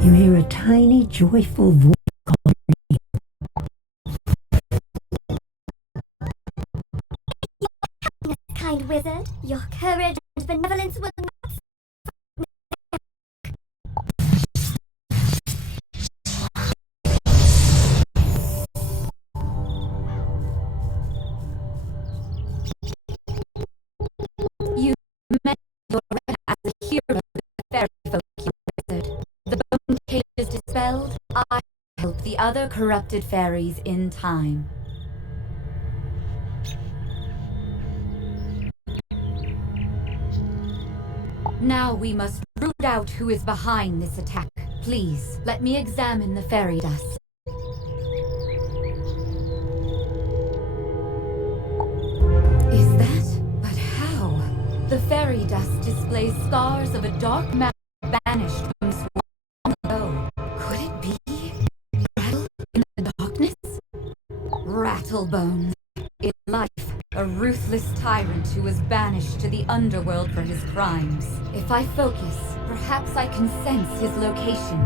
You hear a tiny, joyful voice calling. Kind wizard, your courage and benevolence will not. You met your as a hero of the fairy folk, young wizard. The bone cage is dispelled. I help the other corrupted fairies in time. Now we must root out who is behind this attack. Please, let me examine the fairy dust. Is that? But how? The fairy dust displays scars of a dark magic banished from this long ago. Could it be? Rattle in the darkness? Rattlebones. In life, a ruthless tyrant who was banished to the underworld for his crimes. If I focus, perhaps I can sense his location.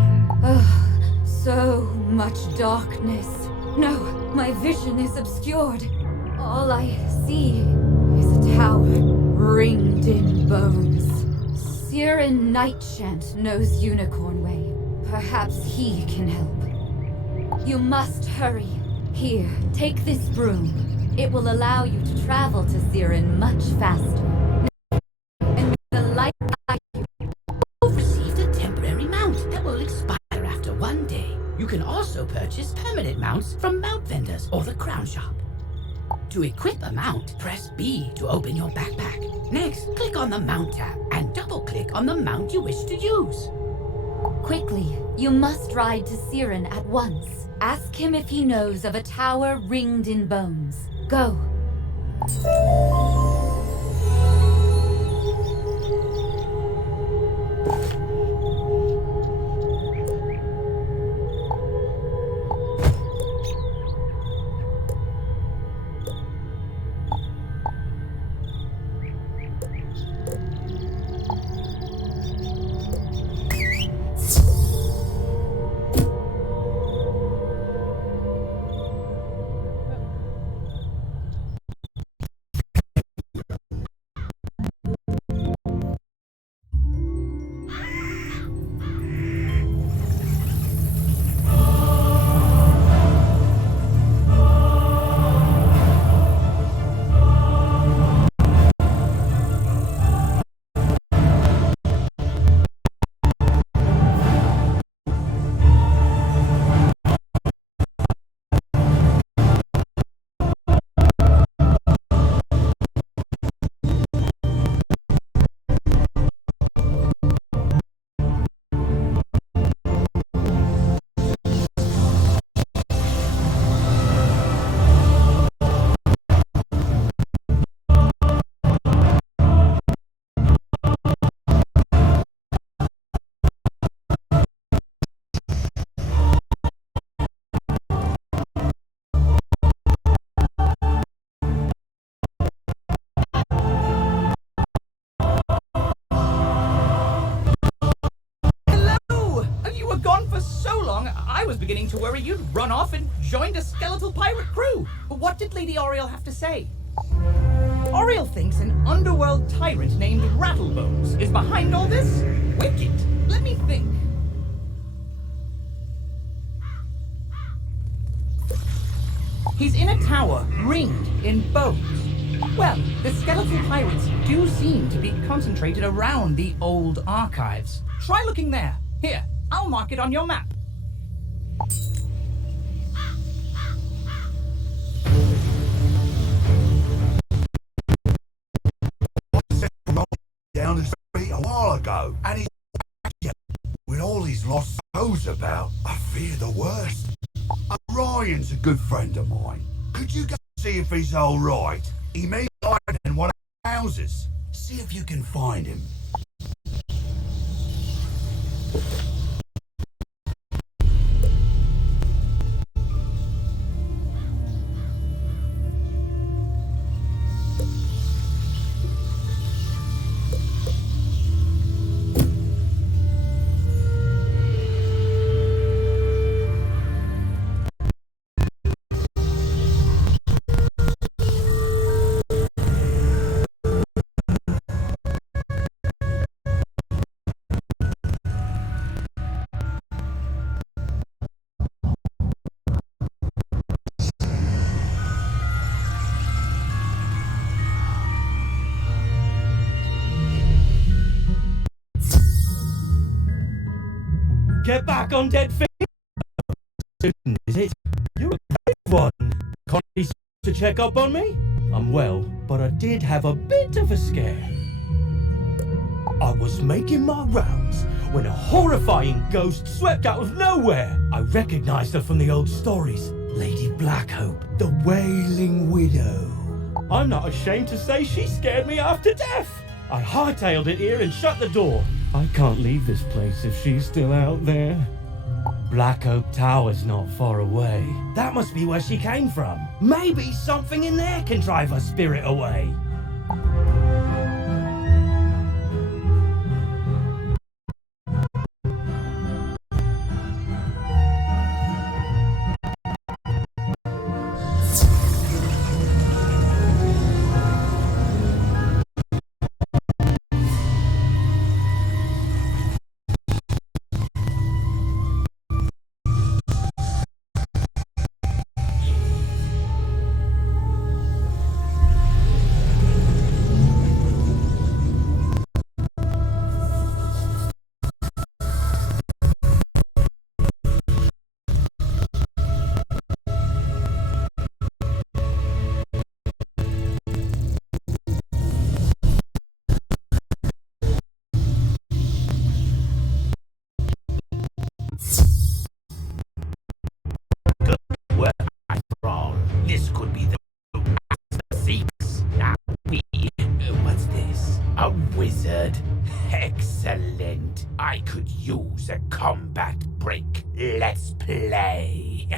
Oh, so much darkness. No, my vision is obscured. All I see is a tower ringed in bones. Siren Nightchant knows Unicorn Way. Perhaps he can help. You must hurry. Here, take this broom. It will allow you to travel to Siren much faster. And with the light guide you. You've received a temporary mount that will expire after 1 day. You can also purchase permanent mounts from mount vendors or the crown shop. To equip a mount, press B to open your backpack. Next, click on the Mount tab and double-click on the mount you wish to use. Quickly, you must ride to Siren at once. Ask him if he knows of a tower ringed in bones. Go. I was beginning to worry you'd run off and joined a skeletal pirate crew. But what did Lady Oriel have to say? Oriel thinks an underworld tyrant named Rattlebones is behind all this? Wicked. Let me think. He's in a tower ringed in bones. Well, the skeletal pirates do seem to be concentrated around the old archives. Try looking there. Here, I'll mark it on your map. Down the street a while ago, and he's back with all his lost souls about. I fear the worst. Ryan's a good friend of mine. Could you go see if he's all right? He may be hiding in one of the houses. See if you can find him. Get back on dead feet. Is it? You're a brave one. Can't you to check up on me? I'm well, but I did have a bit of a scare. I was making my rounds when a horrifying ghost swept out of nowhere. I recognized her from the old stories. Lady Blackhope, the Wailing Widow. I'm not ashamed to say she scared me half to death. I hightailed it here and shut the door. I can't leave this place if she's still out there. Black Oak Tower's not far away. That must be where she came from. Maybe something in there can drive her spirit away. This could be the seeks. What's this? A wizard? Excellent. I could use a combat break. Let's play.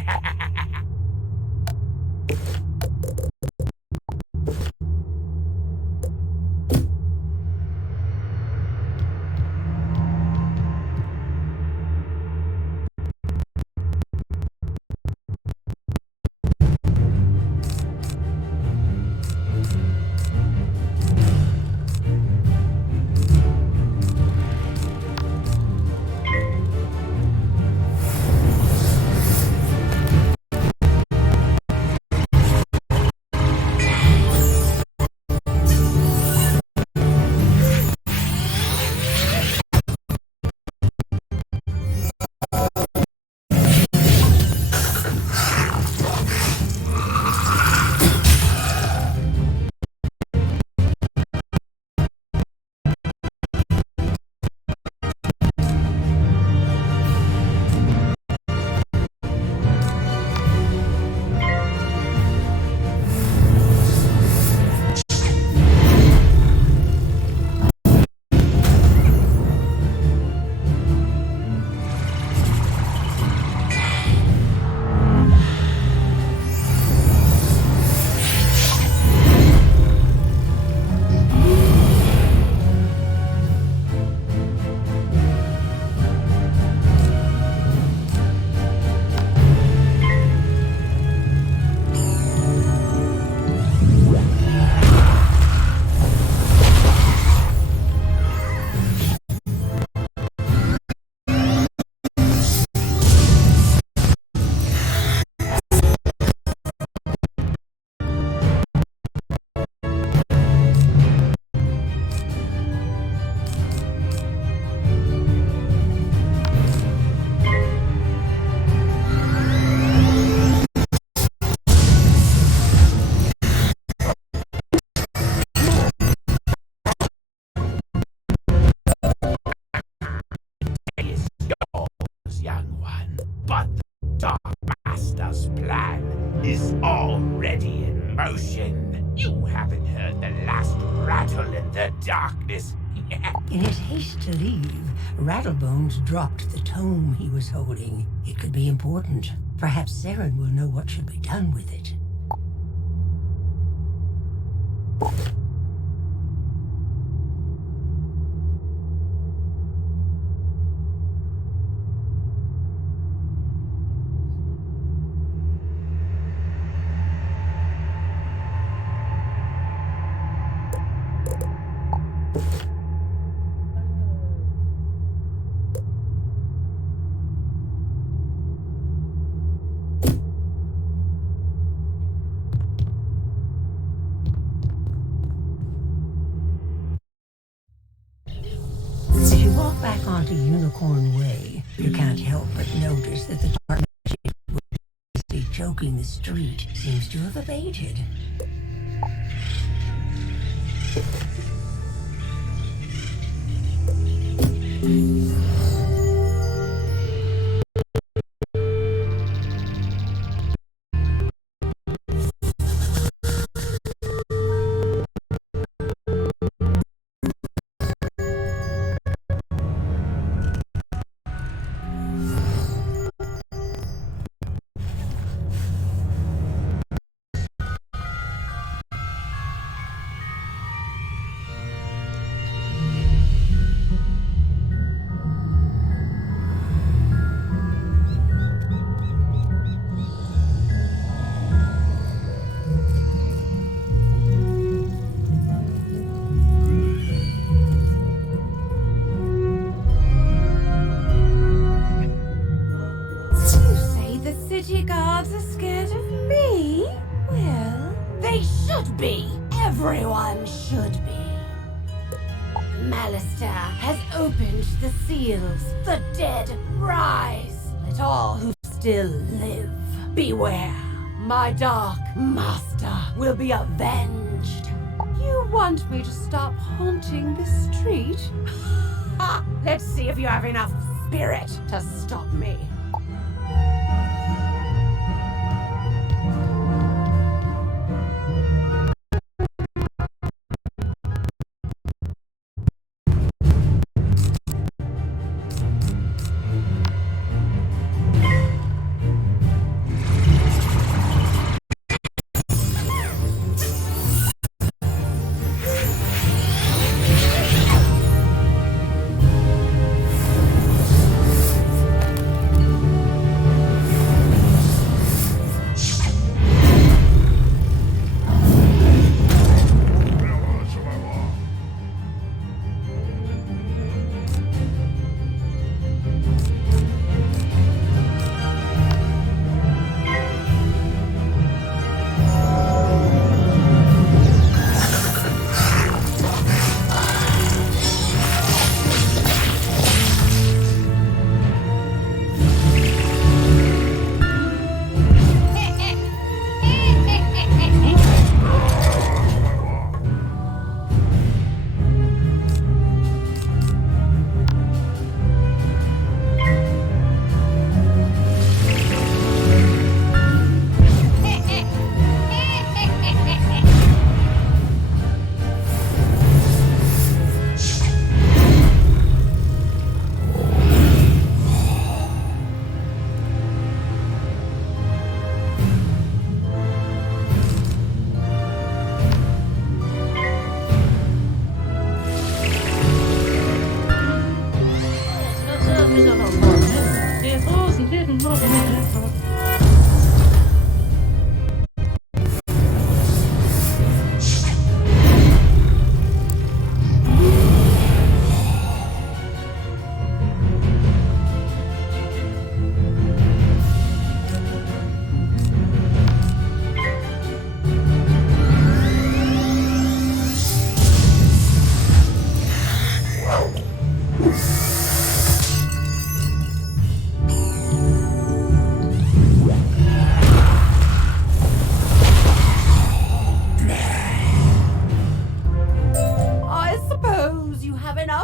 is already in motion. You haven't heard the last rattle in the darkness. In his haste to leave, Rattlebones dropped the tome he was holding. It could be important. Perhaps Saren will know what should be done with it. As you walk back onto Unicorn Way, You can't help but notice that the dark magic was choking the street seems to have abated. Everyone should be. Malistaire has opened the seals. The dead rise. Let all who still live beware. My dark master will be avenged. You want me to stop haunting the street? Ha! Let's see if you have enough spirit to stop me.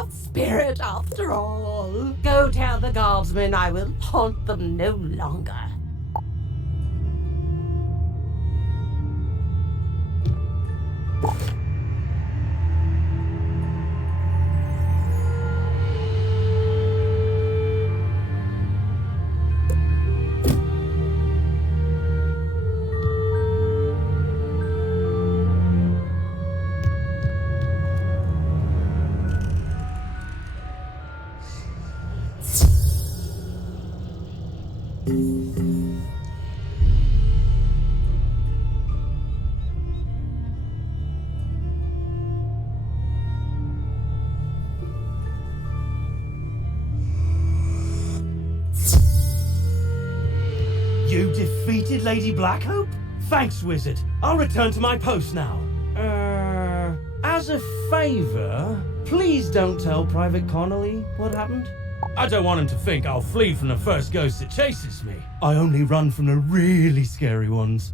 Spirit after all. Go tell the guardsmen I will haunt them no longer. You defeated Lady Blackhope? Thanks, wizard. I'll return to my post now. As a favor, please don't tell Private Connolly what happened. I don't want him to think I'll flee from the first ghost that chases me. I only run from the really scary ones.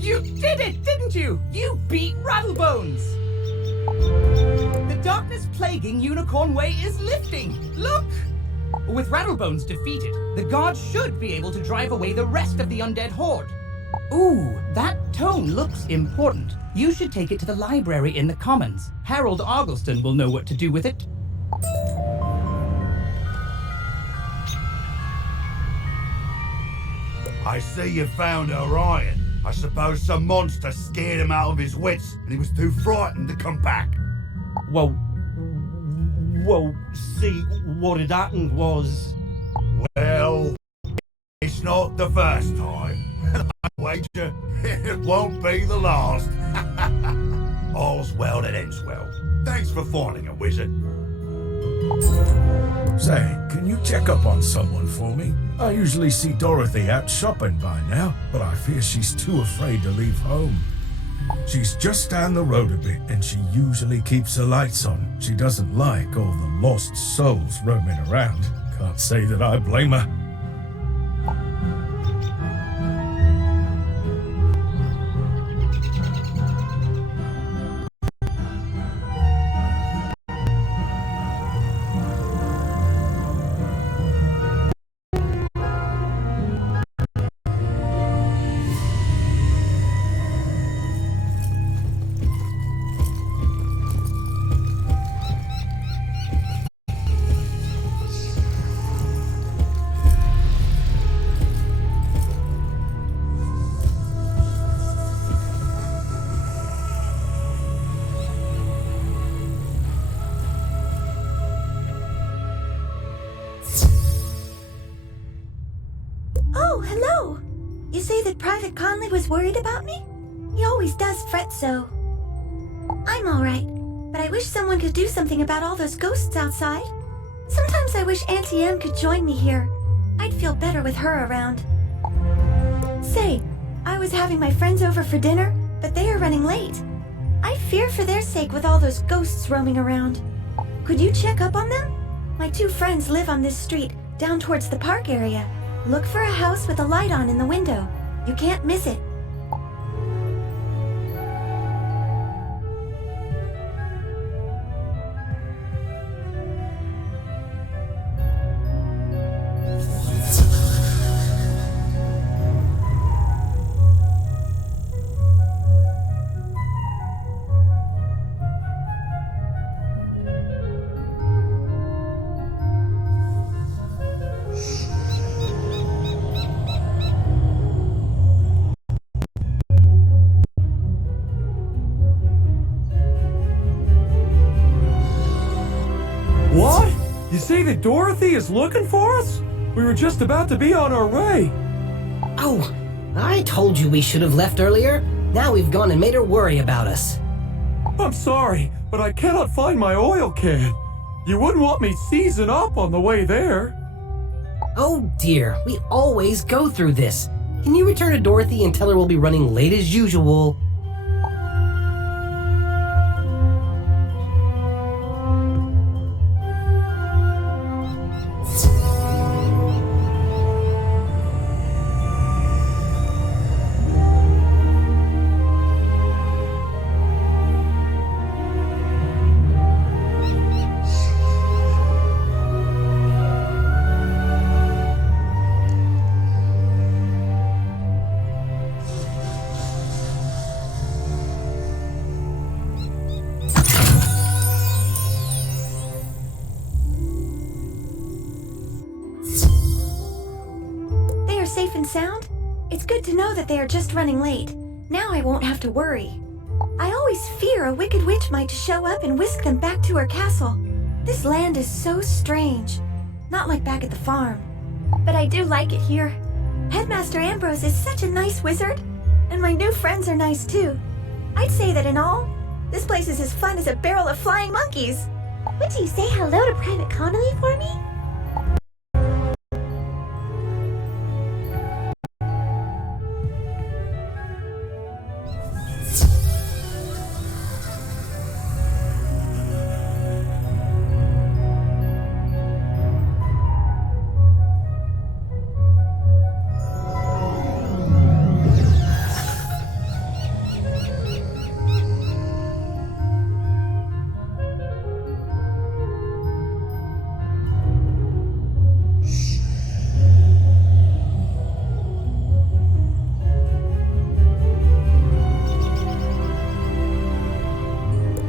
You did it, didn't you? You beat Rattlebones! The darkness plaguing Unicorn Way is lifting. Look! With Rattlebones defeated, the gods should be able to drive away the rest of the undead horde. Ooh, that tome looks important. You should take it to the library in the Commons. Harold Argleston will know what to do with it. I see you found Orion. I suppose some monster scared him out of his wits and he was too frightened to come back. Well, see, what had happened was... Well, it's not the first time. I wager it won't be the last. All's well that ends well. Thanks for finding a wizard. Say, can you check up on someone for me? I usually see Dorothy out shopping by now, but I fear she's too afraid to leave home. She's just down the road a bit, and she usually keeps the lights on. She doesn't like all the lost souls roaming around. Can't say that I blame her. Oh, hello! You say that Private Conley was worried about me? He always does fret so. I'm alright, but I wish someone could do something about all those ghosts outside. Sometimes I wish Auntie Em could join me here. I'd feel better with her around. Say, I was having my friends over for dinner, but they are running late. I fear for their sake with all those ghosts roaming around. Could you check up on them? My two friends live on this street, down towards the park area. Look for a house with a light on in the window. You can't miss it. What? You say that Dorothy is looking for us? We were just about to be on our way. Oh, I told you we should have left earlier. Now we've gone and made her worry about us. I'm sorry, but I cannot find my oil can. You wouldn't want me seizing up on the way there. Oh dear, we always go through this. Can you return to Dorothy and tell her we'll be running late as usual? Safe and sound? It's good to know that they are just running late. Now I won't have to worry. I always fear a wicked witch might show up and whisk them back to her castle. This land is so strange. Not like back at the farm. But I do like it here. Head Headmaster Ambrose is such a nice wizard, and my new friends are nice too. I'd say that in all, this place is as fun as a barrel of flying monkeys. Would you say hello to Private Connolly for me?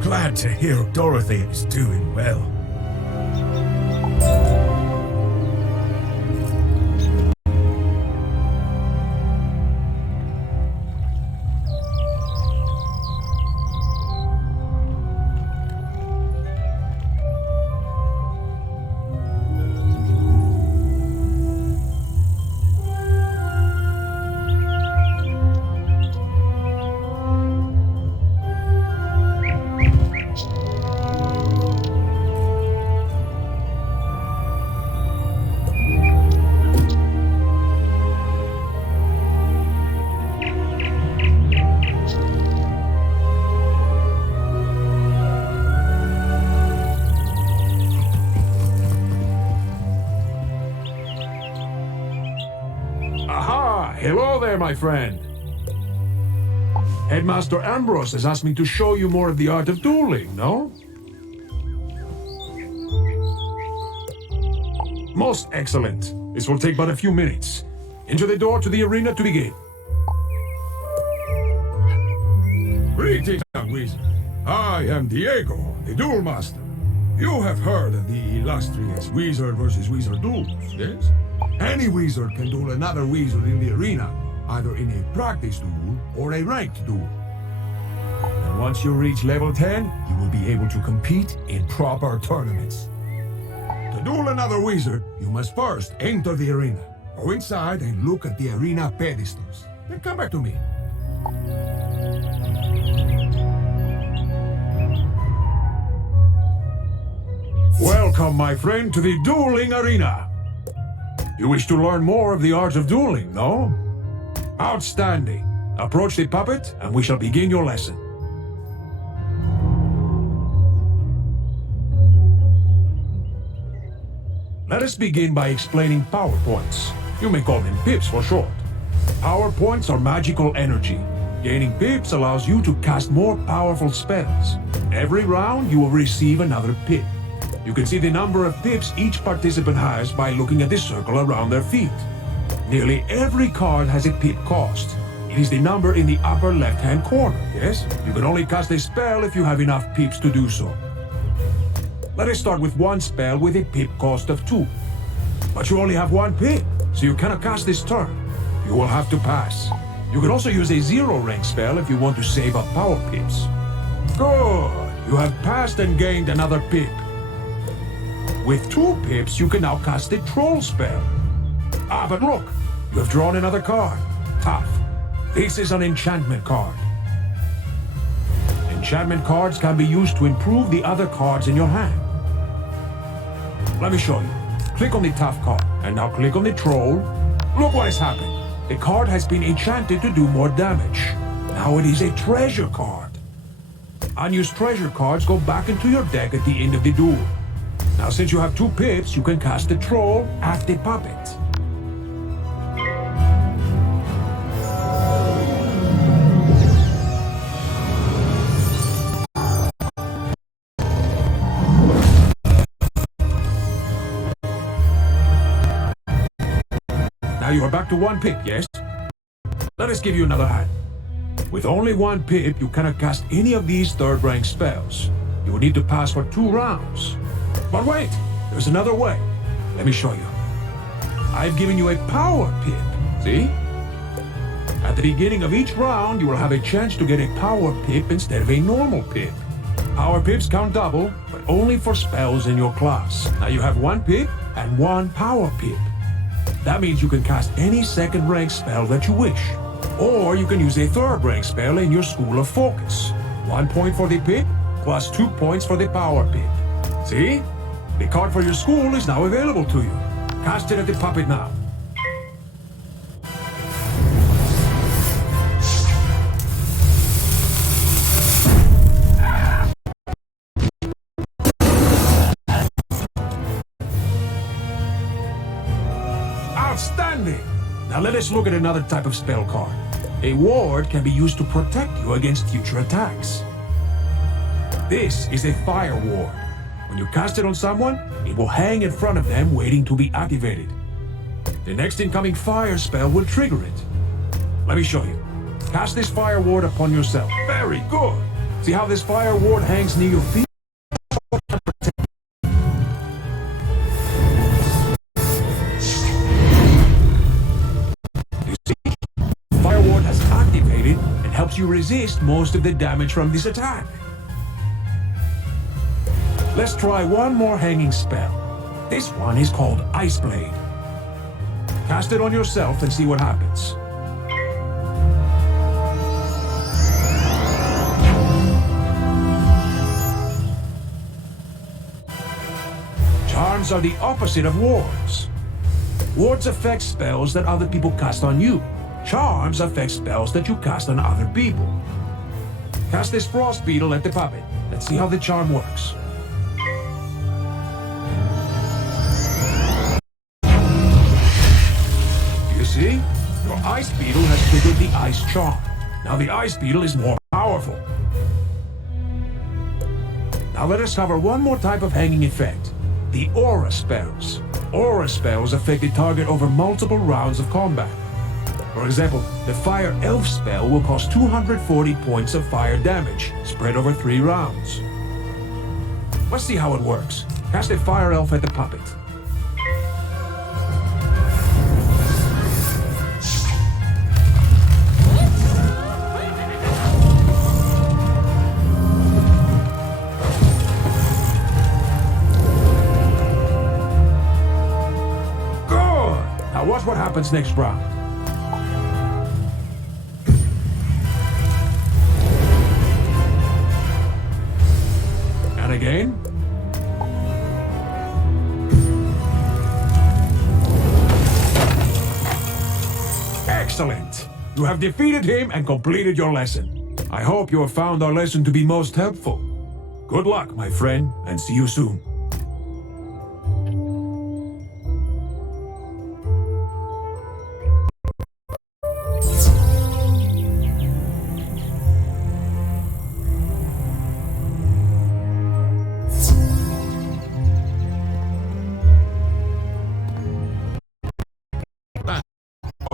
Glad to hear Dorothy is doing well. Aha! Hello there, my friend. Headmaster Ambrose has asked me to show you more of the art of dueling, no? Most excellent. This will take but a few minutes. Enter the door to the arena to begin. Greetings, young wizard. I am Diego, the Duel Master. You have heard of the illustrious wizard versus wizard duels, yes? Any wizard can duel another wizard in the arena, either in a practice duel or a ranked duel. And once you reach level 10, you will be able to compete in proper tournaments. To duel another wizard, you must first enter the arena. Go inside and look at the arena pedestals. Then come back to me. Welcome, my friend, to the dueling arena. You wish to learn more of the art of dueling, no? Outstanding. Approach the puppet, and we shall begin your lesson. Let us begin by explaining power points. You may call them pips for short. Power points are magical energy. Gaining pips allows you to cast more powerful spells. Every round, you will receive another pip. You can see the number of pips each participant has by looking at the circle around their feet. Nearly every card has a pip cost. It is the number in the upper left-hand corner, yes? You can only cast a spell if you have enough pips to do so. Let us start with one spell with a pip cost of 2. But you only have 1 pip, so you cannot cast this turn. You will have to pass. You can also use a 0-rank spell if you want to save up power pips. Good! You have passed and gained another pip. With 2 pips, you can now cast a troll spell. Ah, but look! You have drawn another card. Tough. This is an enchantment card. Enchantment cards can be used to improve the other cards in your hand. Let me show you. Click on the tough card, and now click on the troll. Look what has happened. The card has been enchanted to do more damage. Now it is a treasure card. Unused treasure cards go back into your deck at the end of the duel. Now since you have 2 pips, you can cast the troll at the puppet. Now you are back to 1 pip, yes? Let us give you another hand. With only 1 pip, you cannot cast any of these 3rd-rank spells. You will need to pass for 2 rounds. But wait, there's another way. Let me show you. I've given you a power pip, see? At the beginning of each round, you will have a chance to get a power pip instead of a normal pip. Power pips count double, but only for spells in your class. Now you have 1 pip and 1 power pip. That means you can cast any second rank spell that you wish. Or you can use a third rank spell in your School of Focus. 1 point for the pip, plus 2 points for the power pip. See? The card for your school is now available to you. Cast it at the puppet now. Outstanding! Now let us look at another type of spell card. A ward can be used to protect you against future attacks. This is a fire ward. When you cast it on someone, it will hang in front of them waiting to be activated. The next incoming fire spell will trigger it. Let me show you. Cast this fire ward upon yourself. Very good! See how this fire ward hangs near your feet? Helps you resist most of the damage from this attack. Let's try one more hanging spell. This one is called Ice Blade. Cast it on yourself and see what happens. Charms are the opposite of wards. Wards affect spells that other people cast on you. Charms affect spells that you cast on other people. Cast this Frost Beetle at the puppet. Let's see how the charm works. You see? Your Ice Beetle has triggered the Ice Charm. Now the Ice Beetle is more powerful. Now let us cover one more type of hanging effect. The Aura Spells. Aura Spells affect the target over multiple rounds of combat. For example, the Fire Elf spell will cost 240 points of fire damage, spread over 3 rounds. Let's see how it works. Cast a Fire Elf at the puppet. Good! Now watch what happens next round. Again. Excellent! You have defeated him and completed your lesson. I hope you have found our lesson to be most helpful. Good luck, my friend, and see you soon.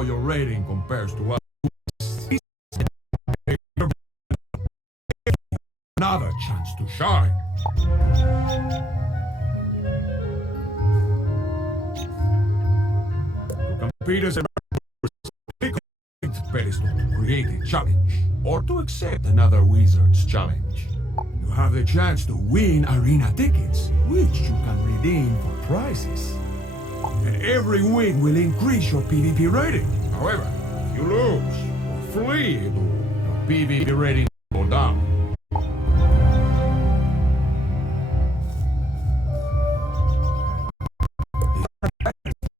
Your rating compares to us. Another chance to shine. To compete as a pedestal to create a challenge, or to accept another wizard's challenge. You have the chance to win arena tickets, which you can redeem for prizes. And every win will increase your PvP rating. However, if you lose or flee, your PvP rating will go down.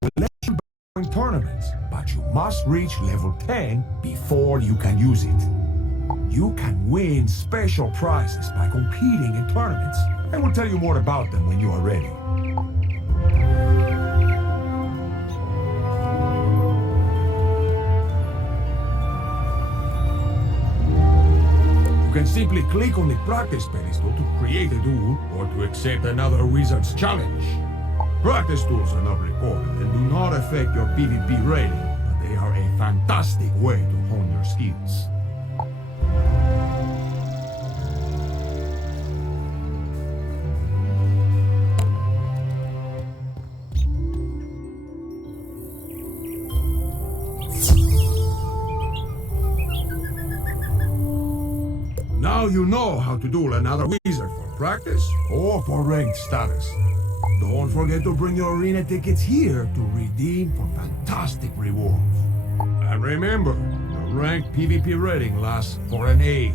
The legend in tournaments, but you must reach level 10 before you can use it. You can win special prizes by competing in tournaments. I will tell you more about them when you are ready. You can simply click on the practice pedestal to create a duel or to accept another wizard's challenge. Practice duels are not recorded and do not affect your PvP rating, but they are a fantastic way to hone your skills. Now you know how to duel another wizard for practice or for ranked status. Don't forget to bring your arena tickets here to redeem for fantastic rewards. And remember, the ranked PvP rating lasts for an age.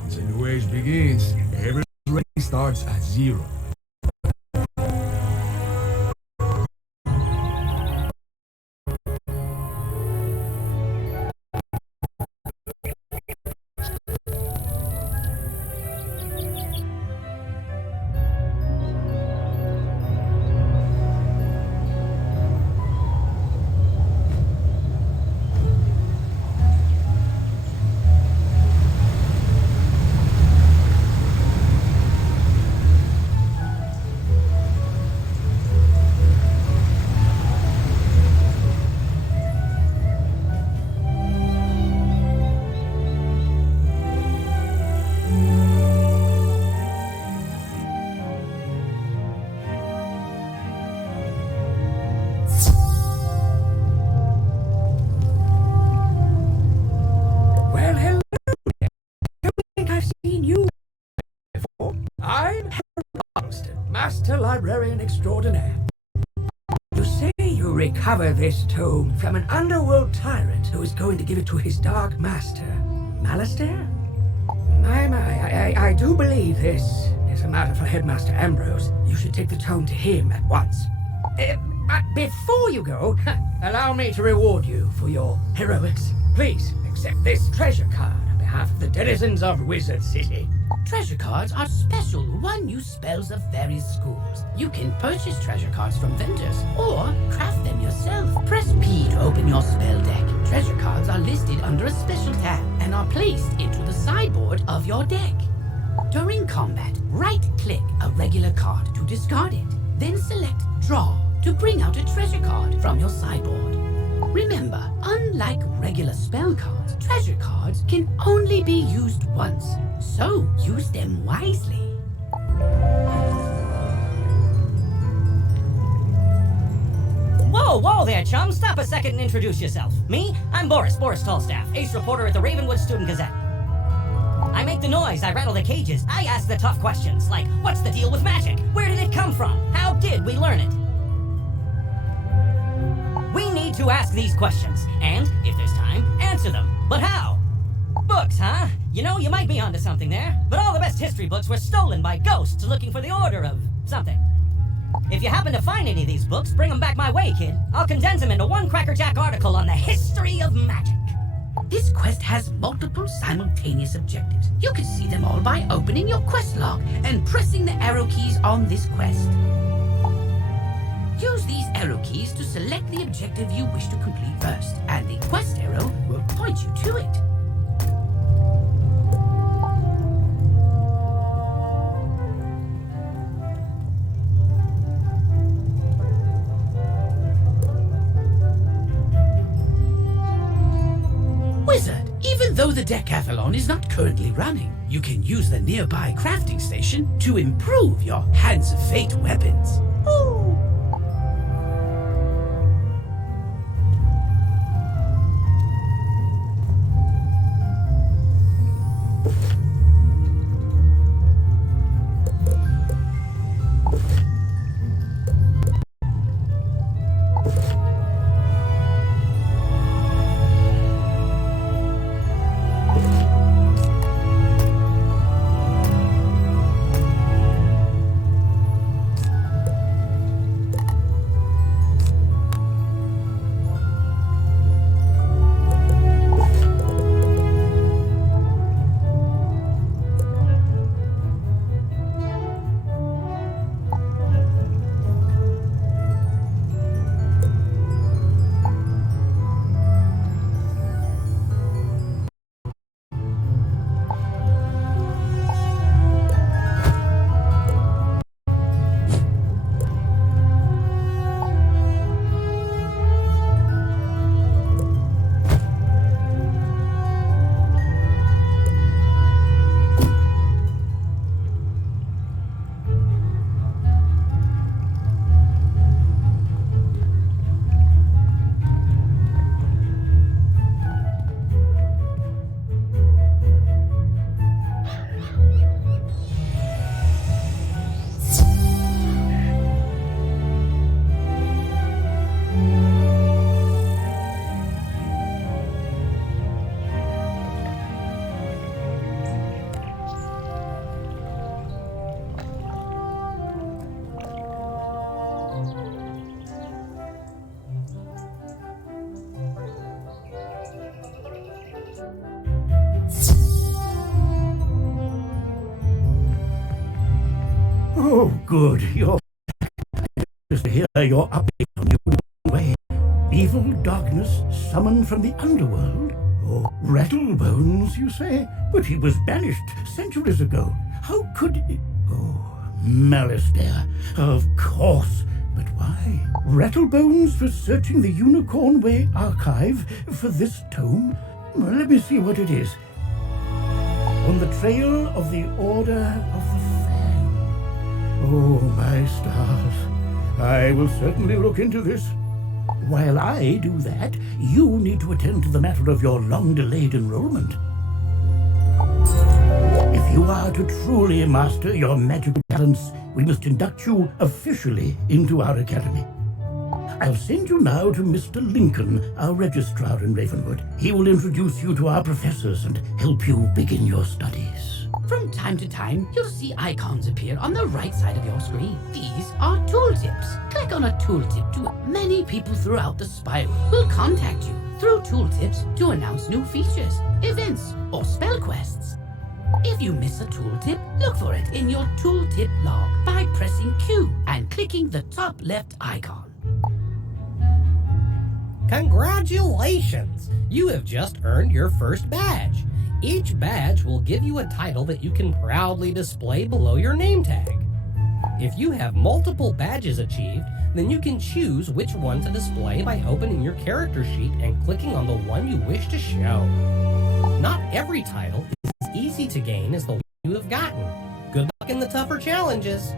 Once a new age begins, every rating starts at 0. Well, hello. I think I've seen you before. I'm Harold Barlston, Master Librarian Extraordinaire. You say you recovered this tome from an underworld tyrant who is going to give it to his dark master, Malistaire? I do believe this is a matter for Headmaster Ambrose. You should take the tome to him at once. But before you go, allow me to reward you for your heroics. Please accept this treasure card on behalf of the denizens of Wizard City. Treasure cards are special one-use spells of various schools. You can purchase treasure cards from vendors or craft them yourself. Press P to open your spell deck. Treasure cards are listed under a special tab and are placed into the sideboard of your deck. During combat, right-click a regular card to discard it. Then select Draw to bring out a treasure card from your sideboard. Remember, unlike regular spell cards, treasure cards can only be used once, so use them wisely. Whoa there, chum. Stop a second and introduce yourself. Me? I'm Boris Tallstaff, ace reporter at the Ravenwood Student Gazette. I make the noise, I rattle the cages, I ask the tough questions, like, what's the deal with magic? Where did it come from? How did we learn it? We need to ask these questions, and, if there's time, answer them. But how? Books, huh? You know, you might be onto something there, but all the best history books were stolen by ghosts looking for the order of something. If you happen to find any of these books, bring them back my way, kid. I'll condense them into one crackerjack article on the history of magic. This quest has multiple simultaneous objectives. You can see them all by opening your quest log and pressing the arrow keys on this quest. Use these arrow keys to select the objective you wish to complete first, and the quest arrow will point you to it. Wizard, even though the decathlon is not currently running, you can use the nearby crafting station to improve your Hands of Fate weapons. Ooh. Good. You're just to hear your update on your way. Evil darkness summoned from the underworld? Oh, Rattlebones, you say? But he was banished centuries ago. How could he? Oh, Malistaire. Of course. But why? Rattlebones was searching the Unicorn Way archive for this tome? Well, let me see what it is. On the trail of the Order of the Fang. Oh, my stars. I will certainly look into this. While I do that, you need to attend to the matter of your long-delayed enrollment. If you are to truly master your magical talents, we must induct you officially into our academy. I'll send you now to Mr. Lincoln, our registrar in Ravenwood. He will introduce you to our professors and help you begin your studies. From time to time, you'll see icons appear on the right side of your screen. These are tooltips. Click on a tooltip to many people throughout the Spiral will contact you through tooltips to announce new features, events, or spell quests. If you miss a tooltip, look for it in your tooltip log by pressing Q and clicking the top left icon. Congratulations! You have just earned your first badge. Each badge will give you a title that you can proudly display below your name tag. If you have multiple badges achieved, then you can choose which one to display by opening your character sheet and clicking on the one you wish to show. Not every title is as easy to gain as the one you have gotten. Good luck in the tougher challenges.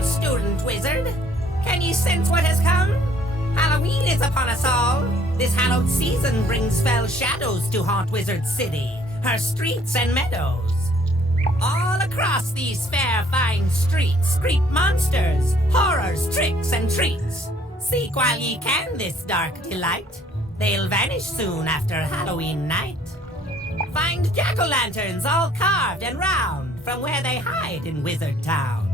Student wizard. Can you sense what has come? Halloween is upon us all. This hallowed season brings fell shadows to haunt Wizard City, her streets and meadows. All across these fair, fine streets creep monsters, horrors, tricks, and treats. Seek while ye can this dark delight. They'll vanish soon after Halloween night. Find jack-o'-lanterns all carved and round from where they hide in Wizard Town.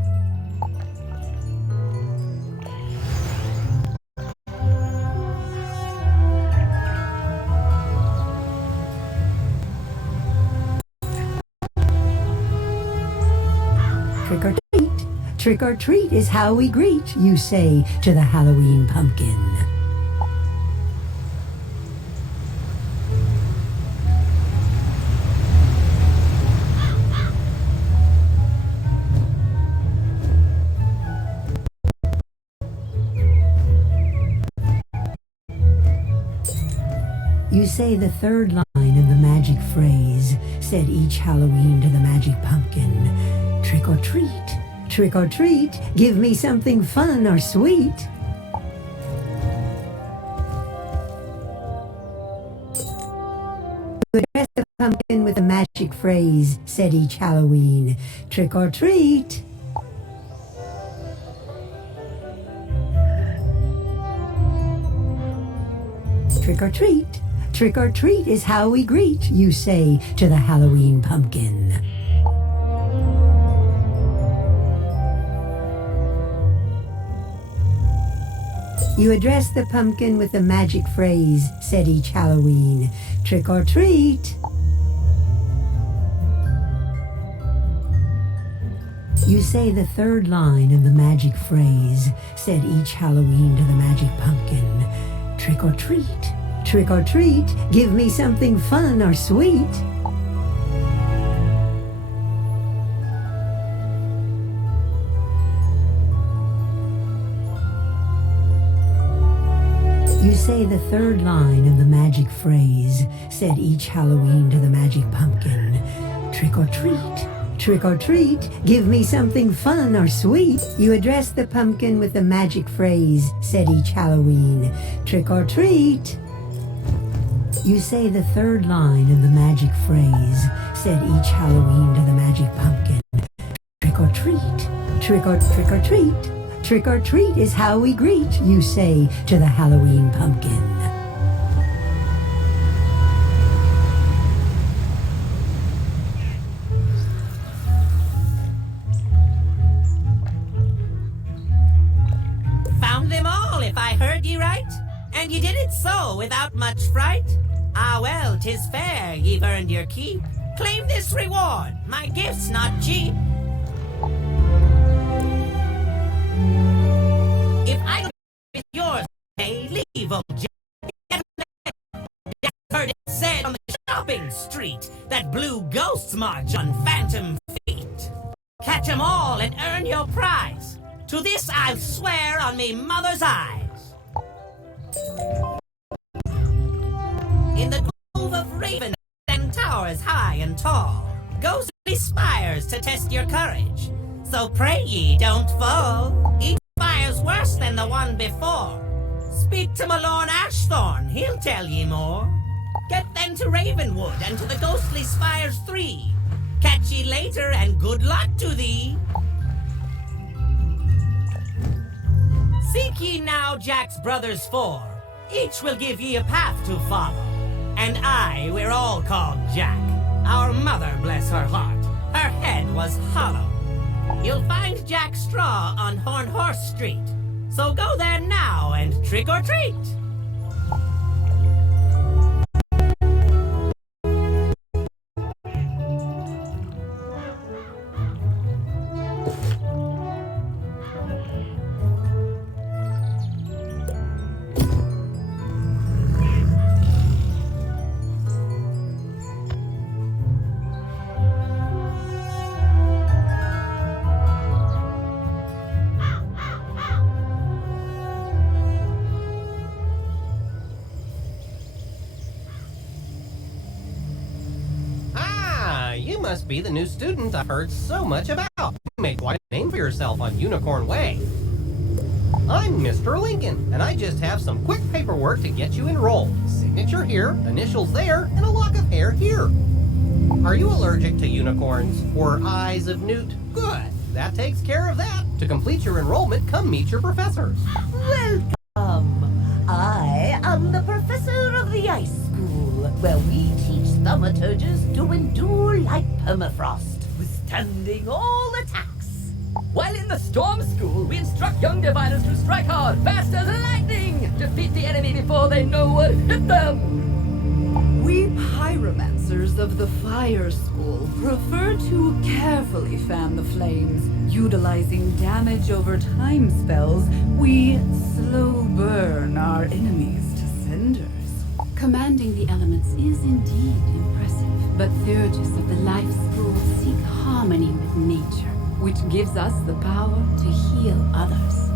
Trick or treat. Trick or treat is how we greet, you say to the Halloween pumpkin. You say the third line of the magic phrase, said each Halloween to the magic pumpkin. Trick or treat, give me something fun or sweet. You address the pumpkin with a magic phrase, said each Halloween. Trick or treat. Trick or treat. Trick or treat is how we greet, you say to the Halloween pumpkin. You address the pumpkin with a magic phrase, said each Halloween. Trick or treat. You say the third line of the magic phrase, said each Halloween to the magic pumpkin. Trick or treat, give me something fun or sweet. You say the third line of the magic phrase, said each Halloween to the magic pumpkin. Trick or Trick or treat, give me something fun or sweet. You address the pumpkin with the magic phrase, said each Halloween. Trick or treat. You say the third line of the magic phrase, said each Halloween to the magic pumpkin. Trick or treat. Trick or treat. Trick or treat is how we greet, you say to the Halloween pumpkin. Found them all, if I heard ye right. And ye did it so without much fright. Ah well, 'tis fair, ye've earned your keep. Claim this reward, my gift's not cheap. If I don't with yours, hey, leave, old Jack. Heard it said on the shopping street that blue ghosts march on phantom feet. Catch 'em all and earn your prize. To this I'll swear on me mother's eyes. In the grove of Raven and towers high and tall, ghostly spires to test your courage. So pray ye don't fall. Each spire's worse than the one before. Speak to my Lord Ashthorn, he'll tell ye more. Get then to Ravenwood and to the ghostly spires 3. Catch ye later and good luck to thee. Seek ye now Jack's brothers 4. Each will give ye a path to follow. And we're all called Jack. Our mother, bless her heart, her head was hollow. You'll find Jack Straw on Hornhorse Street. So go there now and trick or treat. You must be the new student I've heard so much about. You made quite a name for yourself on Unicorn Way. I'm Mr. Lincoln, and I just have some quick paperwork to get you enrolled. Signature here, initials there, and a lock of hair here. Are you allergic to unicorns or eyes of newt? Good. That takes care of that. To complete your enrollment, come meet your professors. Welcome. I am the professor of the Ice School, where we teach thaumaturges to endure like permafrost, withstanding all attacks. While in the Storm School, we instruct young diviners to strike hard, fast as lightning, defeat the enemy before they know what hit them. We pyromancers of the Fire School prefer to carefully fan the flames. Utilizing damage over time spells, we slow burn our enemies to cinders. Commanding the elements is indeed impressive, but Theurgis of the Life School seek harmony with nature, which gives us the power to heal others.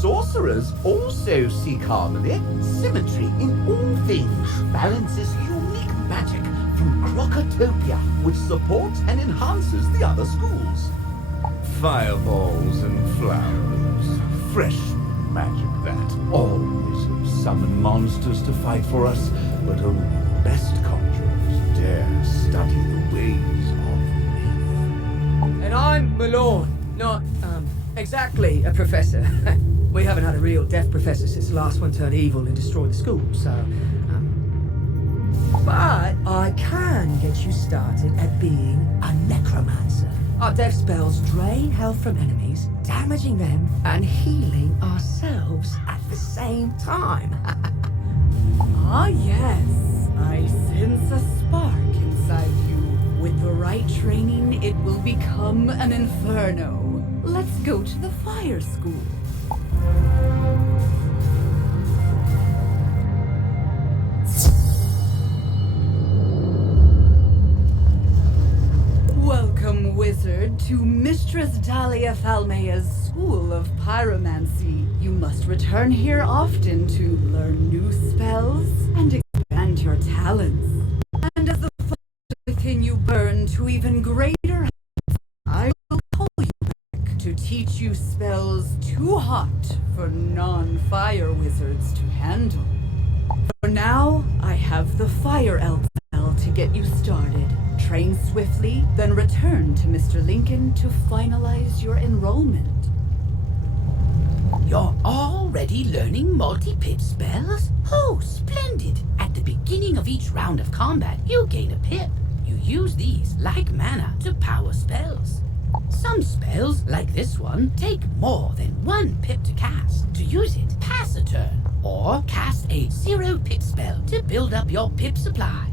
Sorcerers also seek harmony, symmetry in all things, balances unique magic from Crocotopia, which supports and enhances the other schools. Fireballs and flowers, fresh magic that. All wizards summon monsters to fight for us, but only the best conjurers dare study the ways of me. And I'm Malone, not, exactly a professor. We haven't had a real deaf professor since the last one turned evil and destroyed the school, so, But I can get you started at being a necromancer. Our death spells drain health from enemies, damaging them and healing ourselves at the same time. Ah yes, I sense a spark inside you. With the right training, it will become an inferno. Let's go to the Fire School. Welcome, wizard, to Mistress Dahlia Thalmea's School of Pyromancy. You must return here often to learn new spells and expand your talents. And as the fire within you burn to even greater heights, lot for non-fire wizards to handle. For now, I have the Fire Elf spell to get you started. Train swiftly, then return to Mr. Lincoln to finalize your enrollment. You're already learning multi-pip spells? Oh, splendid! At the beginning of each round of combat, you gain a pip. You use these, like mana, to power spells. Some spells, like this one, take more than 1 pip to cast. To use it, pass a turn, or cast a 0-pip spell to build up your pip supply.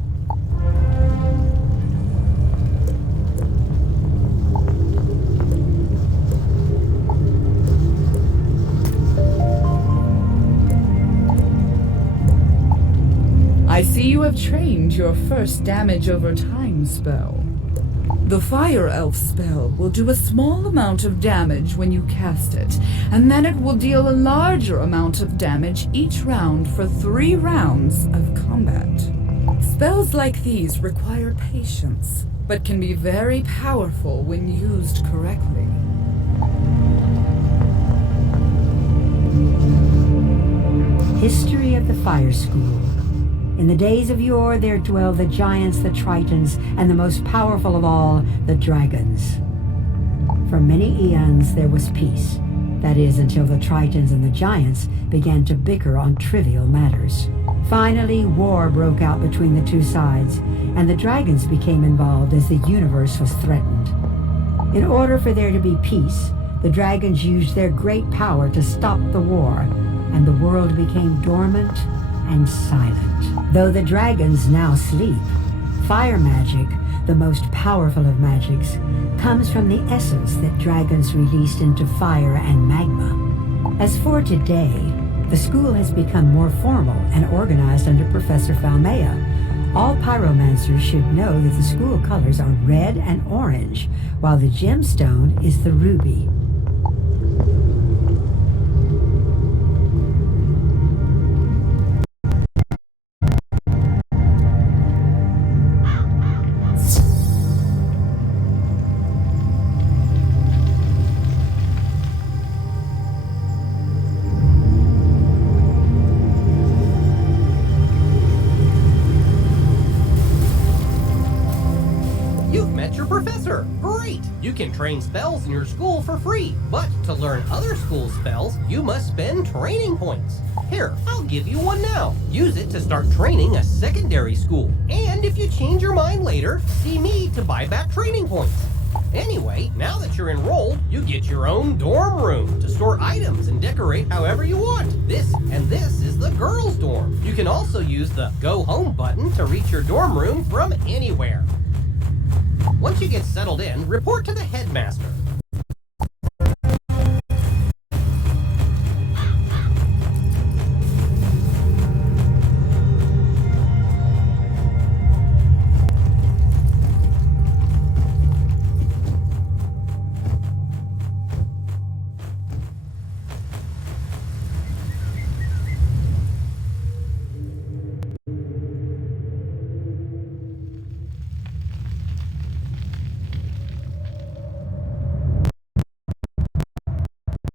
I see you have trained your first damage over time spell. The Fire Elf spell will do a small amount of damage when you cast it, and then it will deal a larger amount of damage each round for 3 rounds of combat. Spells like these require patience, but can be very powerful when used correctly. History of the Fire School. In the days of yore there dwelled the giants, the Tritons, and the most powerful of all, the dragons. For many eons there was peace. That is, until the Tritons and the giants began to bicker on trivial matters. Finally, war broke out between the two sides, and the dragons became involved as the universe was threatened. In order for there to be peace, the dragons used their great power to stop the war, and the world became dormant and silent. Though the dragons now sleep, fire magic, the most powerful of magics, comes from the essence that dragons released into fire and magma. As for today, the school has become more formal and organized under Professor Falmea. All pyromancers should know that the school colors are red and orange, while the gemstone is the ruby. You can train spells in your school for free, but to learn other school spells, you must spend training points. Here, I'll give you one now. Use it to start training a secondary school. And if you change your mind later, see me to buy back training points. Anyway, now that you're enrolled, you get your own dorm room to store items and decorate however you want. This is the girls' dorm. You can also use the Go Home button to reach your dorm room from anywhere. Once you get settled in, report to the headmaster.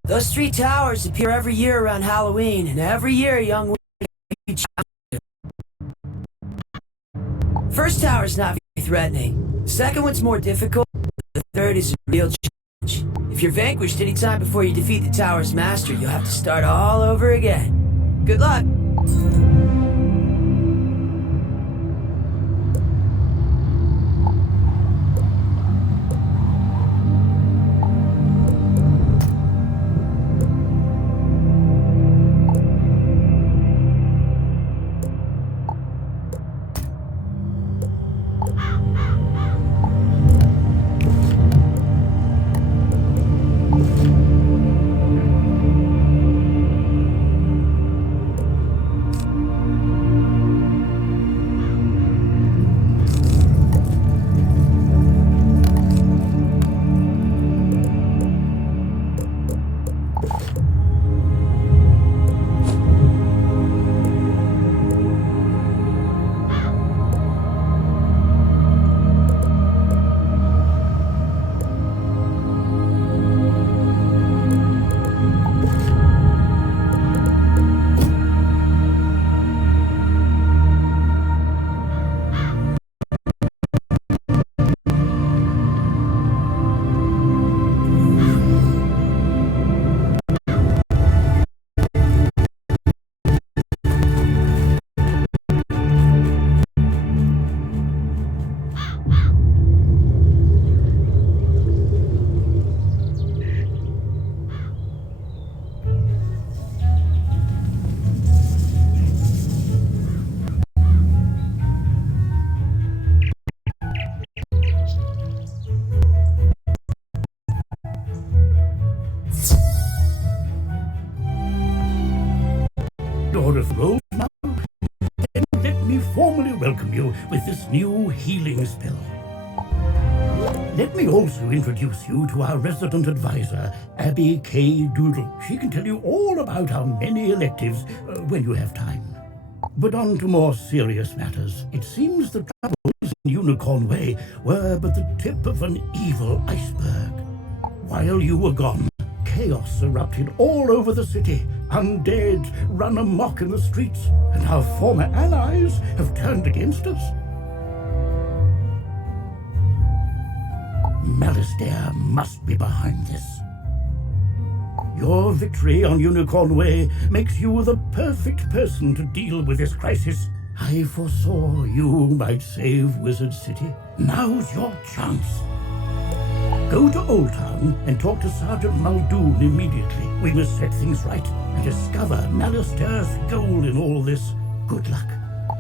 Those 3 towers appear every year around Halloween, and every year young witches. First tower's not very threatening. The second one's more difficult. The third is a real challenge. If you're vanquished any time before you defeat the tower's master, you'll have to start all over again. Good luck! new healing spell. Let me also introduce you to our resident advisor, Abby K. Doodle. She can tell you all about our many electives when you have time. But on to more serious matters. It seems the troubles in Unicorn Way were but the tip of an evil iceberg. While you were gone, chaos erupted all over the city. Undead run amok in the streets, and our former allies have turned against us. Malistaire must be behind this. Your victory on Unicorn Way makes you the perfect person to deal with this crisis. I foresaw you might save Wizard City. Now's your chance. Go to Old Town and talk to Sergeant Muldoon immediately. We must set things right and discover Malistaire's goal in all this. Good luck.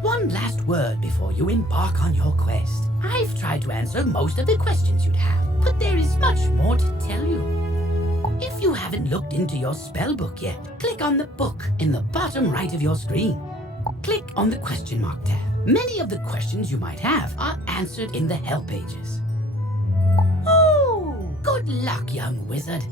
One last word before you embark on your quest. I've tried to answer most of the questions you'd have, but there is much more to tell you. If you haven't looked into your spellbook yet, click on the book in the bottom right of your screen. Click on the question mark tab. Many of the questions you might have are answered in the help pages. Oh, good luck, young wizard.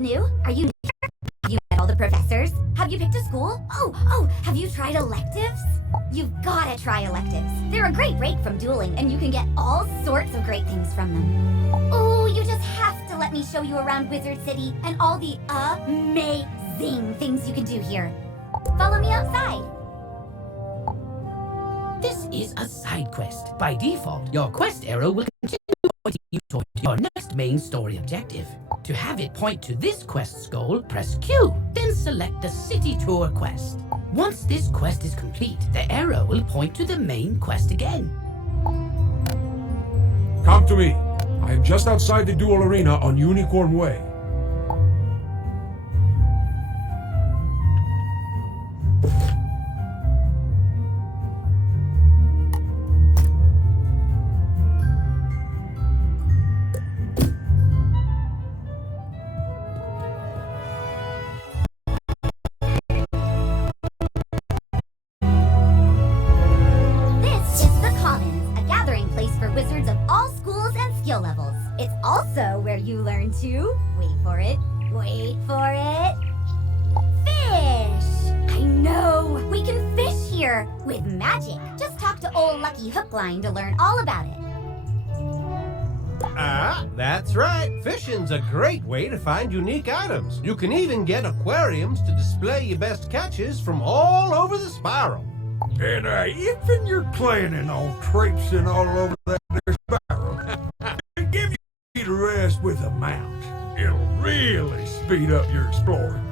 New? Are you new? Have you met all the professors? Have you picked a school? Oh, have you tried electives? You've gotta try electives. They're a great break from dueling, and you can get all sorts of great things from them. Oh, you just have to let me show you around Wizard City and all the amazing things you can do here. Follow me outside. This is a side quest. By default, your quest arrow will continue pointing you toward your next main story objective. To have it point to this quest's goal, press Q, then select the City Tour quest. Once this quest is complete, the arrow will point to the main quest again. Come to me. I am just outside the duel arena on Unicorn Way. You learn to, wait for it, fish! I know! We can fish here with magic. Just talk to old Lucky Hookline to learn all about it. That's right. Fishing's a great way to find unique items. You can even get aquariums to display your best catches from all over the spiral. And if you're planning on traipsing all over that there spiral, give you to rest with a mount. It'll really speed up your exploring.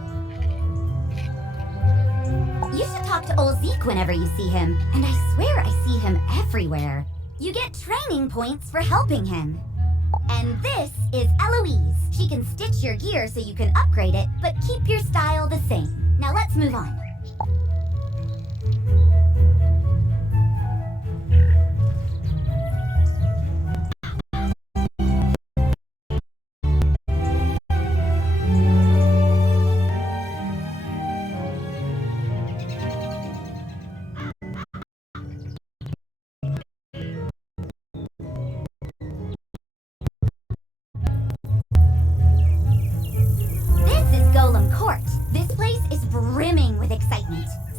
You should talk to old Zeke whenever you see him, and I swear I see him everywhere. You get training points for helping him. And this is Eloise. She can stitch your gear so you can upgrade it, but keep your style the same. Now let's move on.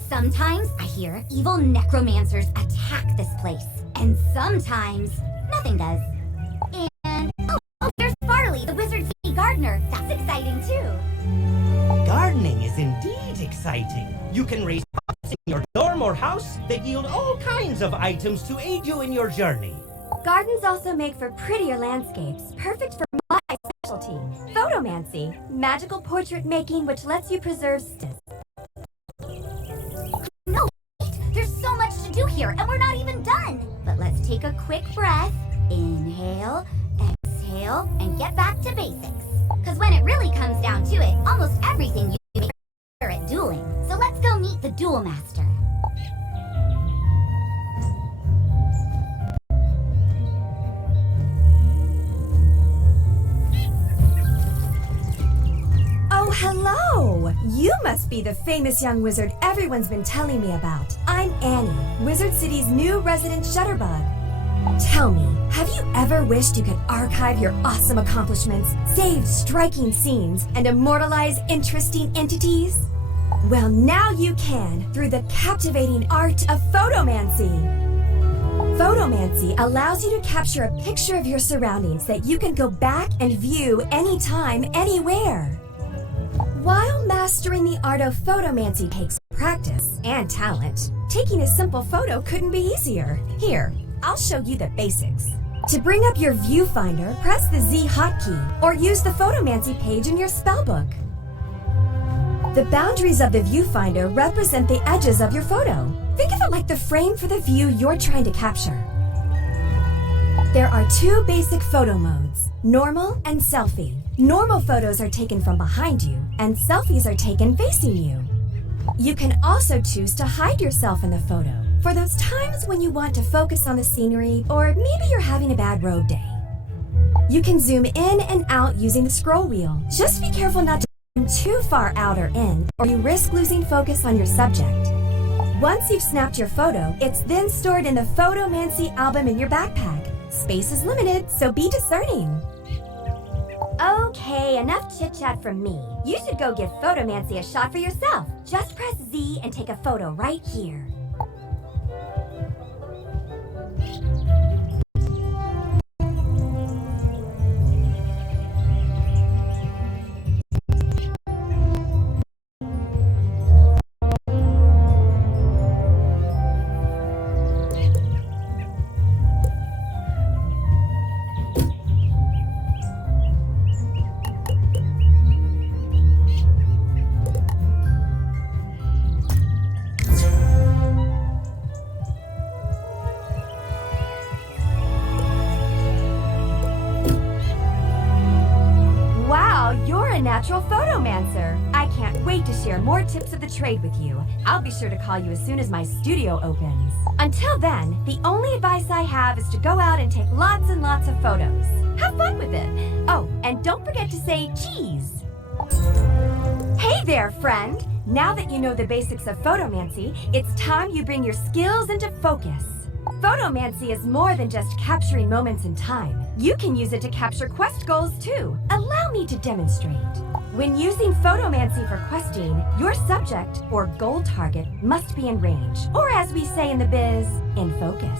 Sometimes I hear evil necromancers attack this place, and sometimes nothing does. And there's Farley, the wizard gardener. That's exciting too. Gardening is indeed exciting. You can raise crops in your dorm or house that yield all kinds of items to aid you in your journey. Gardens also make for prettier landscapes, perfect for my specialty, photomancy, magical portrait making which lets you preserve No, wait, there's so much to do here and we're not even done. But let's take a quick breath Inhale, exhale, and get back to basics. Because when it really comes down to it, almost everything you do is better at dueling. So let's go meet the Duel Master. Oh, hello! You must be the famous young wizard everyone's been telling me about. I'm Annie, Wizard City's new resident shutterbug. Tell me, have you ever wished you could archive your awesome accomplishments, save striking scenes, and immortalize interesting entities? Well, now you can through the captivating art of photomancy. Photomancy allows you to capture a picture of your surroundings that you can go back and view anytime, anywhere. While mastering the art of photomancy takes practice and talent, taking a simple photo couldn't be easier. Here, I'll show you the basics. To bring up your viewfinder, press the Z hotkey or use the photomancy page in your spellbook. The boundaries of the viewfinder represent the edges of your photo. Think of it like the frame for the view you're trying to capture. There are two basic photo modes, normal and selfie. Normal photos are taken from behind you, and selfies are taken facing you. You can also choose to hide yourself in the photo for those times when you want to focus on the scenery or maybe you're having a bad road day. You can zoom in and out using the scroll wheel. Just be careful not to zoom too far out or in, or you risk losing focus on your subject. Once you've snapped your photo, it's then stored in the Photomancy album in your backpack. Space is limited, so be discerning. Okay, enough chit-chat from me. You should go give Photomancy a shot for yourself. Just press Z and take a photo right here. Natural photomancer. I can't wait to share more tips of the trade with you. I'll be sure to call you as soon as my studio opens. Until then, the only advice I have is to go out and take lots and lots of photos. Have fun with it. Oh, and don't forget to say cheese. Hey there, friend. Now that you know the basics of photomancy, it's time you bring your skills into focus. Photomancy is more than just capturing moments in time. You can use it to capture quest goals too. Allow me to demonstrate. When using photomancy for questing, your subject, or goal target, must be in range, or as we say in the biz, in focus.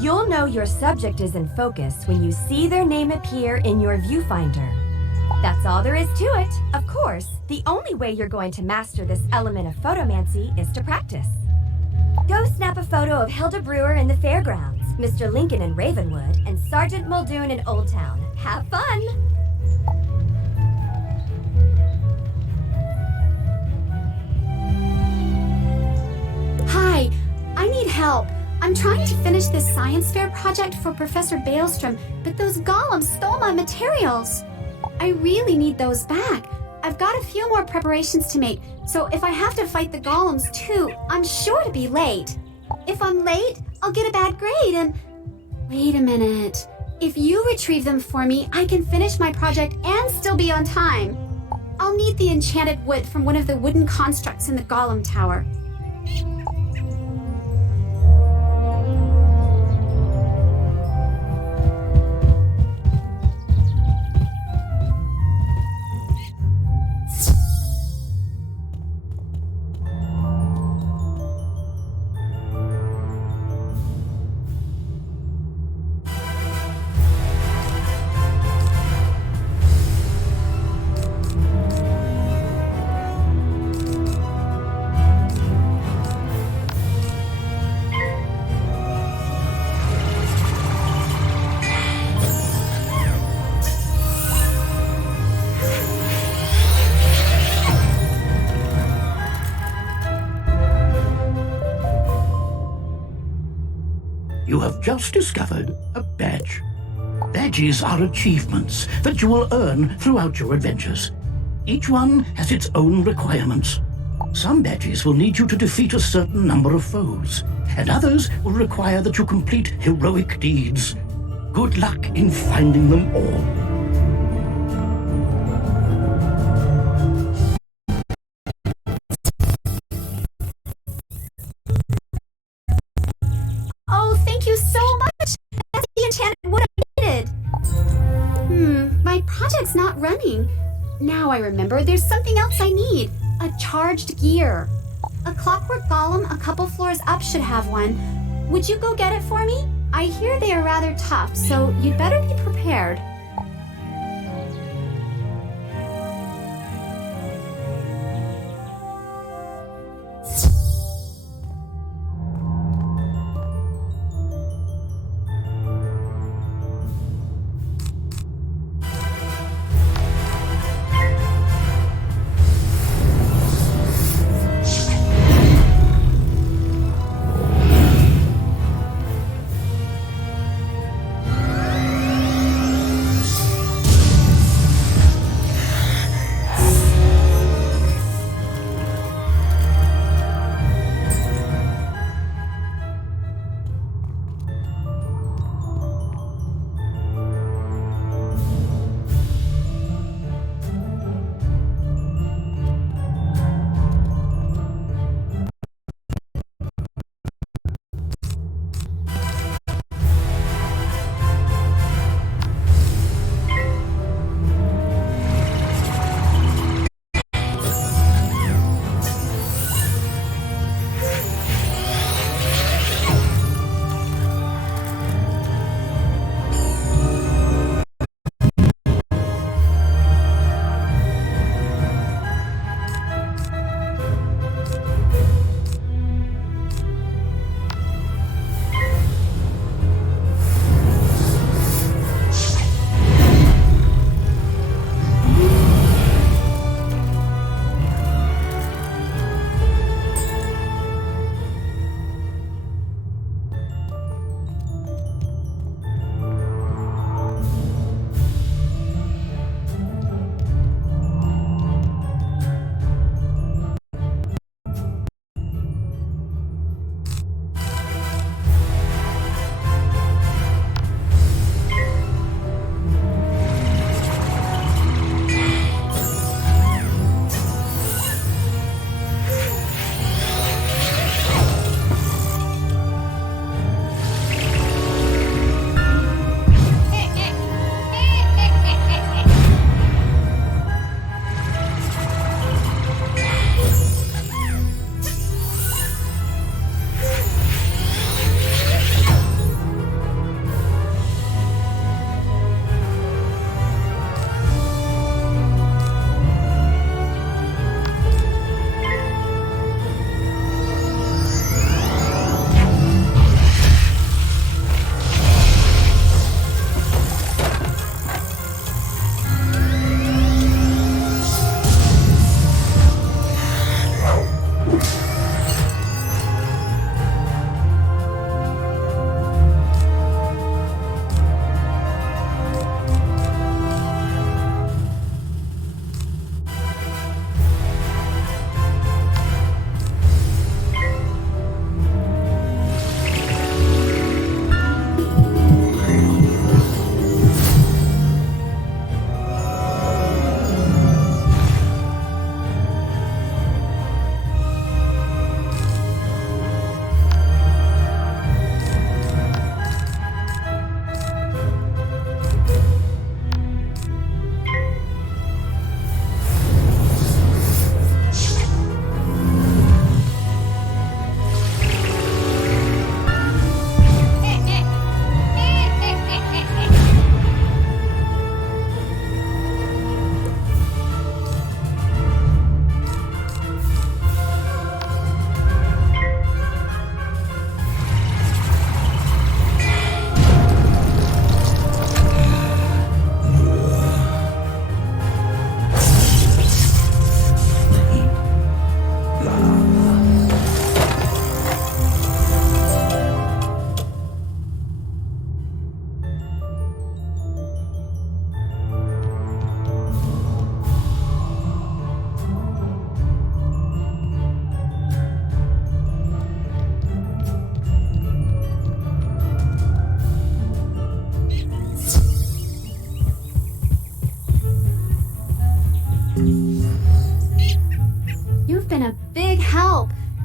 You'll know your subject is in focus when you see their name appear in your viewfinder. That's all there is to it. Of course, the only way you're going to master this element of photomancy is to practice. Go snap a photo of Hilda Brewer in the fairgrounds, Mr. Lincoln in Ravenwood, and Sergeant Muldoon in Old Town. Have fun! Hi, I need help. I'm trying to finish this science fair project for Professor Baelstrom, but those golems stole my materials. I really need those back. I've got a few more preparations to make, so if I have to fight the golems too, I'm sure to be late. If I'm late, I'll get a bad grade and... Wait a minute. If you retrieve them for me, I can finish my project and still be on time. I'll need the enchanted wood from one of the wooden constructs in the golem tower. You have just discovered a badge. Badges are achievements that you will earn throughout your adventures. Each one has its own requirements. Some badges will need you to defeat a certain number of foes, and others will require that you complete heroic deeds. Good luck in finding them all. Oh, thank you so much! That's the enchanted wood I needed! My project's not running. Now I remember, there's something else I need. A charged gear. A clockwork golem a couple floors up should have one. Would you go get it for me? I hear they are rather tough, so you'd better be prepared.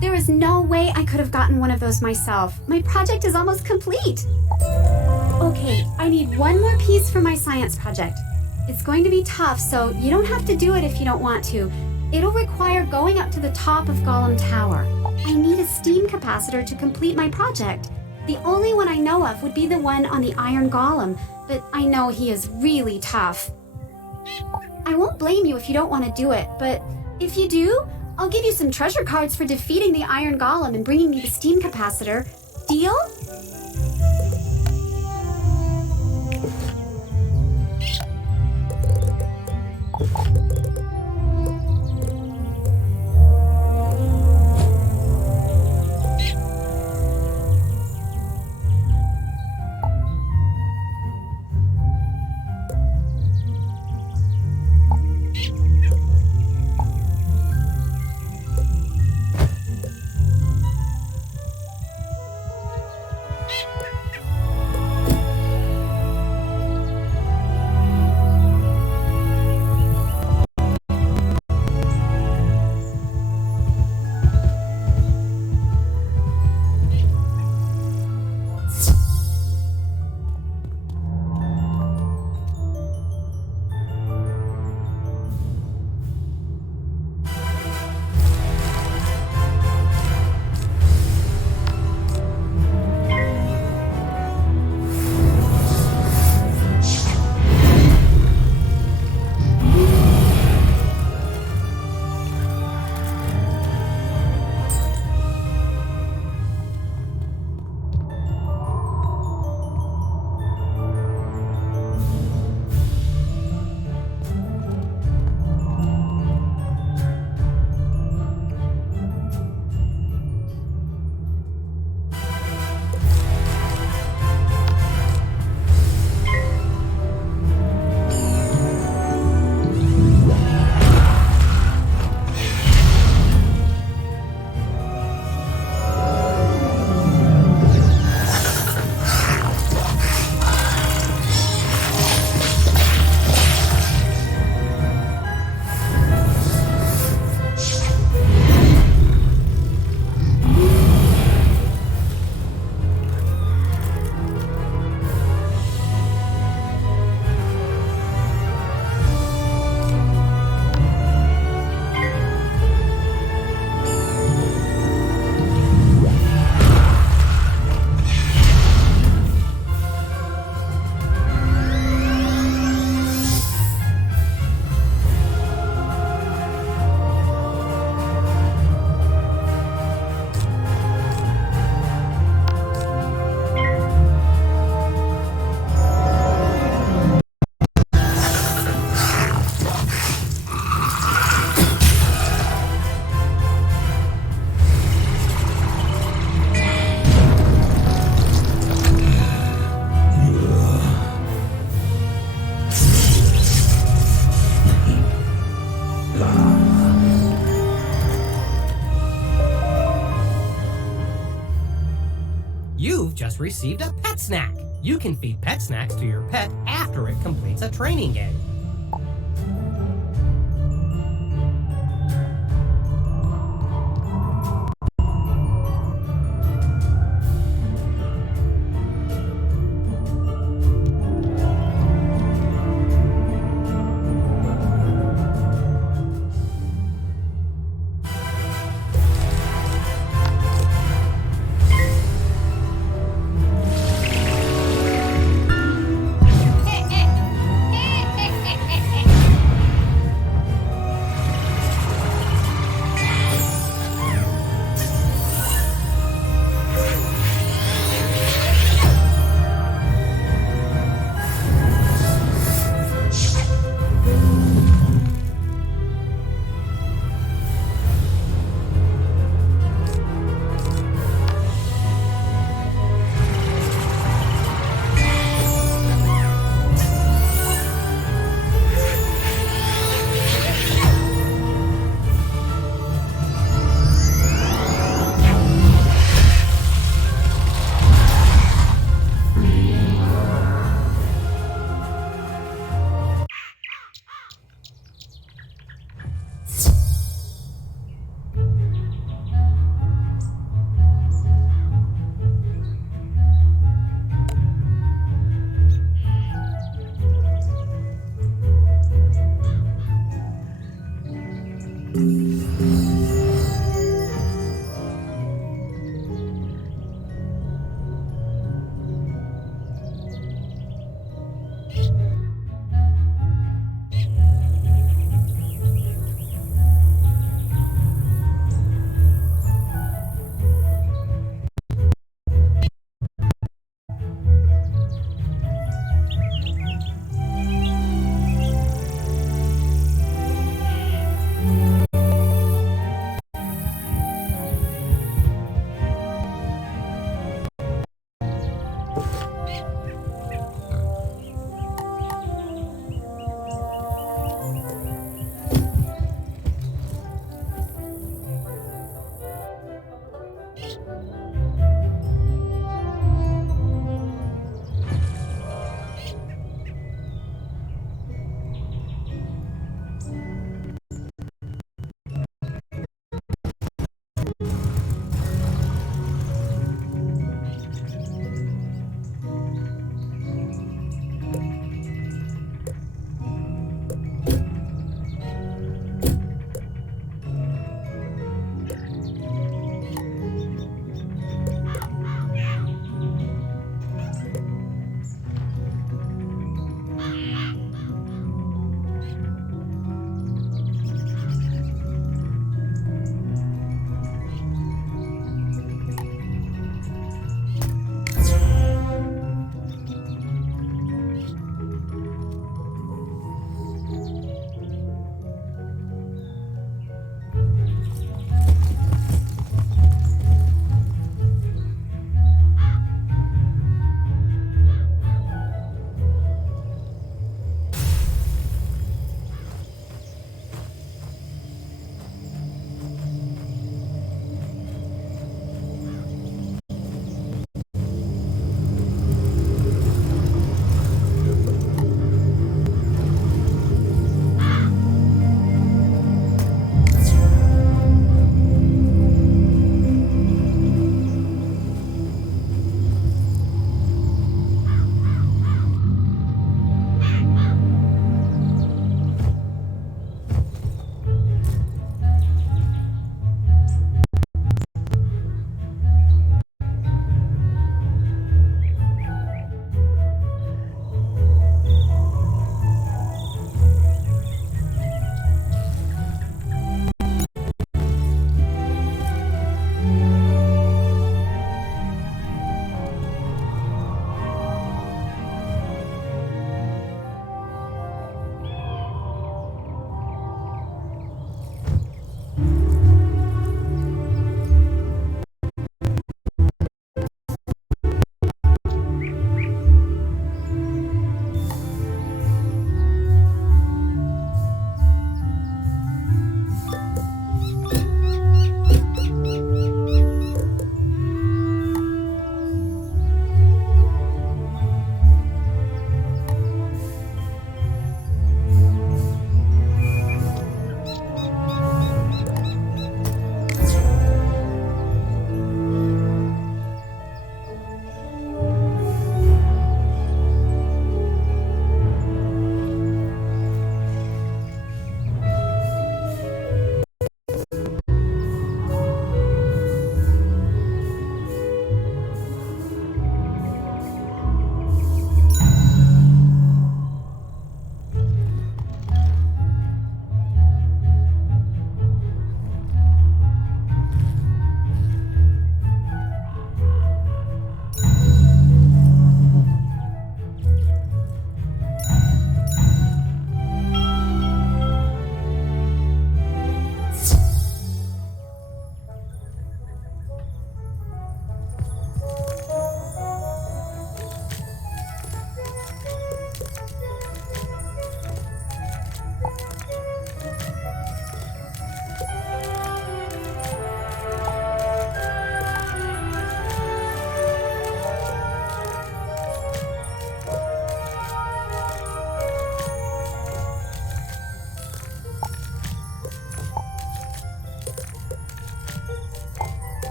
There is no way I could have gotten one of those myself. My project is almost complete. Okay, I need one more piece for my science project. It's going to be tough, so you don't have to do it if you don't want to. It'll require going up to the top of Golem Tower. I need a steam capacitor to complete my project. The only one I know of would be the one on the Iron Golem, but I know he is really tough. I won't blame you if you don't want to do it, but if you do, I'll give you some treasure cards for defeating the Iron Golem and bringing me the steam capacitor. Deal? You've just received a pet snack. You can feed pet snacks to your pet after it completes a training game.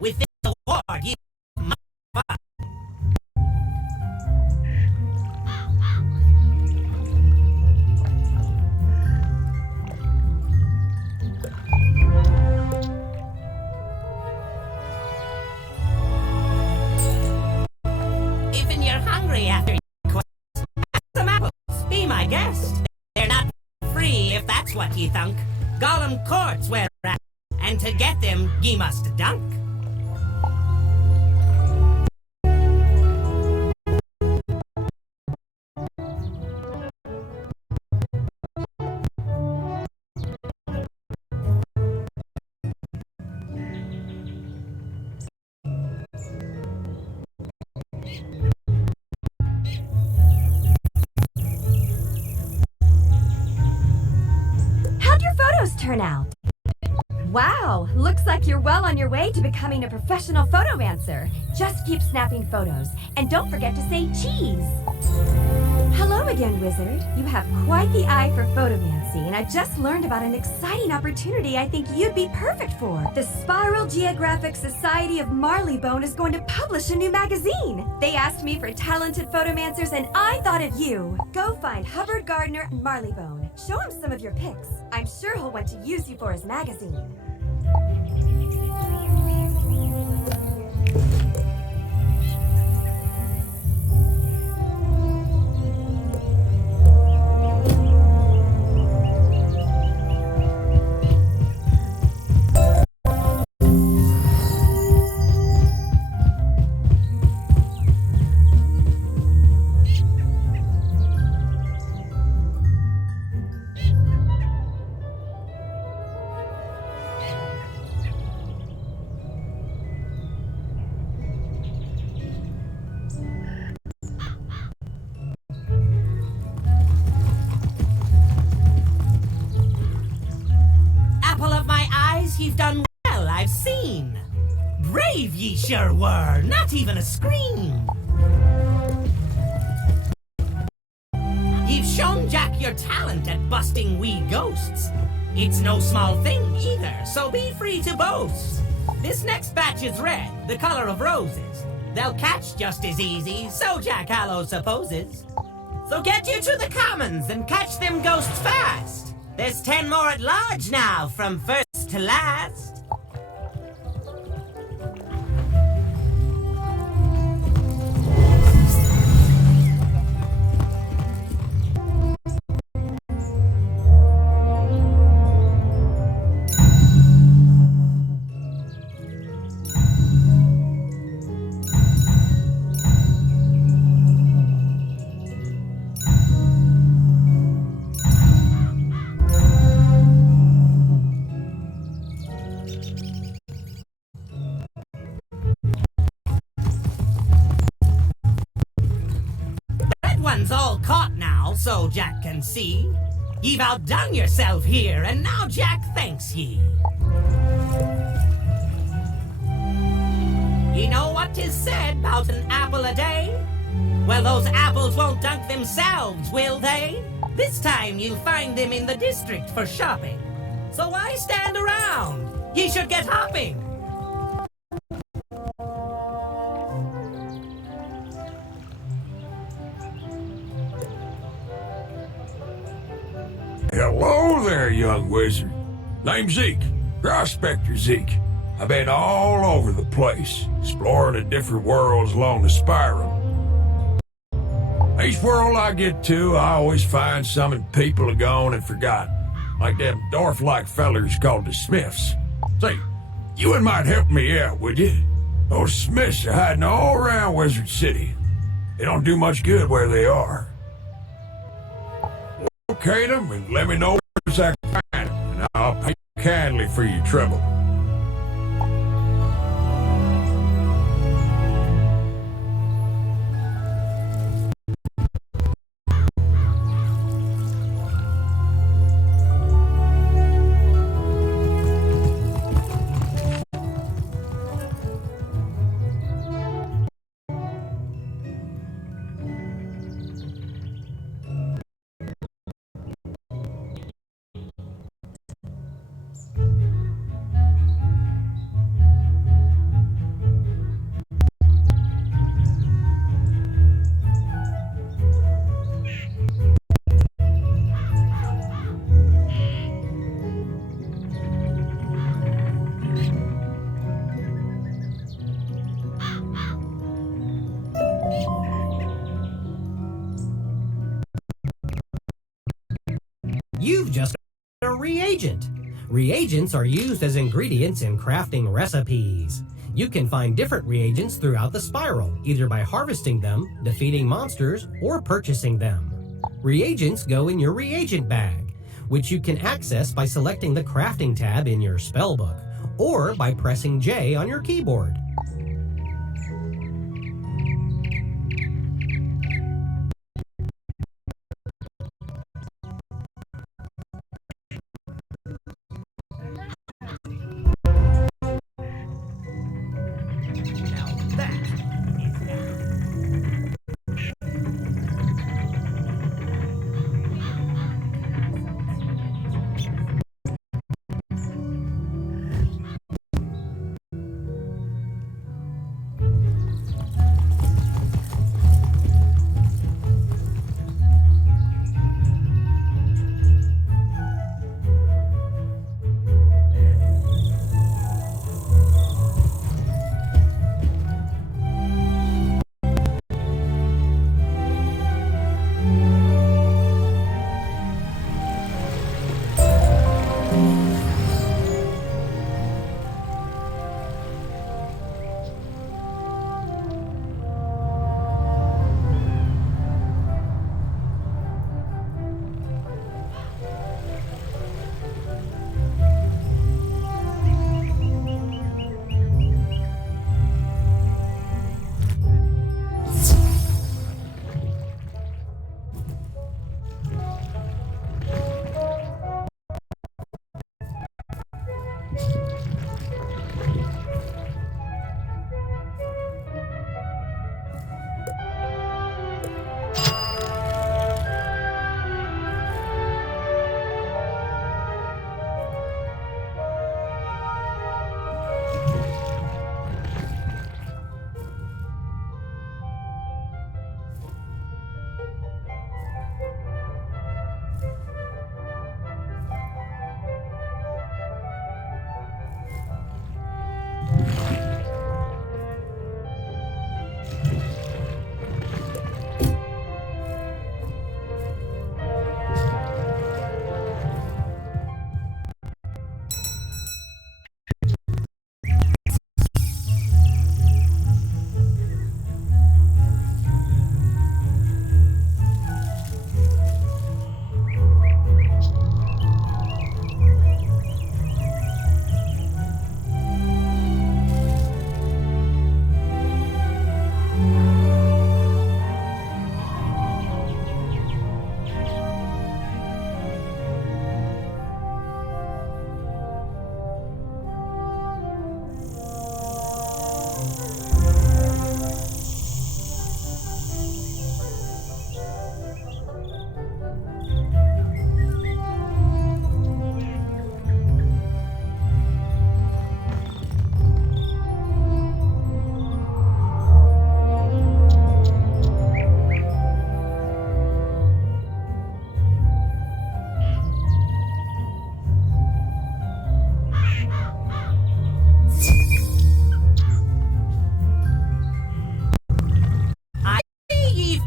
With this award, you must fight. If you're hungry after your quest, have some apples. Be my guest. They're not free if that's what ye thunk. Gollum courts where at, and to get them ye must dunk. How'd your photos turn out? Wow, looks like you're well on your way to becoming a professional photomancer. Just keep snapping photos, and don't forget to say cheese. Hello again, Wizard. You have quite the eye for photomancy, and I just learned about an exciting opportunity I think you'd be perfect for. The Spiral Geographic Society of Marleybone is going to publish a new magazine. They asked me for talented photomancers, and I thought of you. Go find Hubbard Gardner and Marleybone. Show him some of your pics. I'm sure he'll want to use you for his magazine. Apple of my eyes, you've done well, I've seen. Brave ye sure were, not even a scream. You've shown Jack your talent at busting wee ghosts. It's no small thing either, so be free to boast. This next batch is red, the color of roses. They'll catch just as easy, so Jack Hallow supposes. So get you to the commons and catch them ghosts fast. There's 10 more at large now, from first to last. One's all caught now, so Jack can see. You've outdone yourself here, and now Jack thanks ye. You know what 'tis said about an apple a day? Well, those apples won't dunk themselves, will they? This time you'll find them in the district for shopping. So why stand around? Ye should get hopping. Hello there, young wizard. Name's Zeke, Prospector Zeke. I've been all over the place, exploring the different worlds along the spiral. Each world I get to, I always find something people have gone and forgotten, like them dwarf-like fellers called the Smiths. Say, you might help me out, would you? Those Smiths are hiding all around Wizard City. They don't do much good where they are. Locate them and let me know where I can find them, and I'll pay you kindly for your trouble. You've just got a reagent. Reagents are used as ingredients in crafting recipes. You can find different reagents throughout the spiral, either by harvesting them, defeating monsters, or purchasing them. Reagents go in your reagent bag, which you can access by selecting the crafting tab in your spellbook, or by pressing J on your keyboard.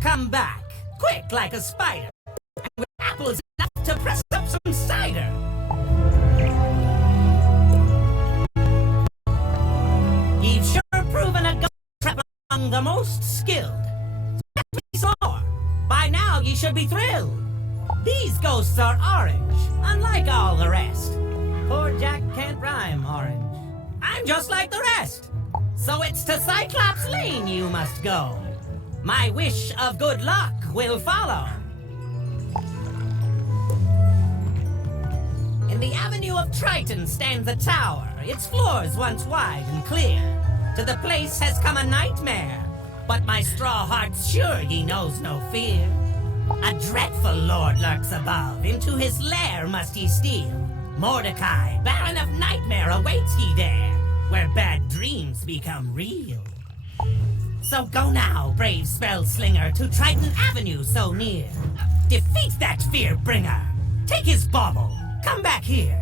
Come back, quick like a spider, and with apples enough to press up some cider. You've sure proven a ghost trap among the most skilled. More. By now you should be thrilled. These ghosts are orange, unlike all the rest. Poor Jack can't rhyme orange. I'm just like the rest. So it's to Cyclops Lane you must go. My wish of good luck will follow. In the Avenue of Triton stands a tower, its floors once wide and clear. To the place has come a nightmare, but my straw heart's sure he knows no fear. A dreadful lord lurks above, into his lair must he steal. Mordecai, Baron of Nightmare, awaits he there, where bad dreams become real. So go now, brave spell slinger, to Triton Avenue so near. Defeat that fear bringer. Take his bauble. Come back here.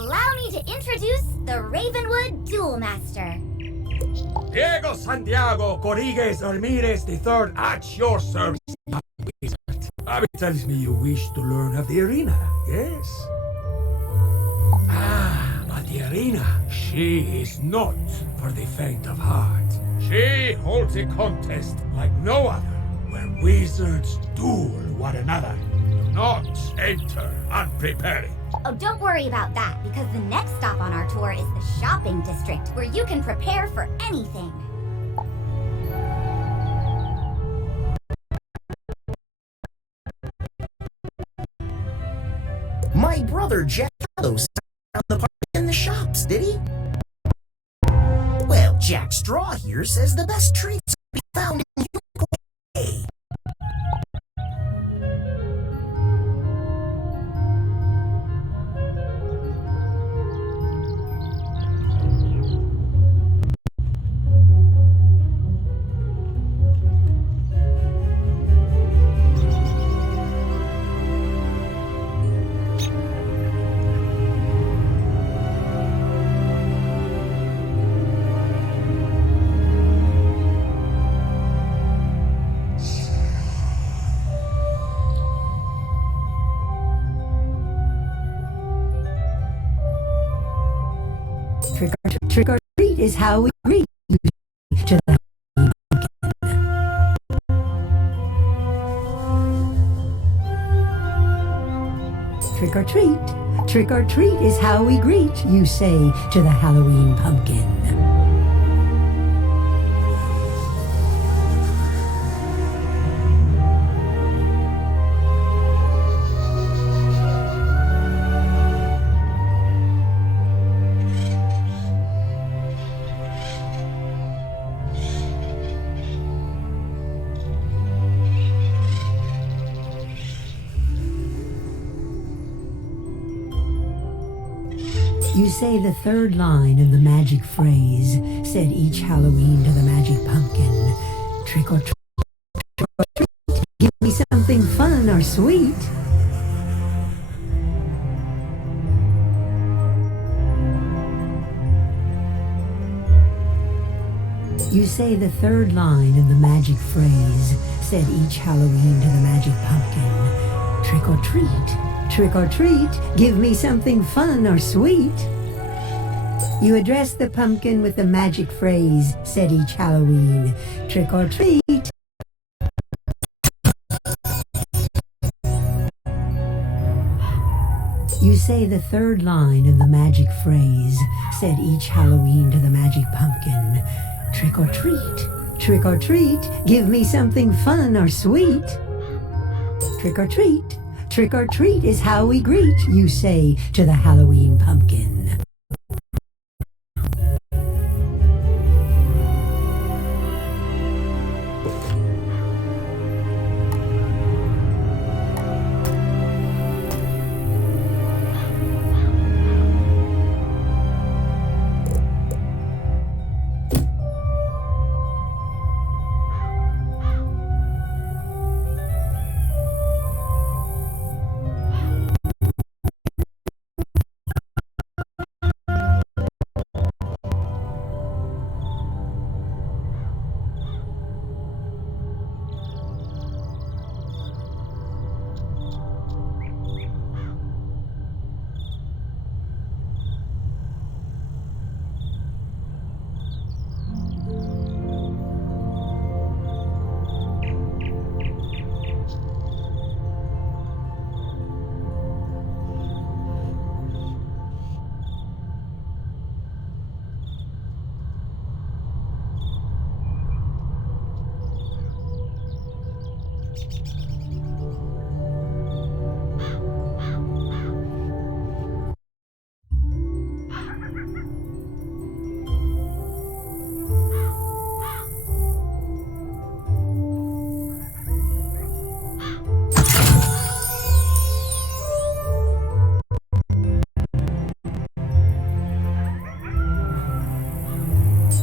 allow me to introduce the Ravenwood Duel Master. Diego Santiago Corrigues Ramirez III at your service, wizard. Abby tells me you wish to learn of the arena, yes? Ah, but the arena, she is not for the faint of heart. She holds a contest like no other, where wizards duel one another. Do not enter unprepared. Oh, don't worry about that, because the next stop on our tour is the shopping district, where you can prepare for anything. My brother Jack found the party in the shops, did he? Well, Jack Straw here says the best treats will be found in Uruguay. Trick or treat is how we greet you to the Trick or treat. Trick or treat is how we greet, you say to the Halloween pumpkin. You say the third line of the magic phrase, said each Halloween to the magic pumpkin. Trick or treat, trick or treat, give me something fun or sweet. You say the third line of the magic phrase, said each Halloween to the magic pumpkin. Trick or treat. Trick or treat, give me something fun or sweet. You address the pumpkin with the magic phrase, said each Halloween. Trick or treat. You say the third line of the magic phrase, said each Halloween to the magic pumpkin. Trick or treat. Trick or treat, give me something fun or sweet. Trick or treat. Trick or treat is how we greet, you say to the Halloween pumpkin.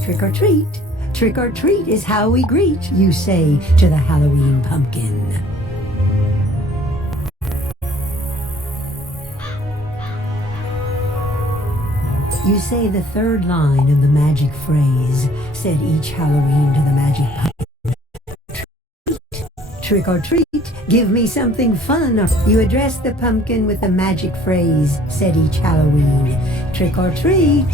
Trick or treat. Trick or treat is how we greet, you say to the Halloween pumpkin. You say the third line of the magic phrase, said each Halloween to the magic pumpkin. Trick or treat, give me something fun. You address the pumpkin with the magic phrase, said each Halloween. Trick or treat.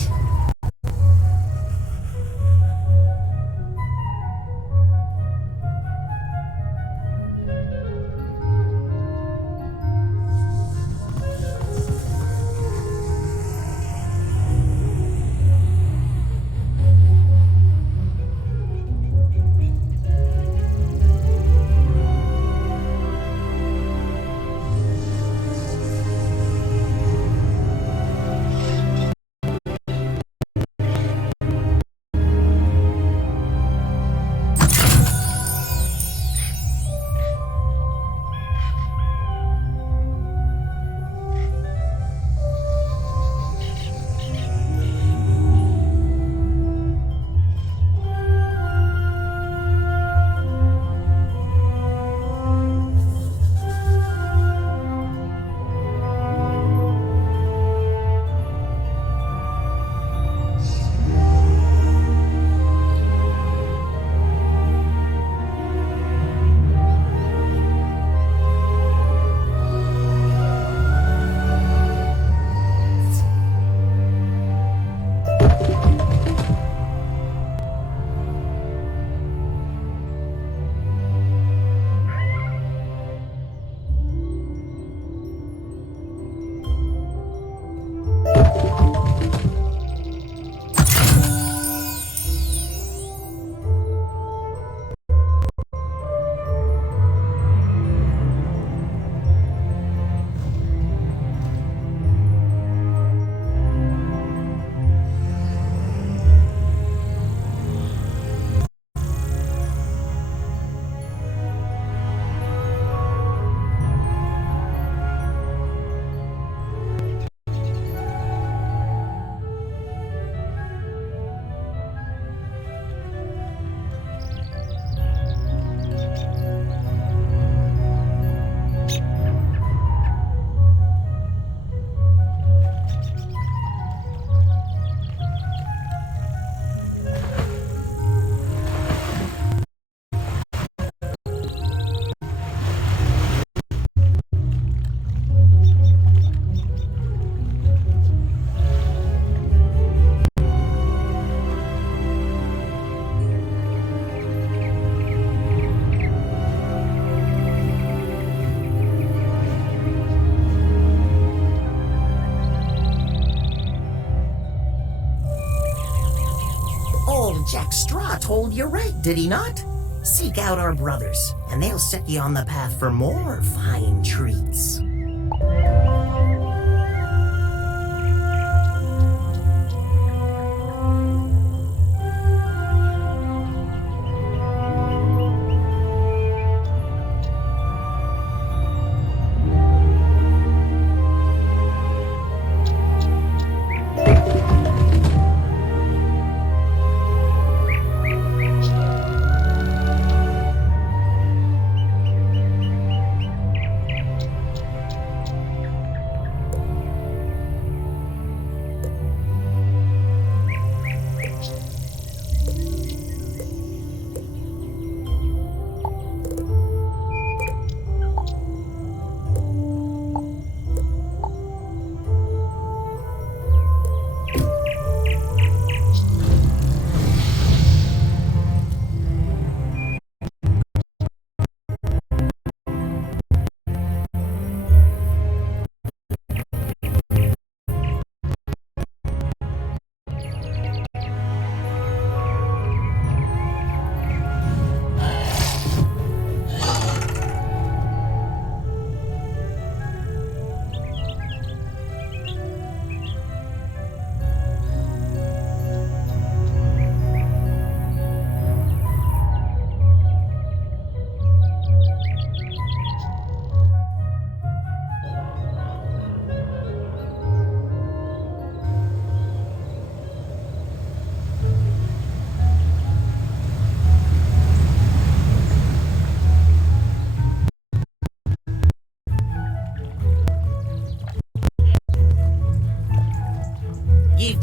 Jack Straw told you right, did he not? Seek out our brothers, and they'll set you on the path for more fine treats.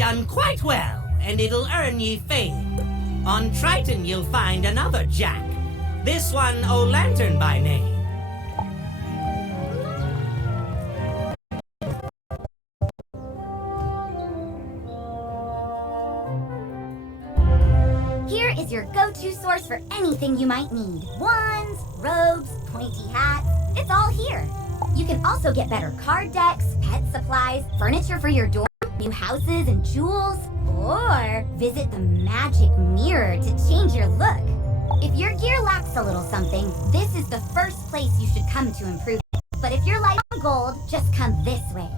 done quite well, and it'll earn ye fame. On Triton you'll find another Jack. This one O'Lantern by name. Here is your go-to source for anything you might need. Wands, robes, pointy hats, it's all here. You can also get better card decks, pet supplies, furniture for your dorm, new houses and jewels, or visit the magic mirror to change your look. If your gear lacks a little something, this is the first place you should come to improve it. But if you're light on gold, just come this way.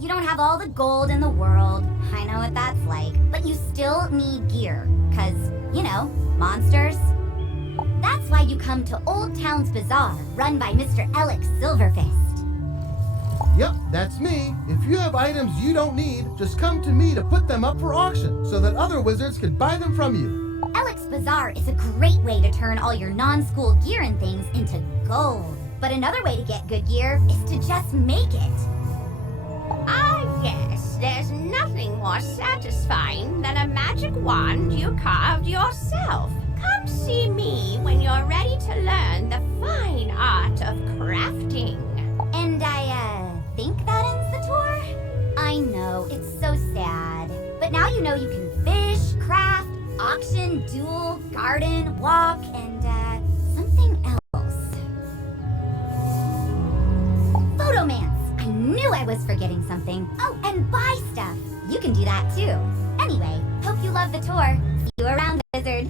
You don't have all the gold in the world. I know what that's like. But you still need gear. 'Cause, you know, monsters. That's why you come to Old Town's Bazaar, run by Mr. Alex Silverfist. Yep, that's me. If you have items you don't need, just come to me to put them up for auction so that other wizards can buy them from you. Alex Bazaar is a great way to turn all your non-school gear and things into gold. But another way to get good gear is to just make it. Ah, yes, there's nothing more satisfying than a magic wand you carved yourself. Come see me when you're ready to learn the fine art of crafting. And I think that ends the tour? I know, it's so sad. But now you know you can fish, craft, auction, duel, garden, walk, and something else. Photomance! I knew I was forgetting something. Oh, and buy stuff. You can do that too. Anyway, hope you love the tour. See you around, wizard.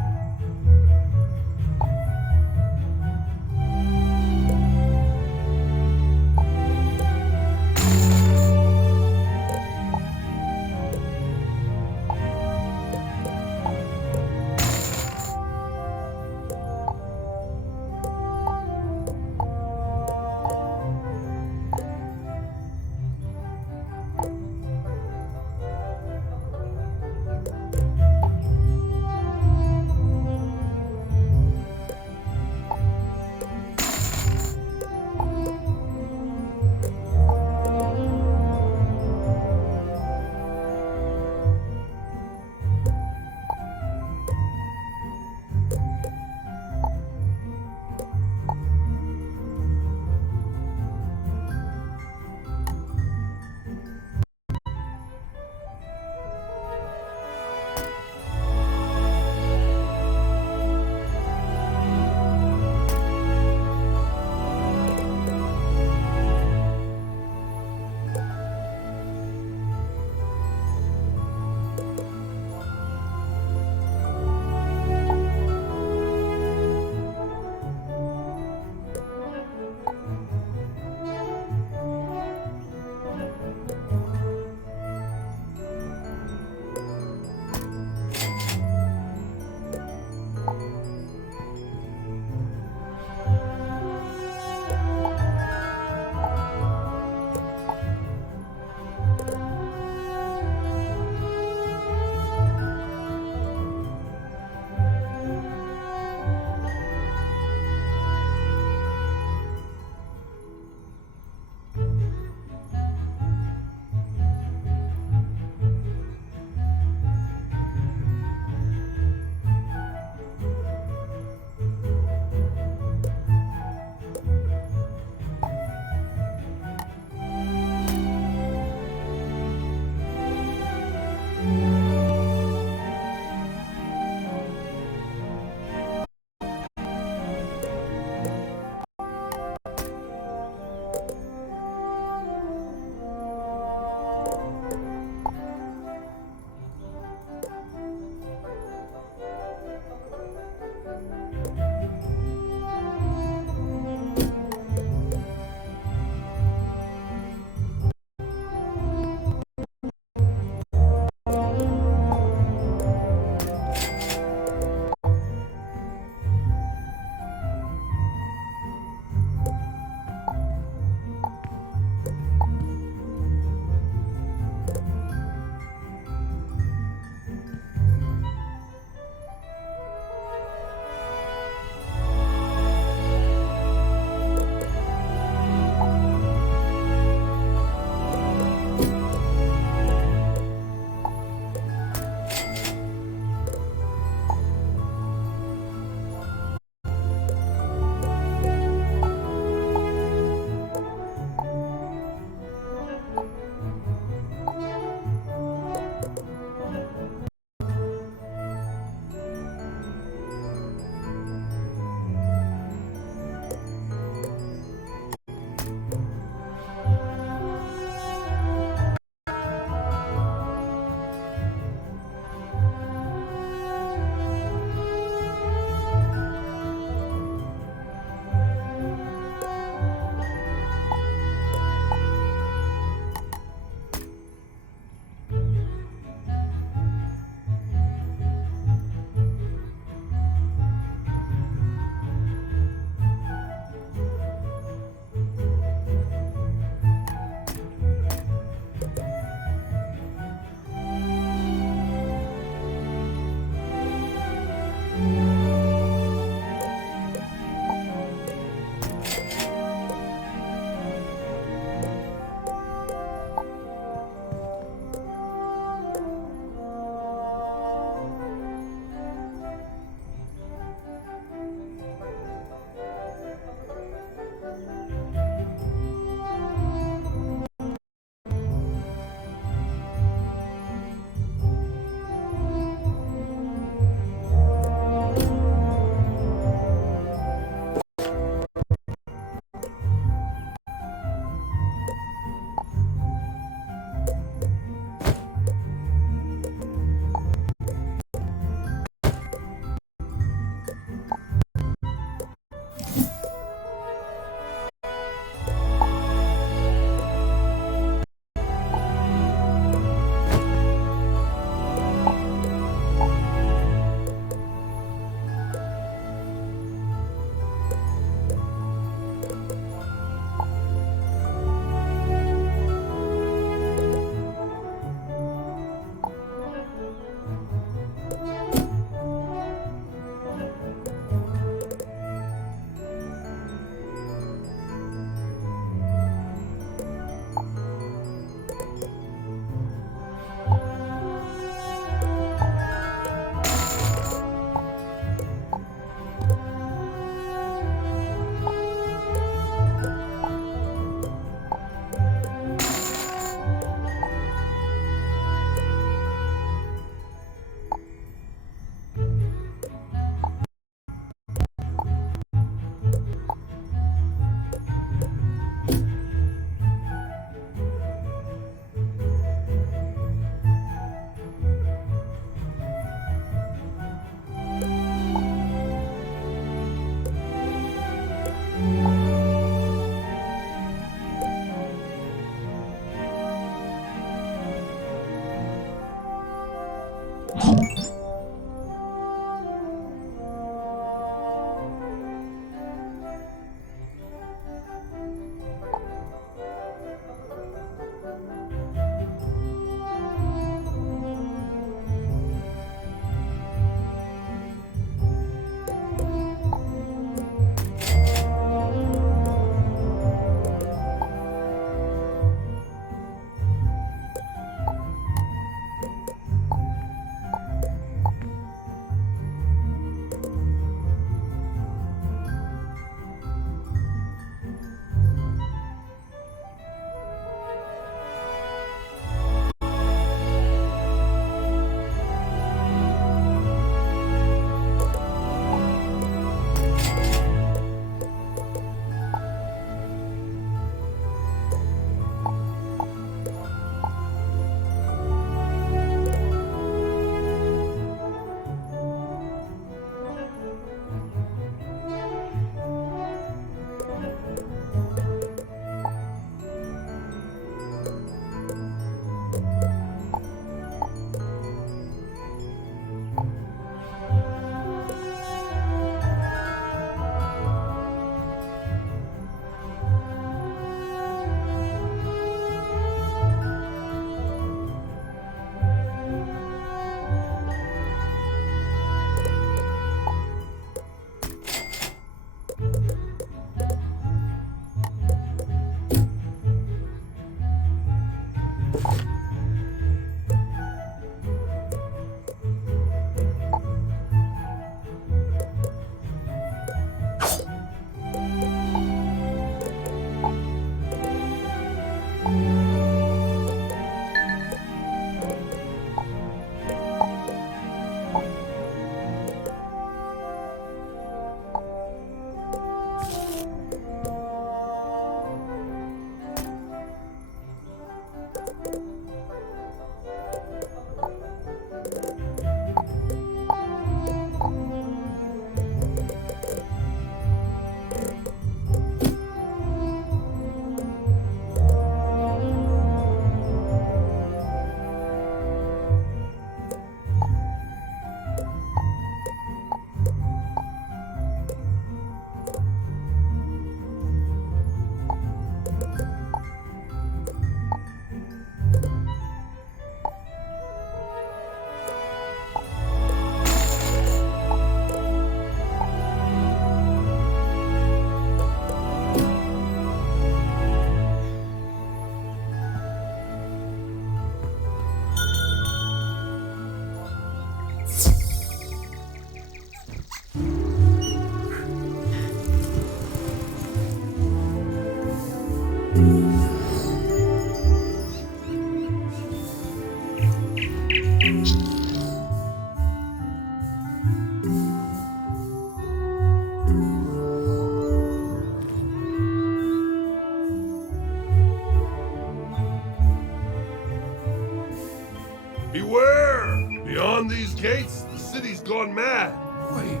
Beware! Beyond these gates, the city's gone mad. Wait,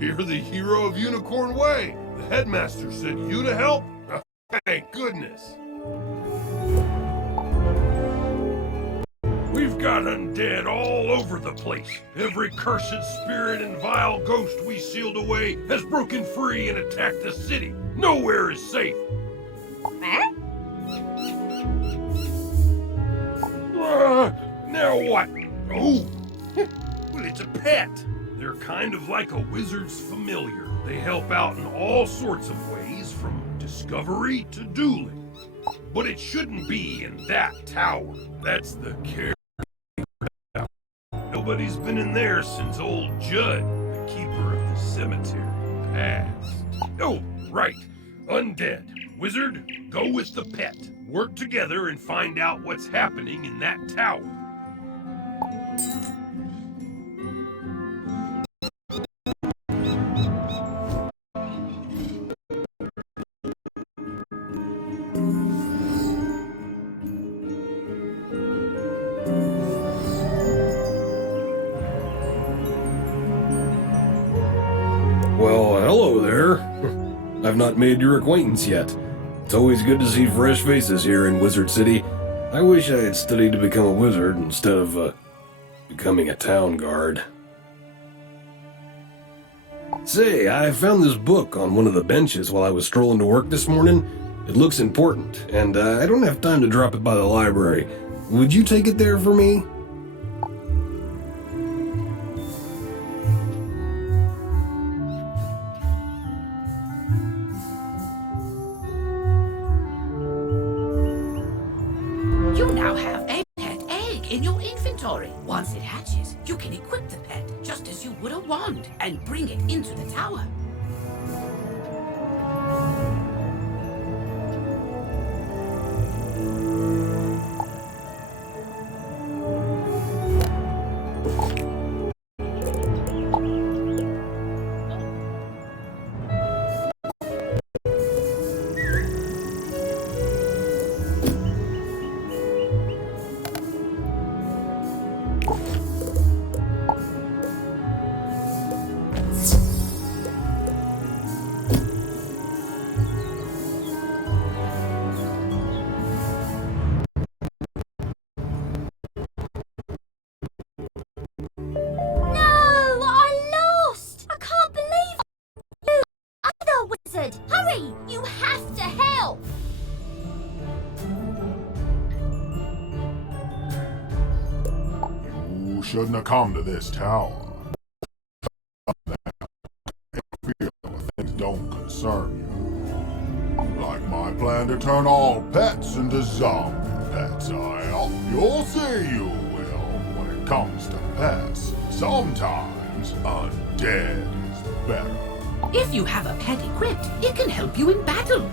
you're the hero of Unicorn Way. The headmaster sent you to help? Thank goodness. We've got undead all over the place. Every cursed spirit and vile ghost we sealed away has broken free and attacked the city. Nowhere is safe. Now what? Oh, well, it's a pet. They're kind of like a wizard's familiar. They help out in all sorts of ways, from discovery to dueling. But it shouldn't be in that tower. That's the care. Nobody's been in there since old Judd, the keeper of the cemetery, passed. Oh, right. Undead. Wizard, go with the pet. Work together and find out what's happening in that tower. Well, hello there. I've not made your acquaintance yet. It's always good to see fresh faces here in Wizard City. I wish I had studied to become a wizard instead of, becoming a town guard. Say, I found this book on one of the benches while I was strolling to work this morning. It looks important, and I don't have time to drop it by the library. Would you take it there for me? You now have a pet egg in your inventory. Once it hatches, you can equip the pet just as you would a wand and bring it into the tower. Hurry! You have to help! You shouldn't have come to this tower. Things don't concern you. Like my plan to turn all pets into zombie pets, you'll see you will. When it comes to pets, sometimes undead is better. If you have a pet equipped, it can help you in battle.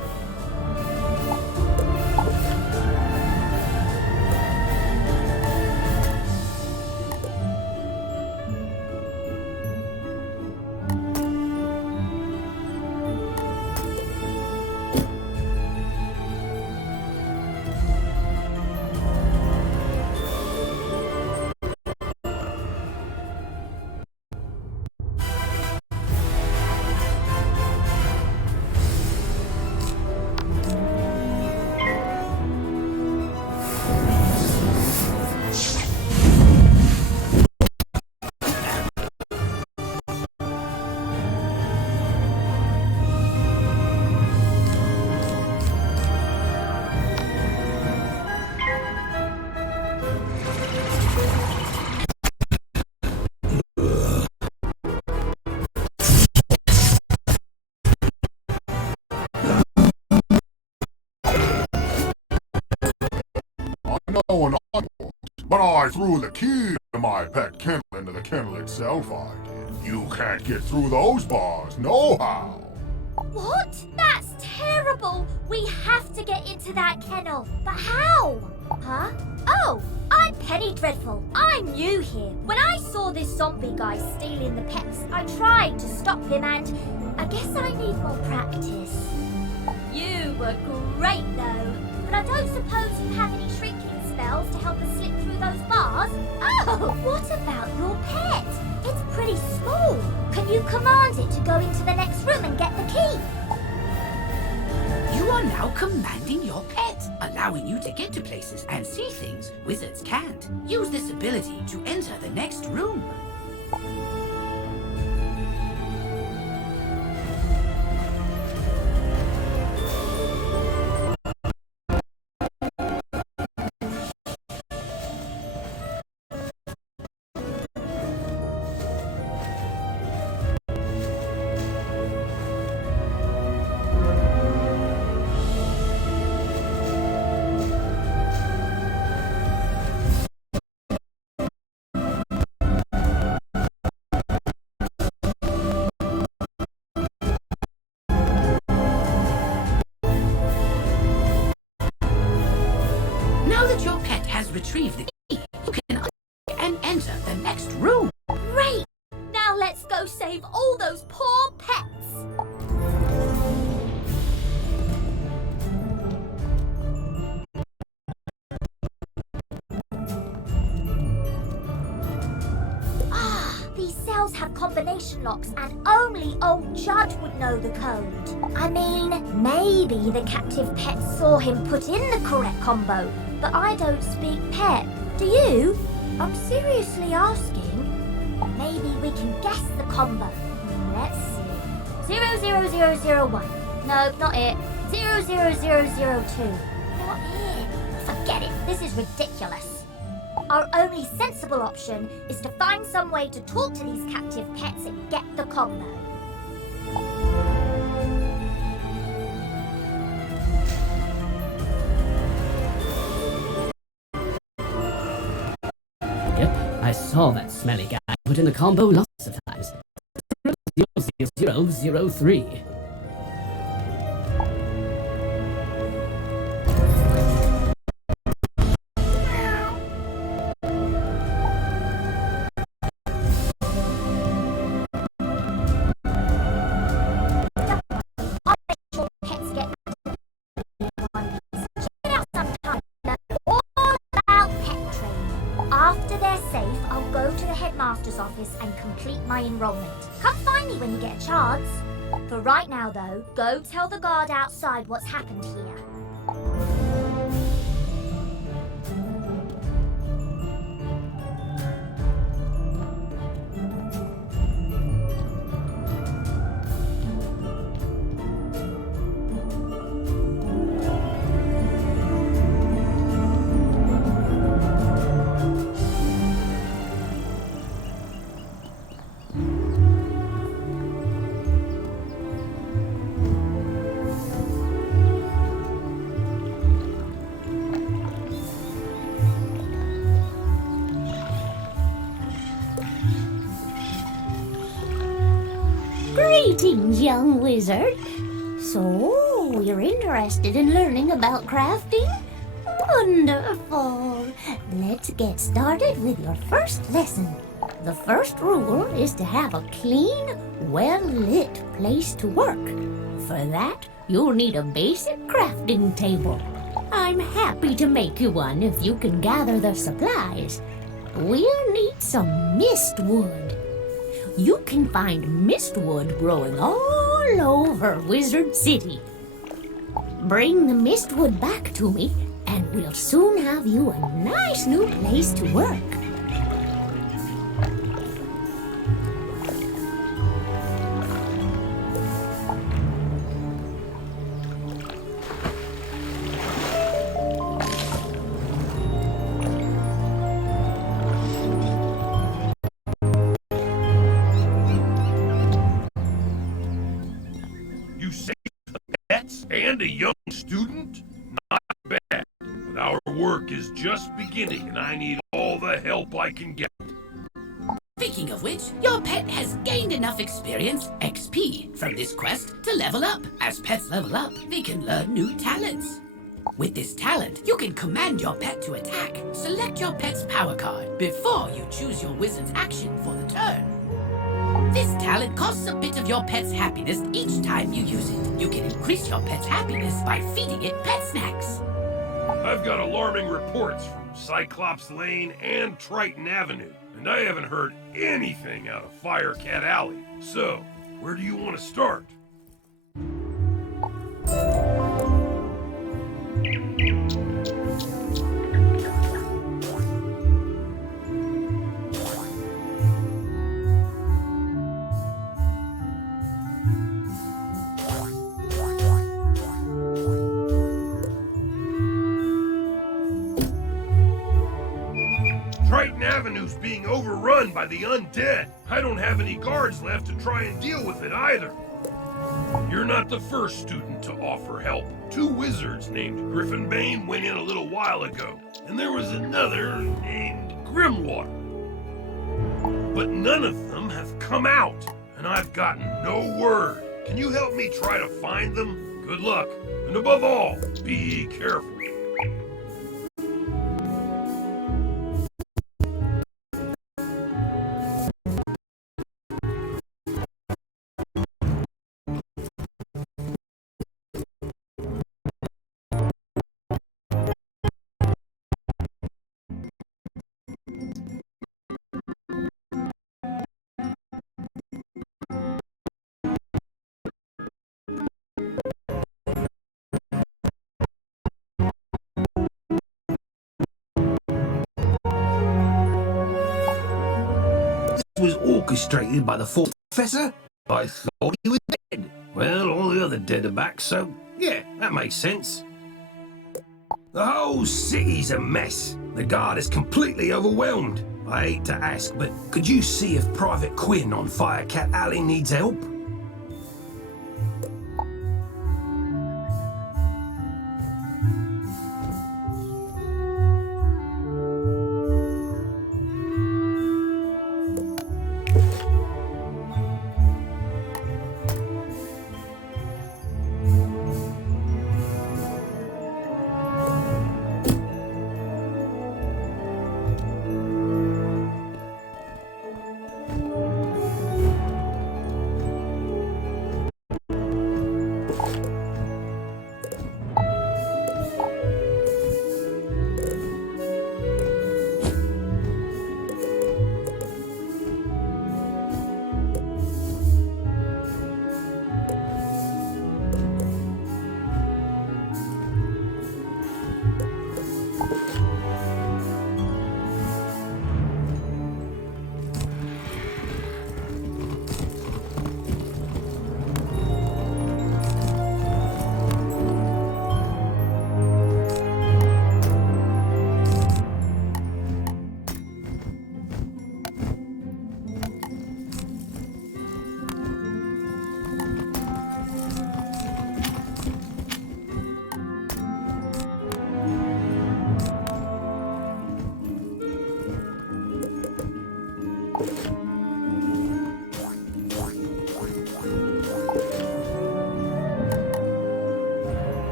I threw the key to my pet kennel into the kennel itself, I did. You can't get through those bars, nohow. What? That's terrible! We have to get into that kennel. But how? Huh? Oh, I'm Penny Dreadful. I'm new here. When I saw this zombie guy stealing the pets, I tried to stop him and I guess I need more practice. You were great though. But I don't suppose you have any shrinking spells to help us slip through those bars? Oh, what about your pet? It's pretty small. Can you command it to go into the next room and get the key? You are now commanding your pet, allowing you to get to places and see things wizards can't. Use this ability to enter the next room. Now that your pet has retrieved the key, you can unlock and enter the next room. Great! Now let's go save all those poor pets. These cells have combination locks and only old Judd would know the code. I mean, maybe the captive pet saw him put in the correct combo, but I don't speak pet. Do you? I'm seriously asking. Maybe we can guess the combo. Let's see. 00001. No, not it. 00002. Not it. Forget it. This is ridiculous. Our only sensible option is to find some way to talk to these captive pets and get the combo. Yep, I saw that smelly guy put in the combo lots of times. 00003. Office and complete my enrollment. Come find me when you get a chance. For right now, though, go tell the guard outside what's happened here. Greetings, young wizard. So, you're interested in learning about crafting? Wonderful. Let's get started with your first lesson. The first rule is to have a clean, well-lit place to work. For that, you'll need a basic crafting table. I'm happy to make you one if you can gather the supplies. We'll need some mistwood. You can find mistwood growing all over Wizard City. Bring the mistwood back to me, and we'll soon have you a nice new place to work. And a young student? Not bad. But our work is just beginning, and I need all can get. Speaking of which, your pet has gained enough experience, XP, from this quest to level up. As pets level up, they can learn new talents. With this talent, you can command your pet to attack. Select your pet's power card before you choose your wizard's action for the turn. This talent costs a bit of your pet's happiness each time you use it. You can increase your pet's happiness by feeding it pet snacks. I've got alarming reports from Cyclops Lane and Triton Avenue, and I haven't heard anything out of Firecat Alley. So, where do you want to start? Triton Avenue's being overrun by the undead. I don't have any guards left to try and deal with it either. You're not the first student to offer help. 2 wizards named Griffinbane went in a little while ago, and there was another named Grimwater. But none of them have come out, and I've gotten no word. Can you help me try to find them? Good luck, and above all, be careful. Was orchestrated by the fourth professor? I thought he was dead. Well, all the other dead are back, so yeah, that makes sense. The whole city's a mess. The guard is completely overwhelmed. I hate to ask, but could you see if Private Quinn on Firecat Alley needs help?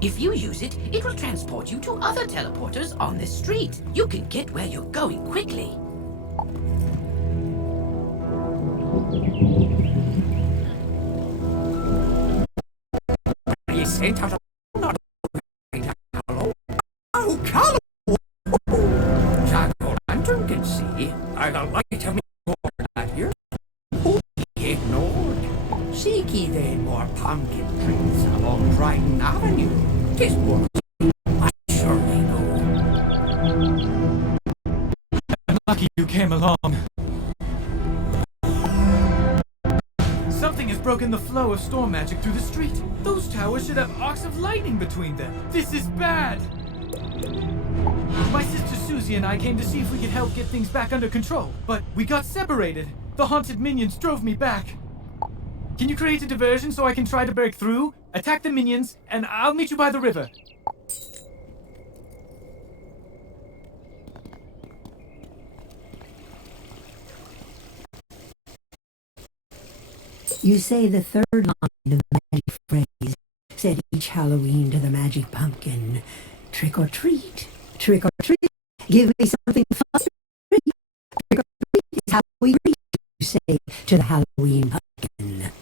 If you use it, it will transport you to other teleporters on this street. You can get where you're going quickly. You sent out a oh, color! Jack-o'-lantern can see. I got light of me out here. Oh, he ignored. Seek ye then more pumpkin trees along Dryden Avenue. 'Tis more I surely know. I'm lucky you came along. Something has broken the flow of storm magic through the street. Those towers should have arcs of lightning between them. This is bad! My sister Susie and I came to see if we could help get things back under control, but we got separated. The haunted minions drove me back. Can you create a diversion so I can try to break through, attack the minions, and I'll meet you by the river? You say the third line of the magic phrase, said each Halloween to the magic pumpkin. Trick or treat, give me something fun. Trick or treat is how we greet, you say to the Halloween pumpkin.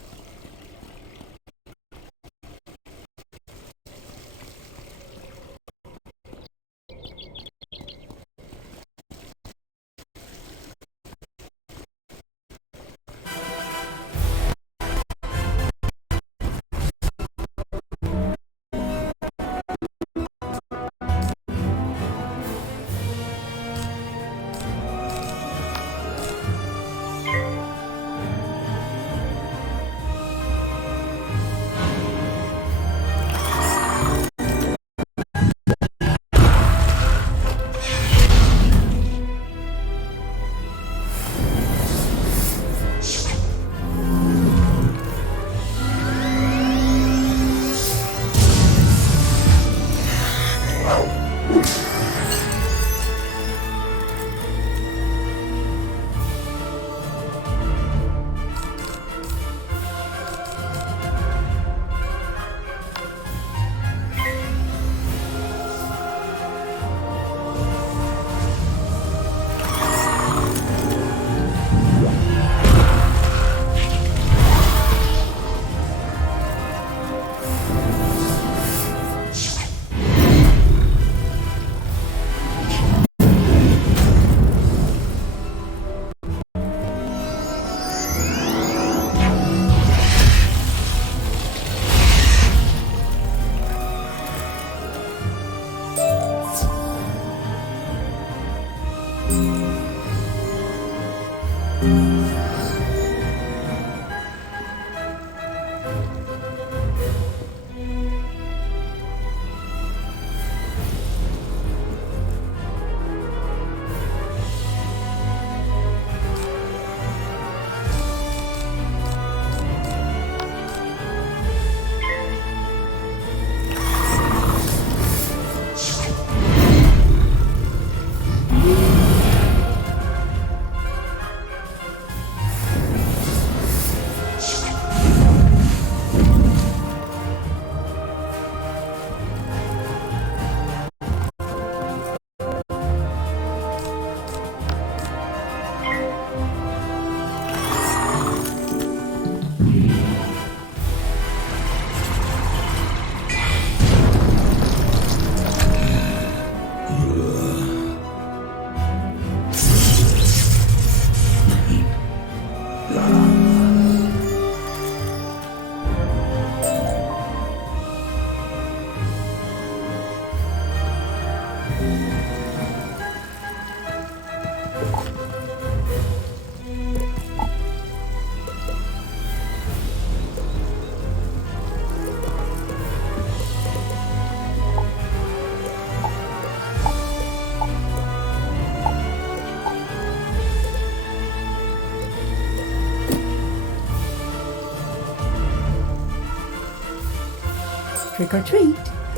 Trick or treat.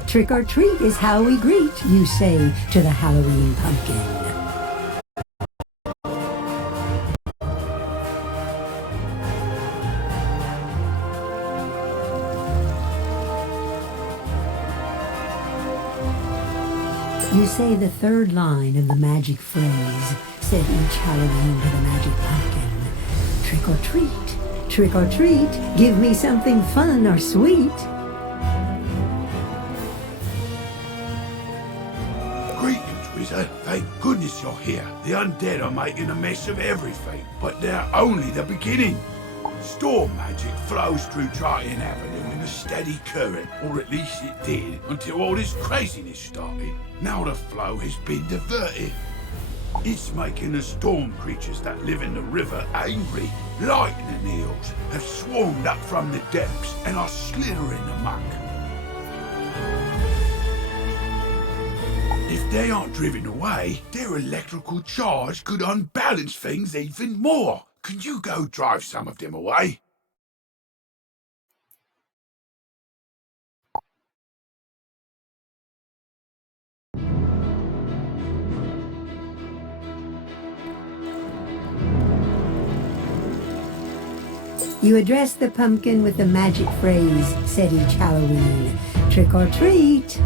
Trick or treat is how we greet, you say to the Halloween pumpkin. You say the third line of the magic phrase, said each Halloween to the magic pumpkin. Trick or treat, trick or treat, give me something fun or sweet. Greetings, Wizard. Thank goodness you're here. The undead are making a mess of everything, but they're only the beginning. Storm magic flows through Triton Avenue in a steady current, or at least it did, until all this craziness started. Now the flow has been diverted. It's making the storm creatures that live in the river angry. Lightning eels have swarmed up from the depths and are slithering amok. If they aren't driven away, their electrical charge could unbalance things even more. Can you go drive some of them away? You address the pumpkin with the magic phrase, said each Halloween. Trick or treat.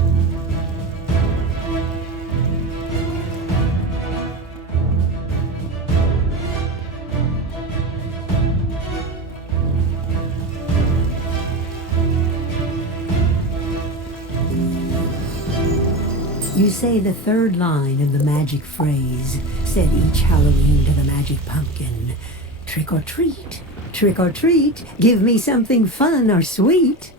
You say the third line of the magic phrase, said each Halloween to the magic pumpkin. Trick or treat, trick or treat, give me something fun or sweet.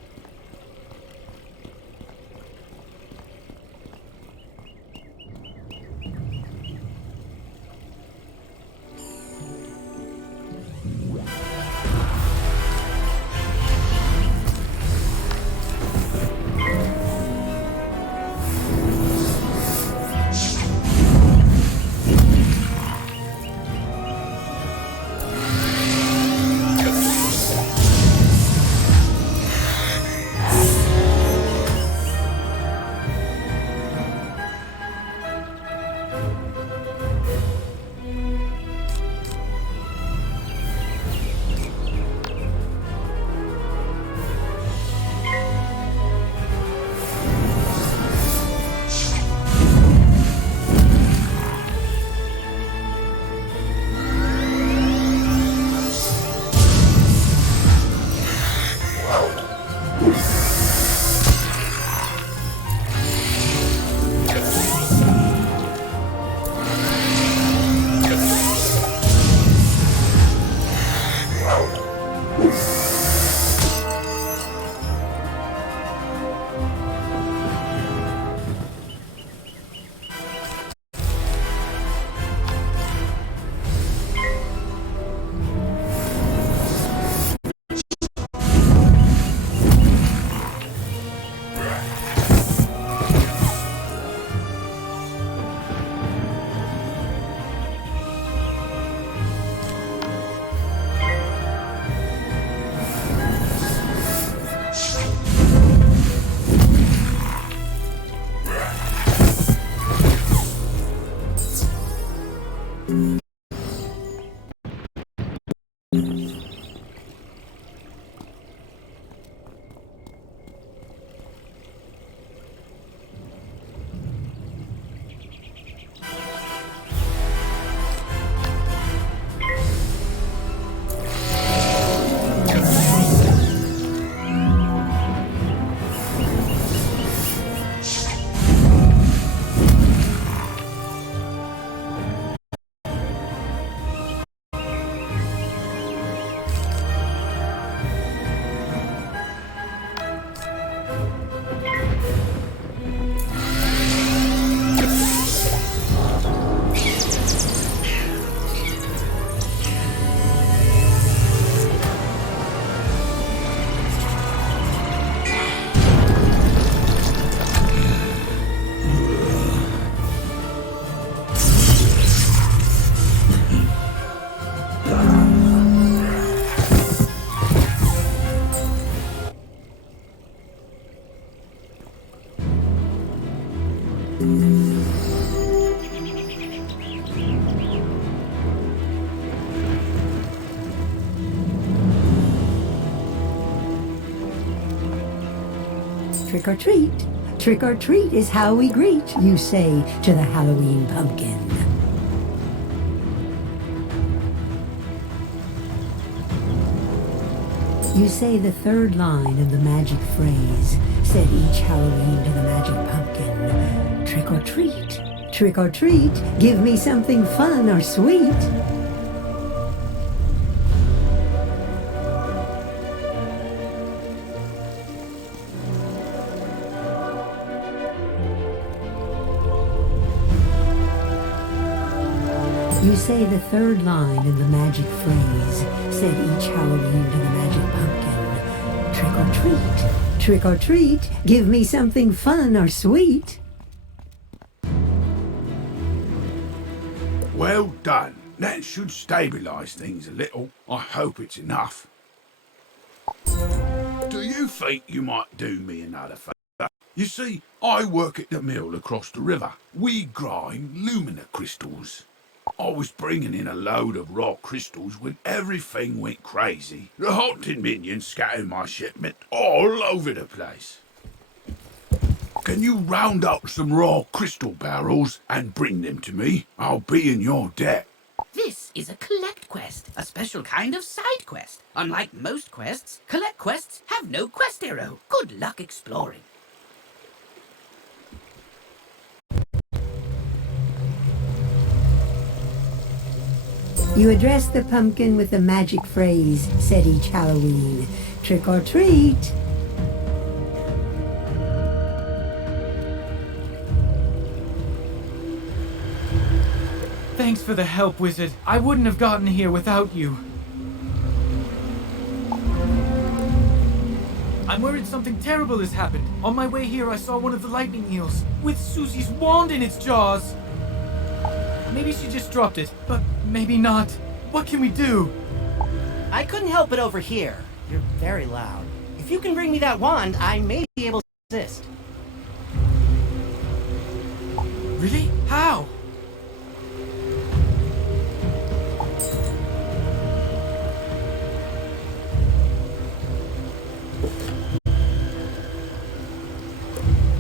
Trick or treat, Trick or treat is how we greet, you say to the Halloween pumpkin. You say the third line of the magic phrase, said each Halloween to the magic pumpkin. Trick or treat, trick or treat, give me something fun or sweet. You say the third line of the magic phrase, said each Halloween to the magic pumpkin. Trick or treat, trick or treat, give me something fun or sweet. Well done. That should stabilise things a little. I hope it's enough. Do you think you might do me another favour? You see, I work at the mill across the river. We grind lumina crystals. I was bringing in a load of raw crystals when everything went crazy. The haunted minions scattered my shipment all over the place. Can you round up some raw crystal barrels and bring them to me? I'll be in your debt. This is a collect quest, a special kind of side quest. Unlike most quests, collect quests have no quest hero. Good luck exploring. You address the pumpkin with the magic phrase, said each Halloween. Trick or treat. Thanks for the help, Wizard. I wouldn't have gotten here without you. I'm worried something terrible has happened. On my way here, I saw one of the lightning eels with Susie's wand in its jaws. Maybe she just dropped it, but maybe not. What can we do? I couldn't help it over here. You're very loud. If you can bring me that wand, I may be able to assist. Really? How?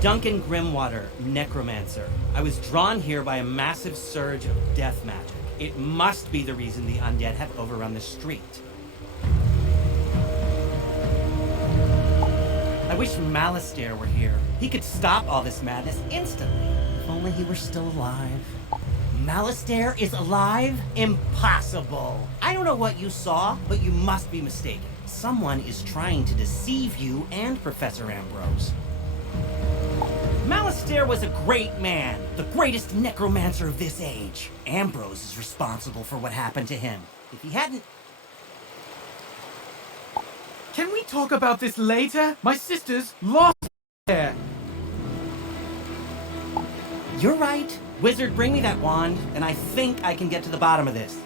Duncan Grimwater, Necromancer. I was drawn here by a massive surge of death magic. It must be the reason the undead have overrun the street. I wish Malistaire were here. He could stop all this madness instantly. If only he were still alive. Malistaire is alive? Impossible! I don't know what you saw, but you must be mistaken. Someone is trying to deceive you and Professor Ambrose. Malistaire was a great man, the greatest necromancer of this age. Ambrose is responsible for what happened to him. If he hadn't... Can we talk about this later? My sister's lost there. You're right. Wizard, bring me that wand, and I think I can get to the bottom of this.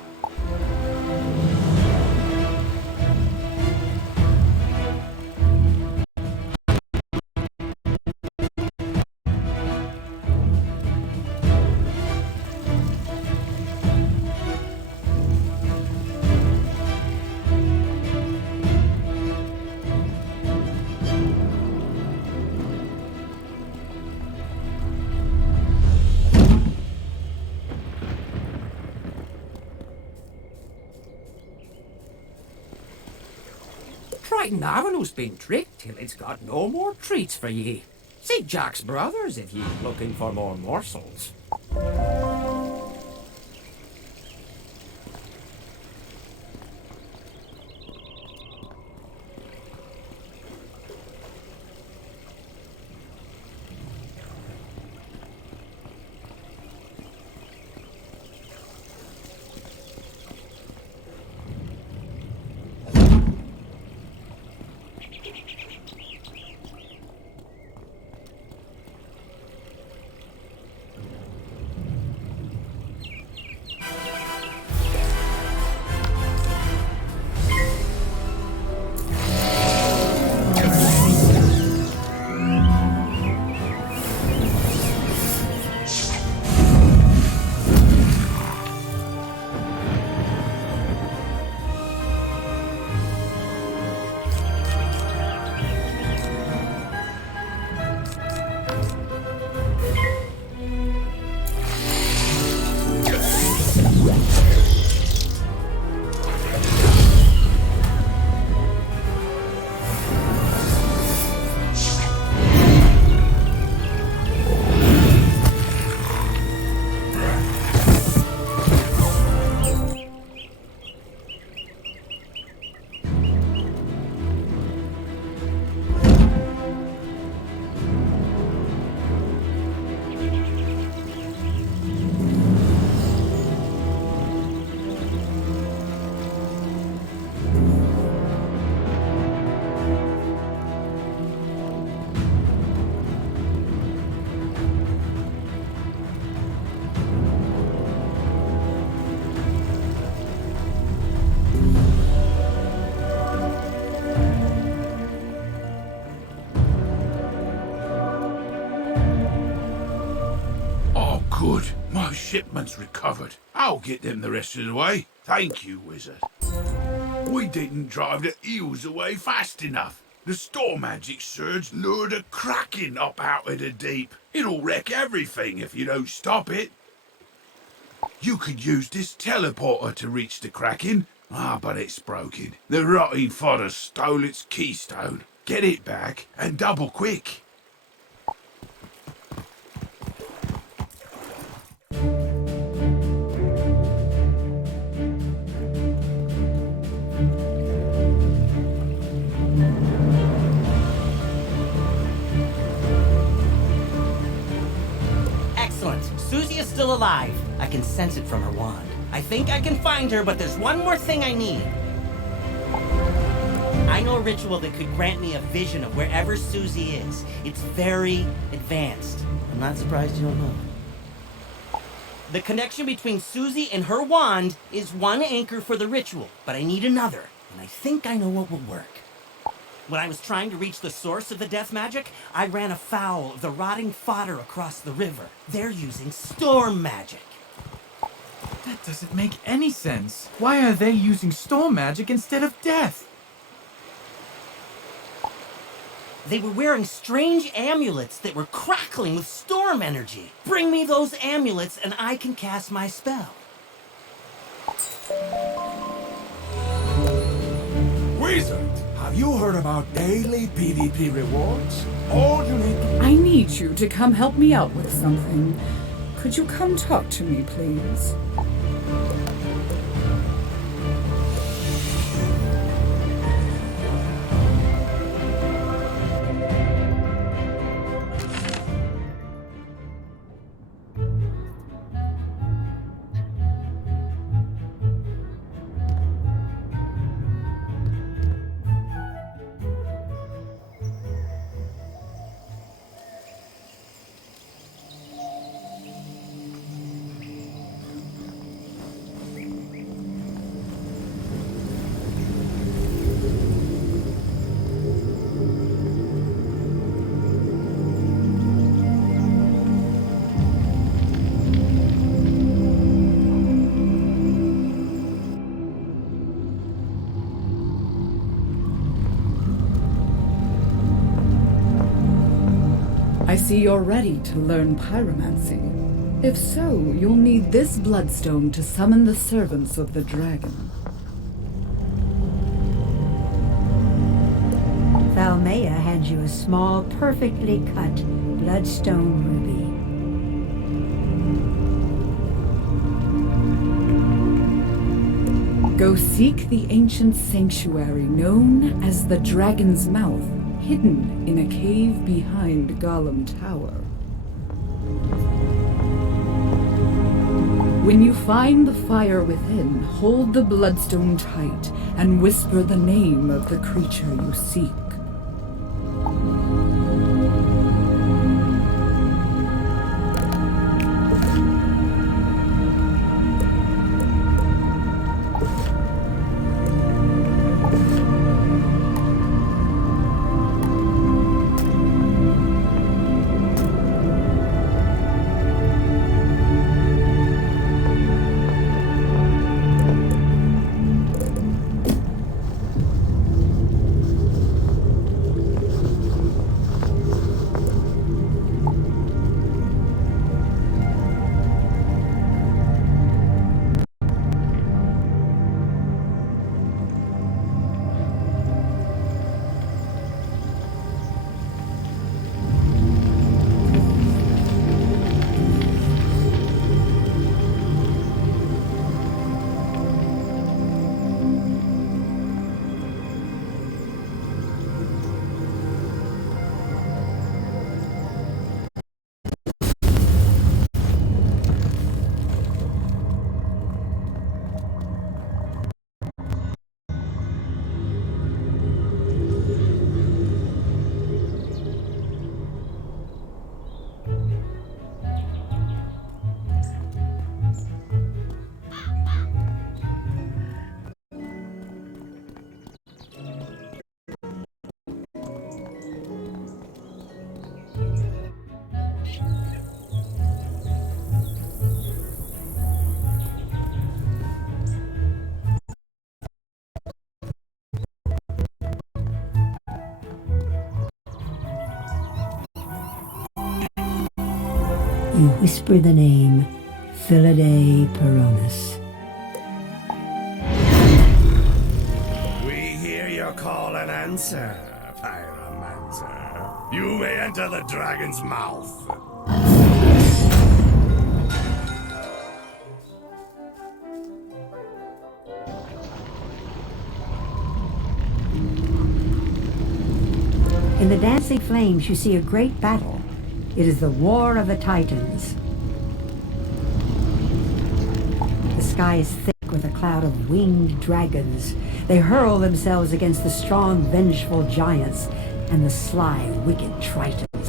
Triton Avenue's been tricked till it's got no more treats for ye. See Jack's Brothers if ye looking for more morsels. Good. My shipment's recovered. I'll get them the rest of the way. Thank you, wizard. We didn't drive the eels away fast enough. The storm magic surge lured a kraken up out of the deep. It'll wreck everything if you don't stop it. You could use this teleporter to reach the kraken. But it's broken. The rotting fodder stole its keystone. Get it back, and double quick. Excellent. Susie is still alive. I can sense it from her wand. I think I can find her, but there's one more thing I need. I know a ritual that could grant me a vision of wherever Susie is. It's very advanced. I'm not surprised you don't know. The connection between Susie and her wand is one anchor for the ritual, but I need another, and I think I know what will work. When I was trying to reach the source of the death magic, I ran afoul of the rotting fodder across the river. They're using storm magic. That doesn't make any sense. Why are they using storm magic instead of death? They were wearing strange amulets that were crackling with storm energy. Bring me those amulets and I can cast my spell. Wizard, have you heard about daily PvP rewards? All you need to... I need you to come help me out with something. Could you come talk to me, please? I see you're ready to learn pyromancy. If so, you'll need this bloodstone to summon the servants of the dragon. Thalmea hands you a small, perfectly cut bloodstone ruby. Go seek the ancient sanctuary known as the Dragon's Mouth, hidden in a cave behind Gollum Tower. When you find the fire within, hold the bloodstone tight and whisper the name of the creature you seek. You whisper the name Philidae Peronis. We hear your call and answer, Pyromancer. You may enter the dragon's mouth. In the dancing flames, you see a great battle. It is the War of the Titans. The sky is thick with a cloud of winged dragons. They hurl themselves against the strong, vengeful giants and the sly, wicked Tritons.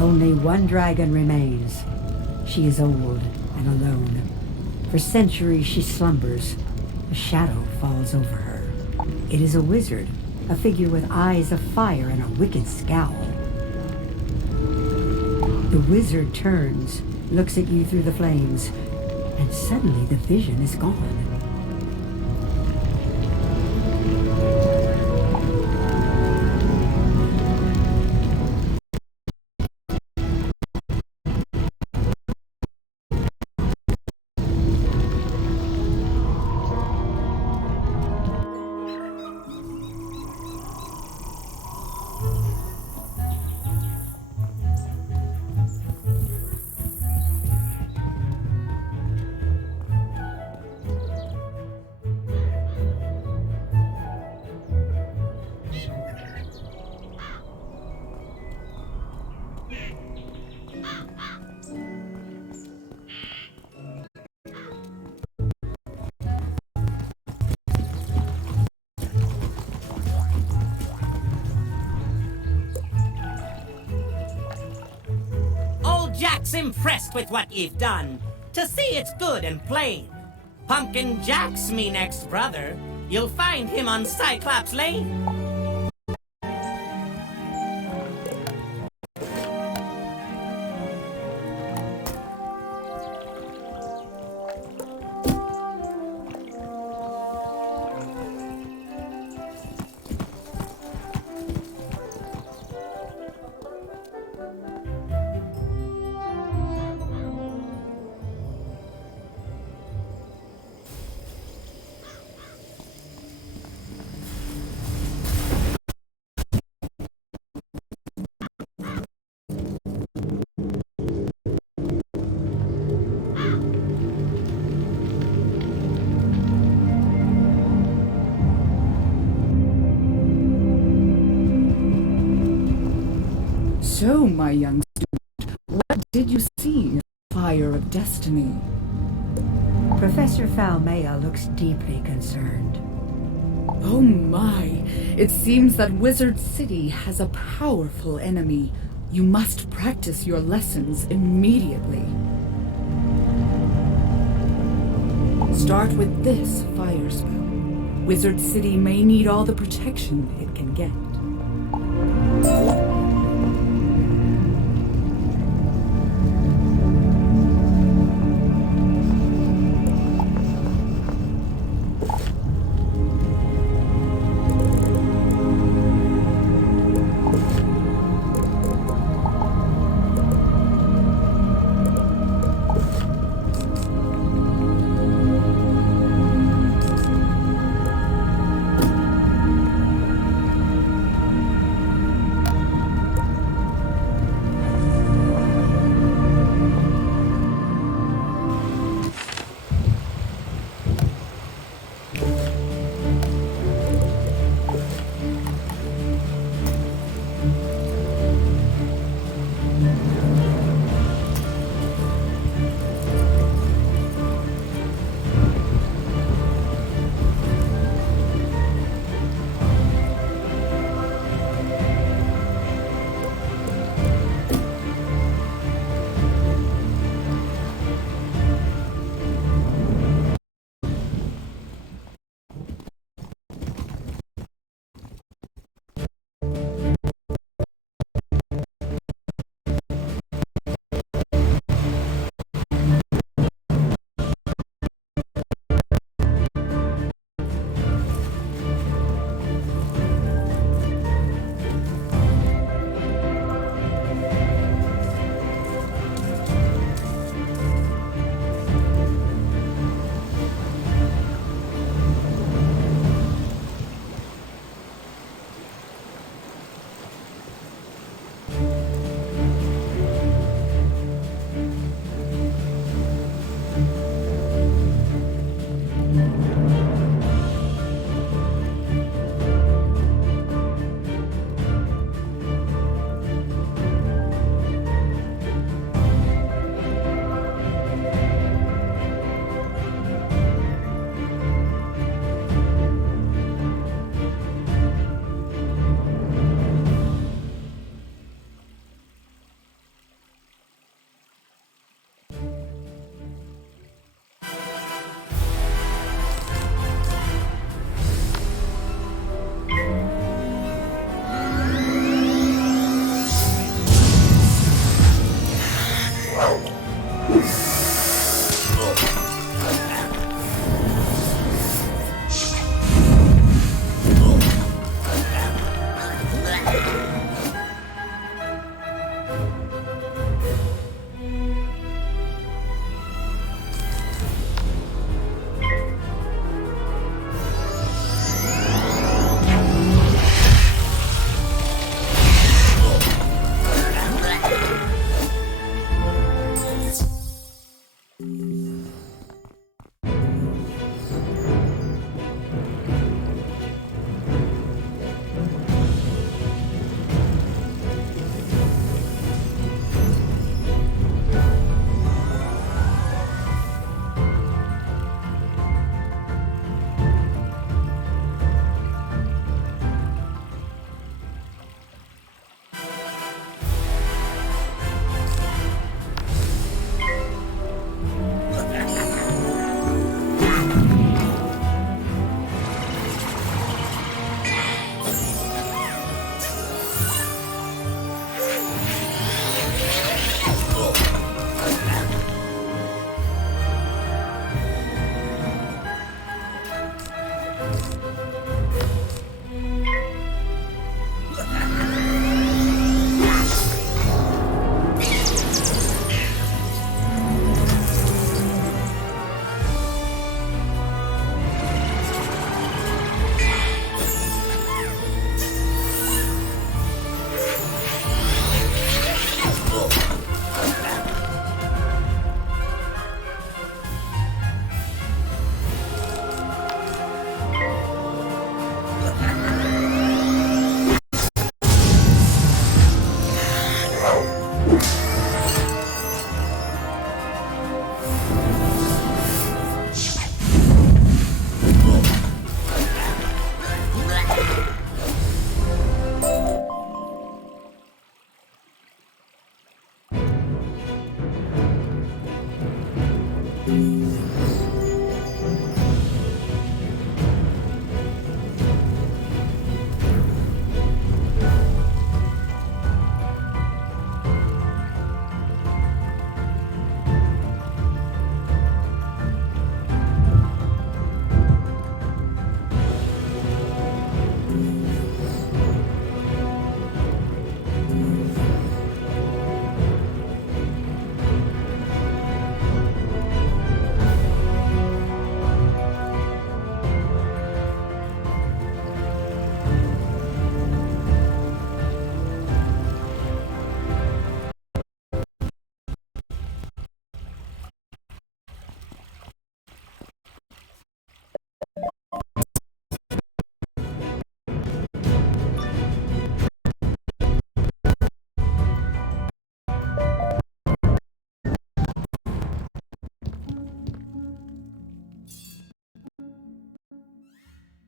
Only one dragon remains. She is old and alone. For centuries she slumbers. A shadow falls over her. It is a wizard, a figure with eyes of fire and a wicked scowl. The wizard turns, looks at you through the flames, and suddenly the vision is gone. Jack's impressed with what you've done. To see it's good and plain. Pumpkin Jack's me next brother. You'll find him on Cyclops Lane. So, my young student, what did you see in the Fire of Destiny? Professor Falmea looks deeply concerned. Oh my! It seems that Wizard City has a powerful enemy. You must practice your lessons immediately. Start with this fire spell. Wizard City may need all the protection it can get.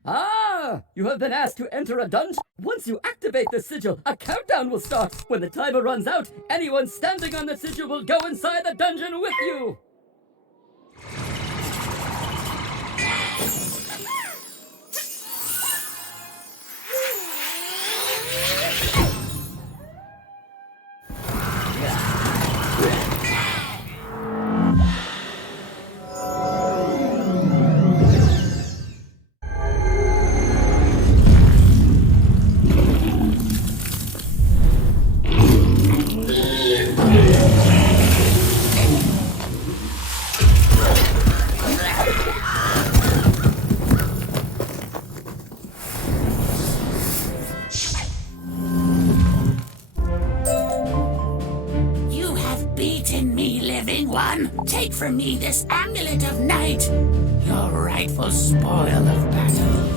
Ah! You have been asked to enter a dungeon. Once you activate the sigil, a countdown will start. When the timer runs out, anyone standing on the sigil will go inside the dungeon with you. You have beaten me, living one. Take from me this amulet of night, your rightful spoil of battle.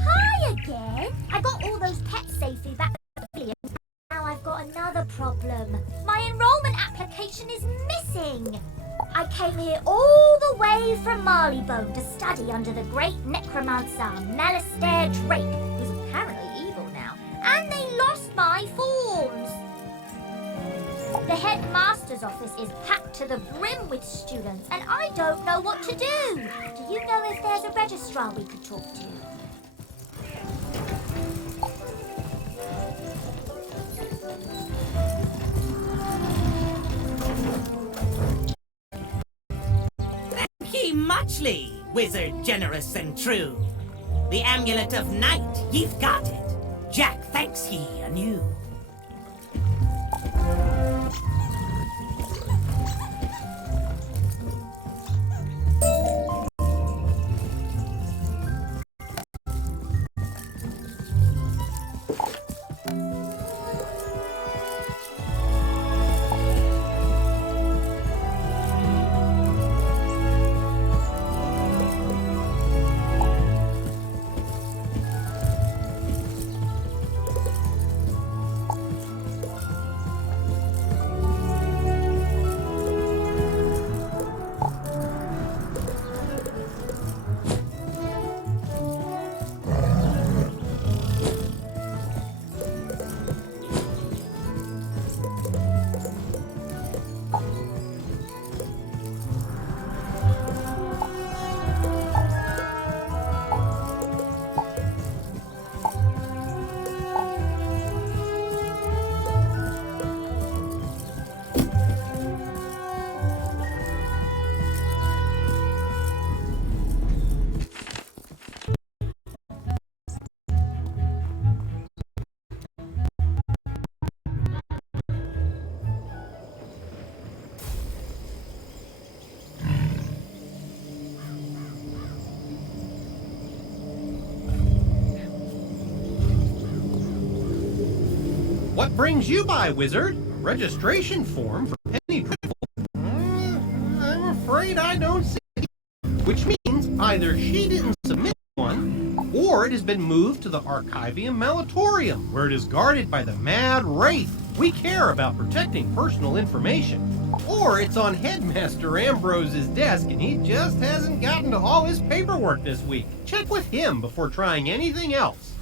Hi again. I got all those pets safely back to the pavilion. Now I've got another problem. My enrollment application is missing. I came here all the way from Marleybone to study under the great necromancer Malistaire Drake, who's apparently evil now, and they lost my forms. The headmaster's office is packed to the brim with students, and I don't know what to do. Do you know if there's a registrar we could talk to? Thank ye muchly, wizard generous and true. The amulet of night, ye've got it. Jack thanks ye anew. What brings you by, wizard? A registration form for Penny Dreadful? I'm afraid I don't see it. Which means either she didn't submit one, or it has been moved to the Archivium Malatorium, where it is guarded by the Mad Wraith. We care about protecting personal information. Or it's on Headmaster Ambrose's desk and he just hasn't gotten to all his paperwork this week. Check with him before trying anything else.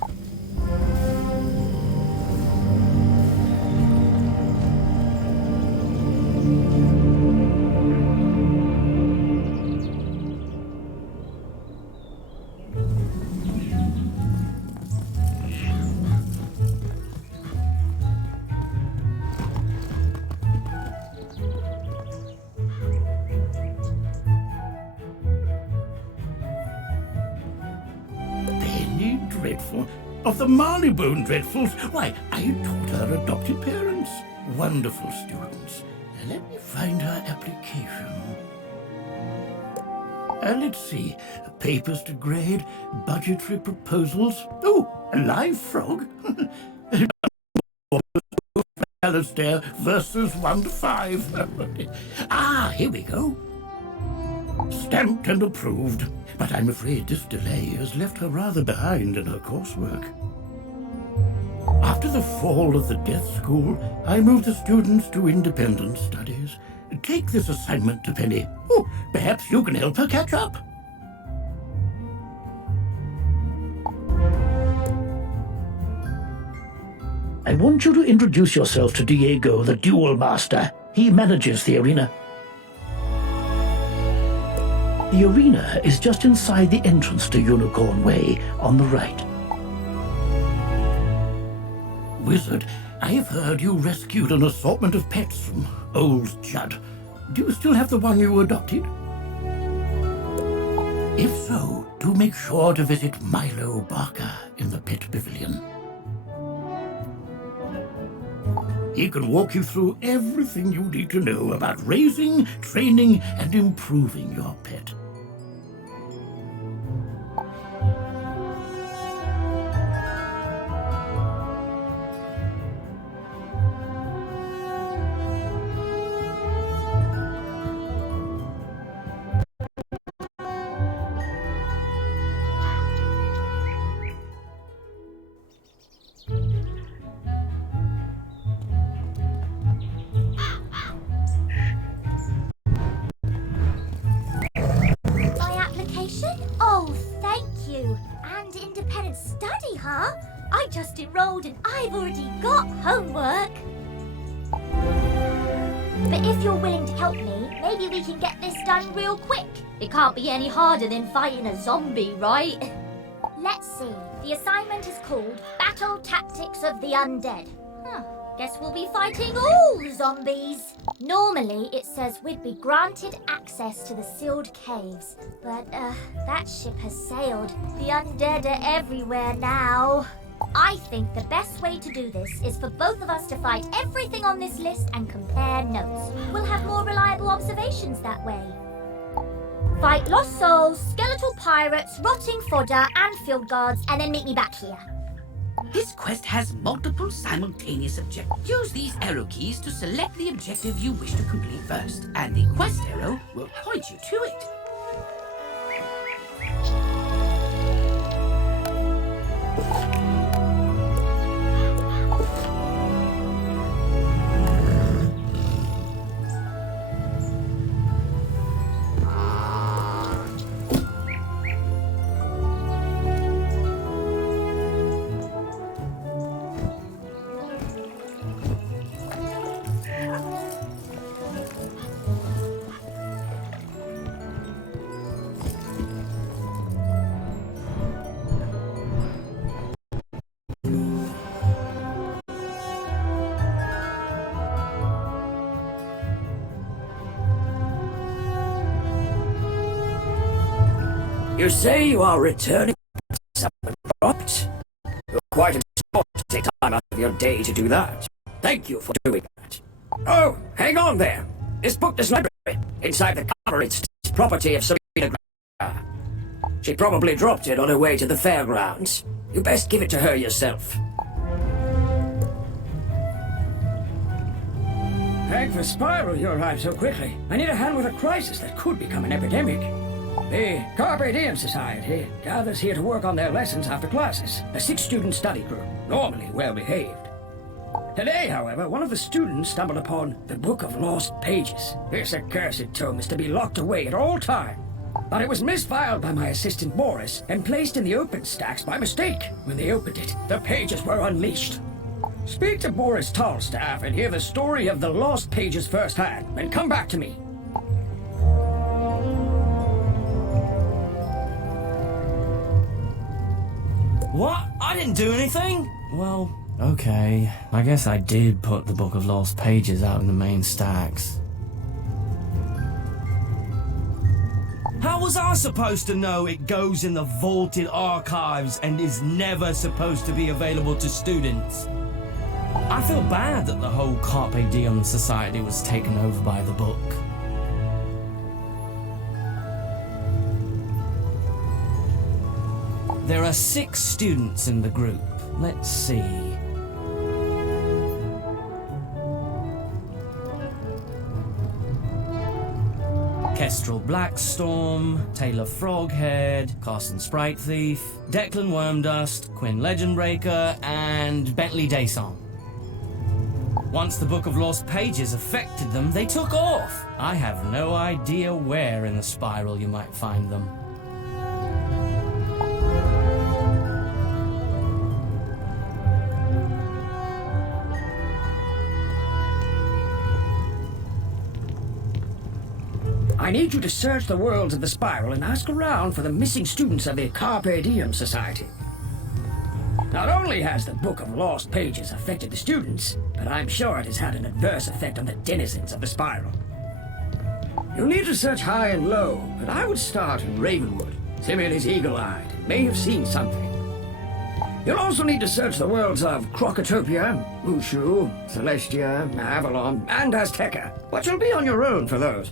Penny Dreadful. of the Marleybone Dreadfuls. Why, I taught her adopted parents. Wonderful students. Let me find her application. Let's see. Papers to grade, budgetary proposals. Oh, a live frog. Alistair versus 1 to 5. Here we go. Stamped and approved. But I'm afraid this delay has left her rather behind in her coursework. After the fall of the Death School, I moved the students to independent studies. Take this assignment to Penny. Oh, perhaps you can help her catch up. I want you to introduce yourself to Diego, the Duel Master. He manages the arena. The arena is just inside the entrance to Unicorn Way, on the right. Wizard, I have heard you rescued an assortment of pets from Old Judd. Do you still have the one you adopted? If so, do make sure to visit Milo Barker in the Pet Pavilion. He can walk you through everything you need to know about raising, training, and improving your pet. I just enrolled and I've already got homework. But if you're willing to help me, maybe we can get this done real quick. It can't be any harder than fighting a zombie, right? Let's see. The assignment is called Battle Tactics of the Undead. Guess we'll be fighting all the zombies. Normally, it says we'd be granted access to the sealed caves. But, that ship has sailed. The undead are everywhere now. I think the best way to do this is for both of us to fight everything on this list and compare notes. We'll have more reliable observations that way. Fight lost souls, skeletal pirates, rotting fodder, and field guards, and then meet me back here. This quest has multiple simultaneous objectives. Use these arrow keys to select the objective you wish to complete first, and the quest arrow will point you to it. You say you are returning something dropped? You're quite a sport to take time out of your day to do that. Thank you for doing that. Oh, hang on there. This book is library. Inside the cover it's property of Sabina Grant. She probably dropped it on her way to the fairgrounds. You best give it to her yourself. Thank the Spiral you arrived so quickly. I need a hand with a crisis that could become an epidemic. The Carpe Diem Society gathers here to work on their lessons after classes. A 6-student study group, normally well-behaved. Today, however, one of the students stumbled upon the Book of Lost Pages. This accursed tome is to be locked away at all time. But it was misfiled by my assistant Boris and placed in the open stacks by mistake. When they opened it, the pages were unleashed. Speak to Boris Tallstaff and hear the story of the Lost Pages firsthand, and come back to me. What? I didn't do anything? Well, okay. I guess I did put the Book of Lost Pages out in the main stacks. How was I supposed to know it goes in the vaulted archives and is never supposed to be available to students? I feel bad that the whole Carpe Diem Society was taken over by the book. There are 6 students in the group. Let's see. Kestrel Blackstorm, Taylor Froghead, Carson Sprite Thief, Declan Wormdust, Quinn Legendbreaker, and Bentley Daysong. Once the Book of Lost Pages affected them, they took off. I have no idea where in the spiral you might find them. I need you to search the worlds of the spiral and ask around for the missing students of the Carpe Diem Society. Not only has the Book of Lost Pages affected the students, but I'm sure it has had an adverse effect on the denizens of the spiral. You'll need to search high and low, but I would start in Ravenwood. Simeon is eagle-eyed and may have seen something. You'll also need to search the worlds of Crocotopia, Mushu, Celestia, Avalon, and Azteca, but you'll be on your own for those.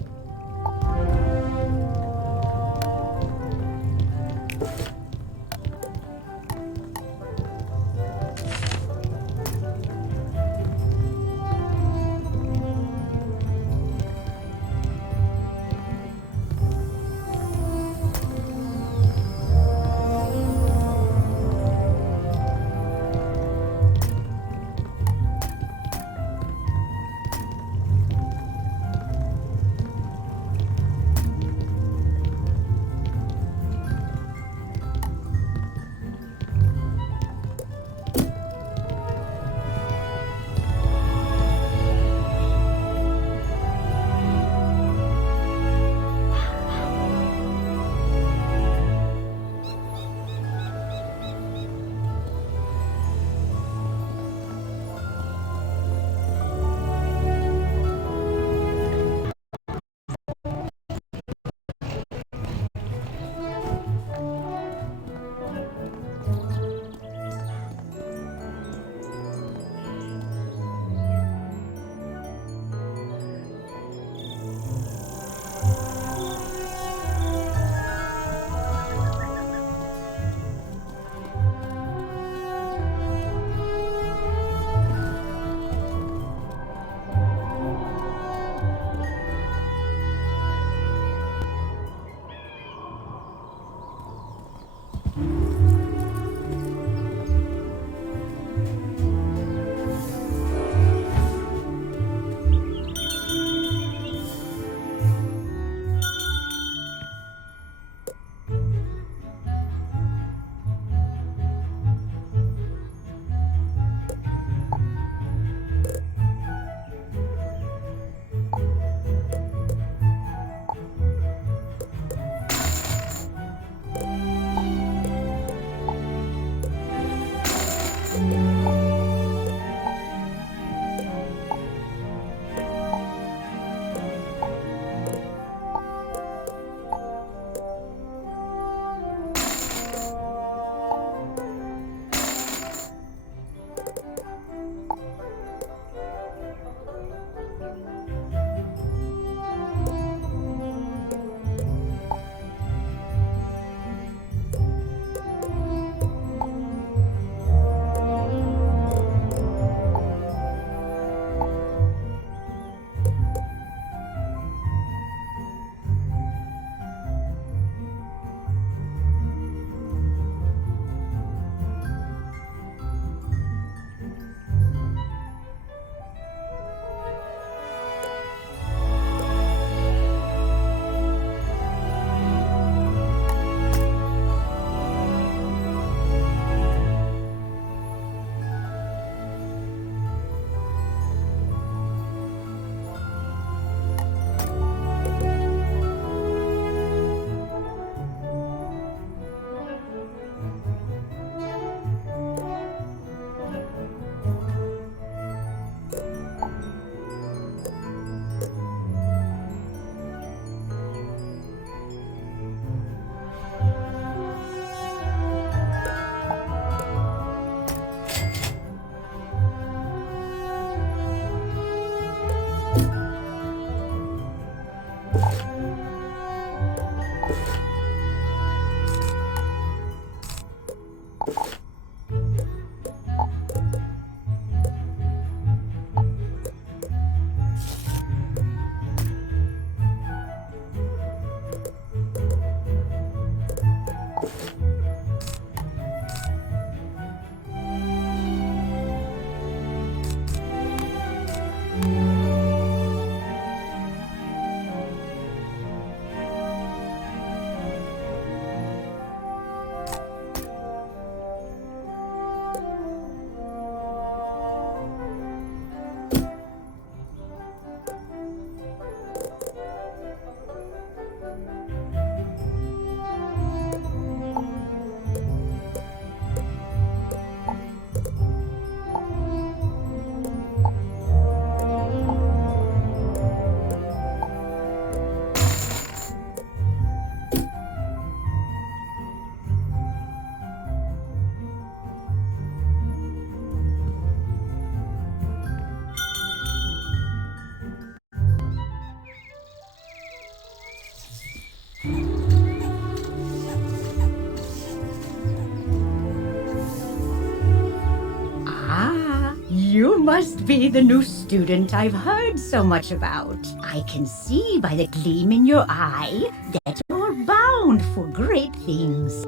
You must be the new student I've heard so much about. I can see by the gleam in your eye that you're bound for great things.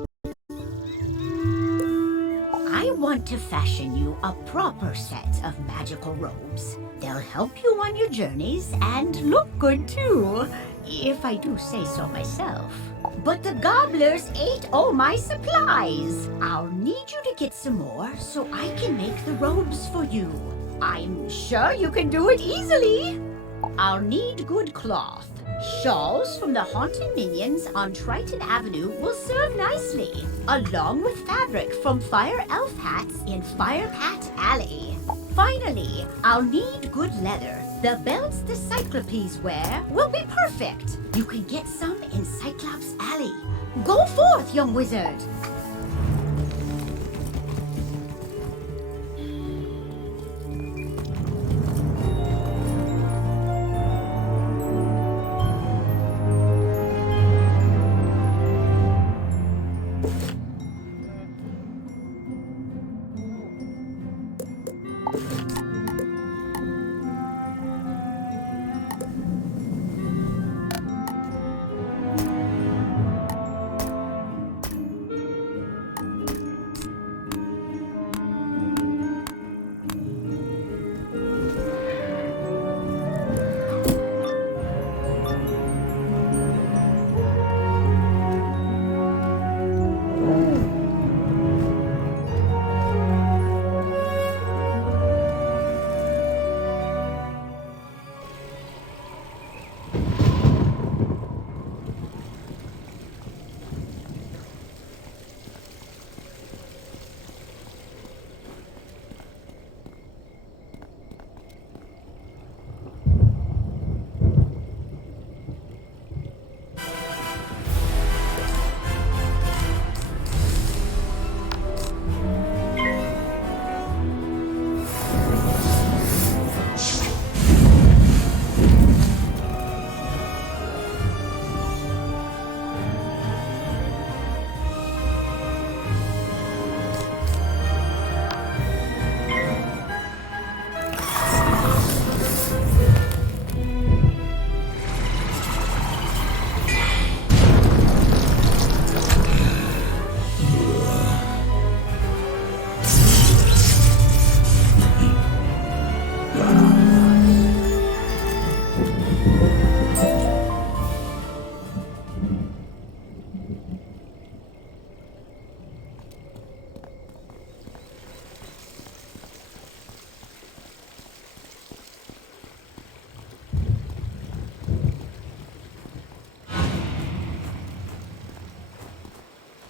I want to fashion you a proper set of magical robes. They'll help you on your journeys and look good too, if I do say so myself. But the gobblers ate all my supplies. I'll need you to get some more so I can make the robes for you. I'm sure you can do it easily. I'll need good cloth. Shawls from the haunted minions on Triton Avenue will serve nicely, along with fabric from Fire Elf hats in Fire Hat Alley. Finally, I'll need good leather. The belts the Cyclopes wear will be perfect. You can get some in Cyclops Alley. Go forth, young wizard.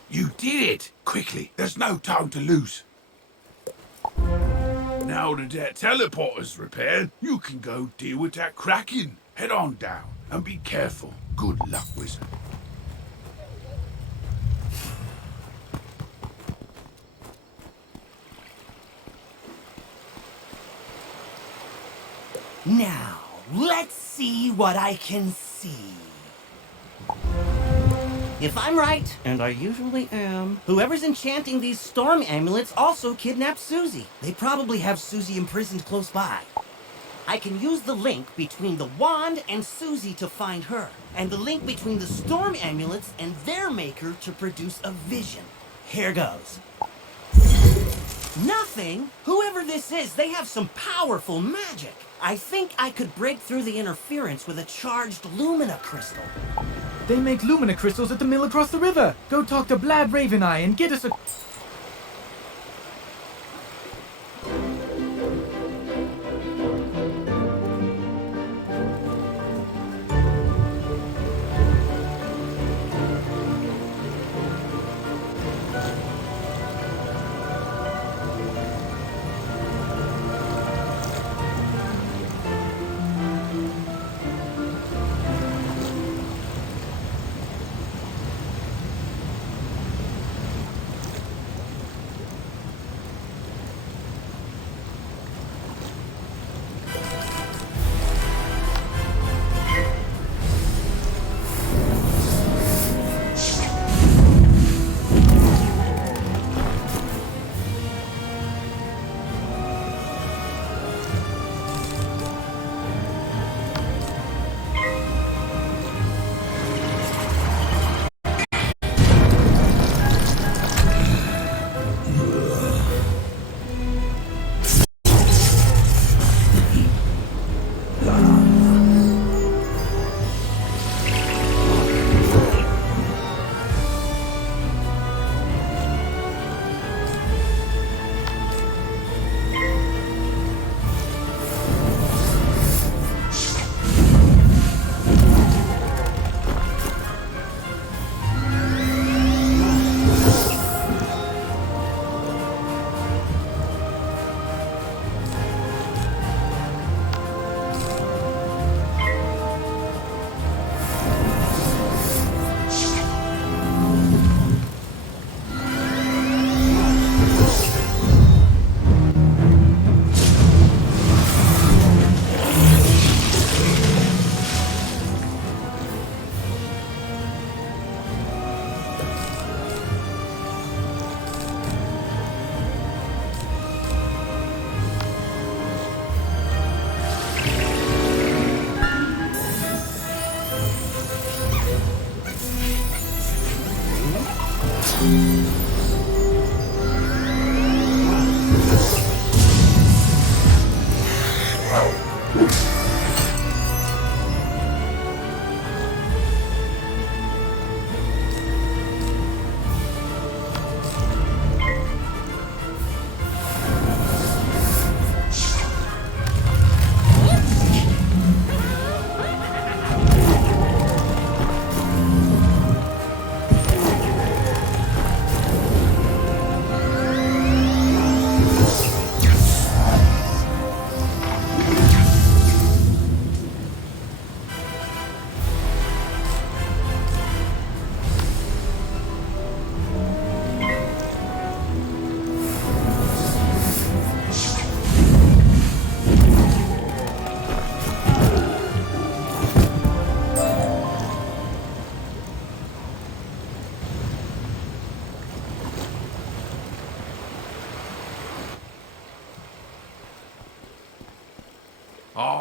You did it! Quickly, there's no time to lose. Now that teleporter's repaired, you can go deal with that Kraken. Head on down and be careful. Good luck, wizard. Now, let's see what I can see. If I'm right, and I usually am, whoever's enchanting these storm amulets also kidnapped Susie. They probably have Susie imprisoned close by. I can use the link between the wand and Susie to find her, and the link between the storm amulets and their maker to produce a vision. Here goes. Nothing? Whoever this is, they have some powerful magic. I think I could break through the interference with a charged Lumina crystal. They make Lumina crystals at the mill across the river. Go talk to Blab Raveneye and get us a...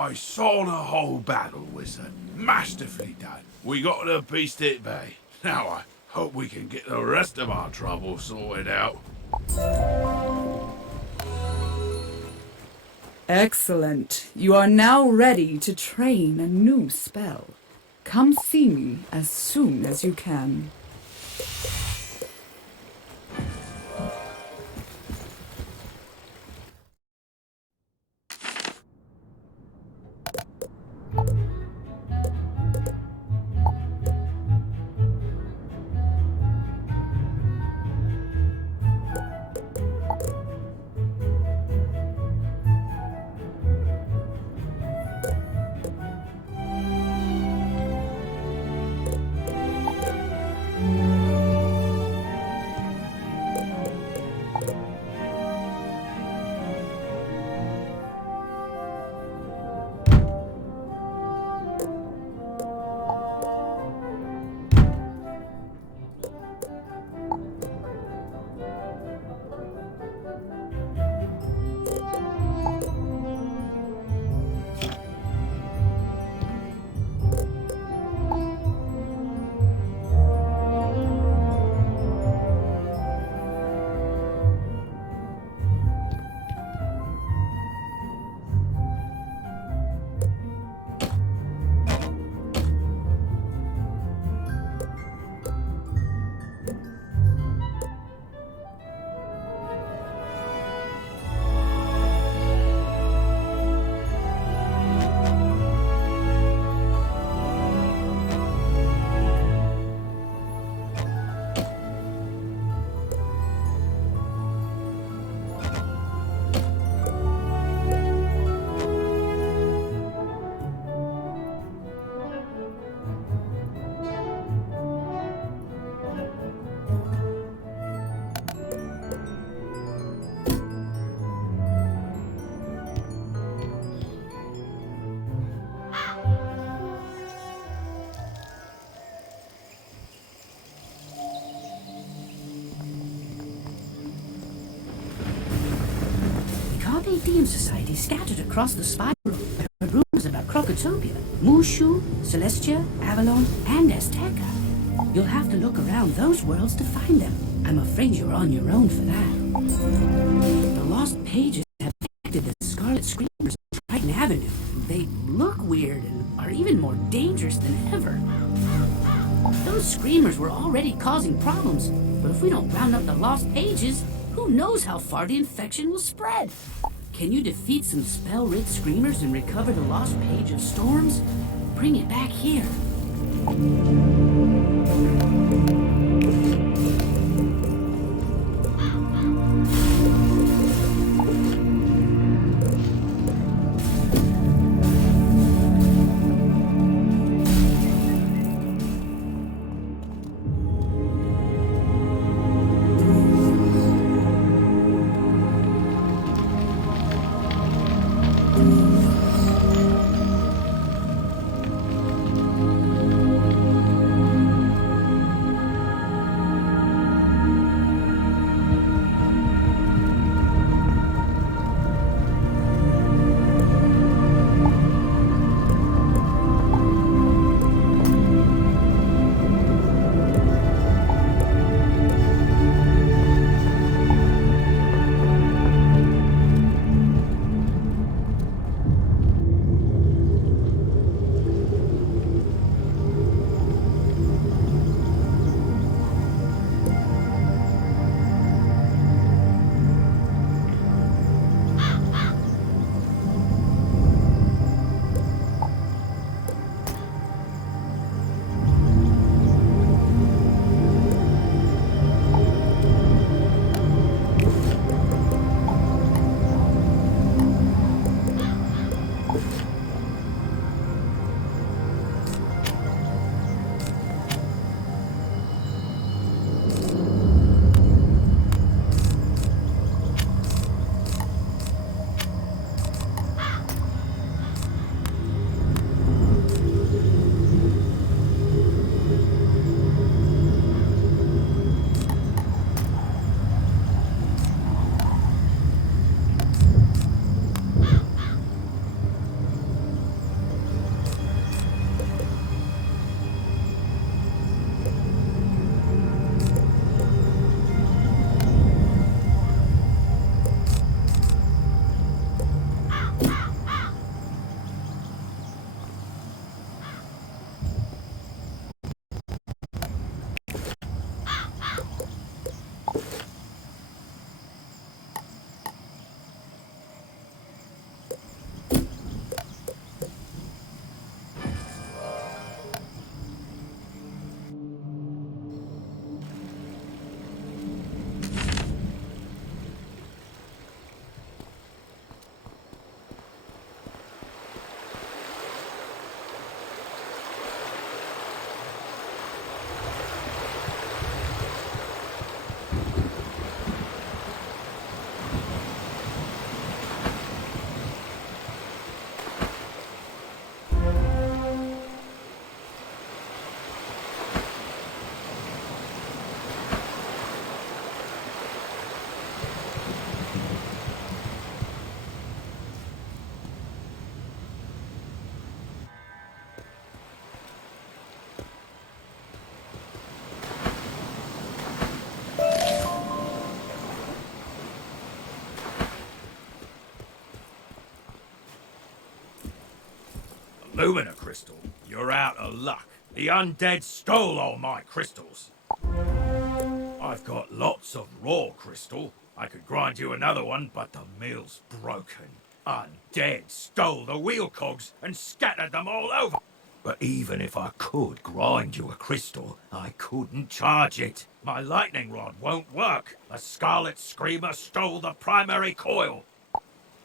I saw the whole battle, Wizard. Masterfully done. We got the beast at bay. Now I hope we can get the rest of our trouble sorted out. Excellent. You are now ready to train a new spell. Come see me as soon as you can. Colosseum societies scattered across the Spiral. I heard rumors about Crocotopia, Mushu, Celestia, Avalon, and Azteca. You'll have to look around those worlds to find them. I'm afraid you're on your own for that. The lost pages have affected the Scarlet Screamers on Triton Avenue. They look weird and are even more dangerous than ever. Those screamers were already causing problems, but if we don't round up the lost pages, who knows how far the infection will spread? Can you defeat some spell-rid screamers and recover the lost page of storms? Bring it back here. Lumina Crystal, you're out of luck. The undead stole all my crystals. I've got lots of raw crystal. I could grind you another one, but the mill's broken. Undead stole the wheel cogs and scattered them all over. But even if I could grind you a crystal, I couldn't charge it. My lightning rod won't work. The Scarlet Screamer stole the primary coil.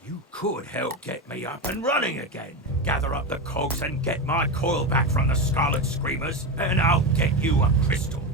You could help get me up and running again. Gather up the cogs and get my coil back from the Scarlet Screamers, and I'll get you a crystal.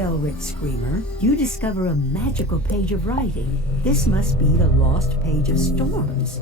Spellwrit Screamer, you discover a magical page of writing. This must be the lost page of storms.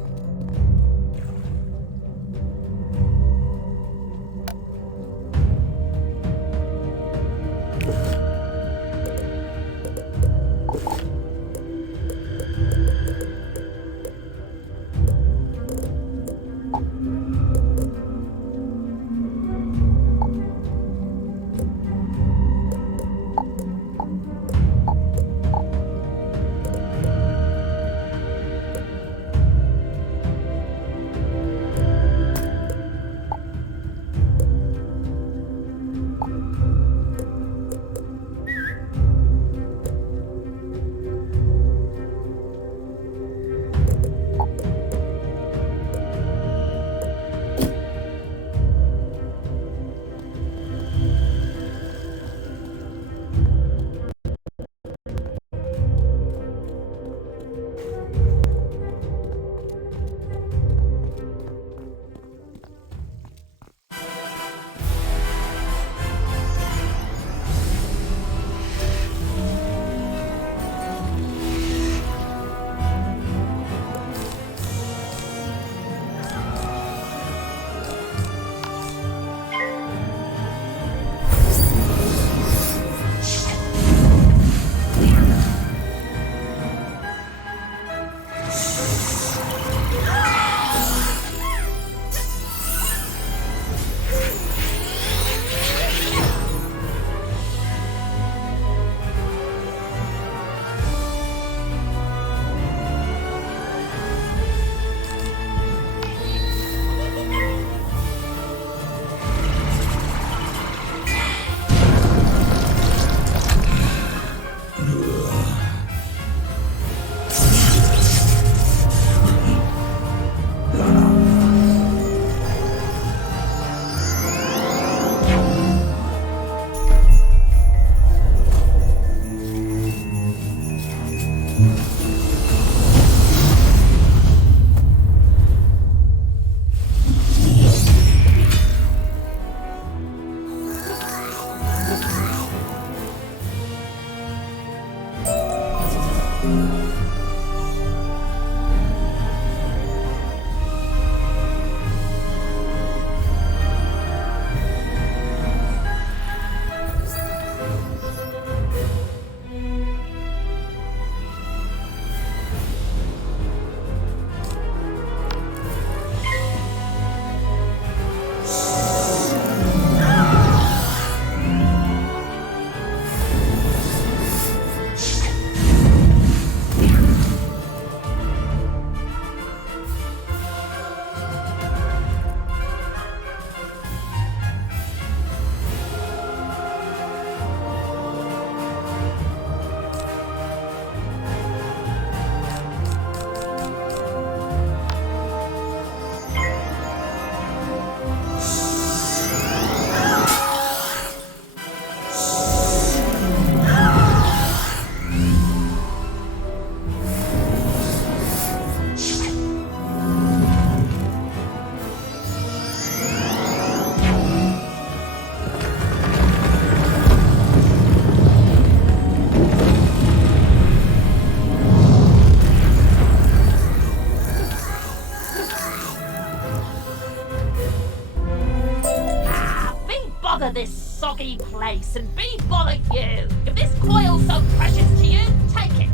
bother this soggy place and be bothered you. If this coil's so precious to you, take it.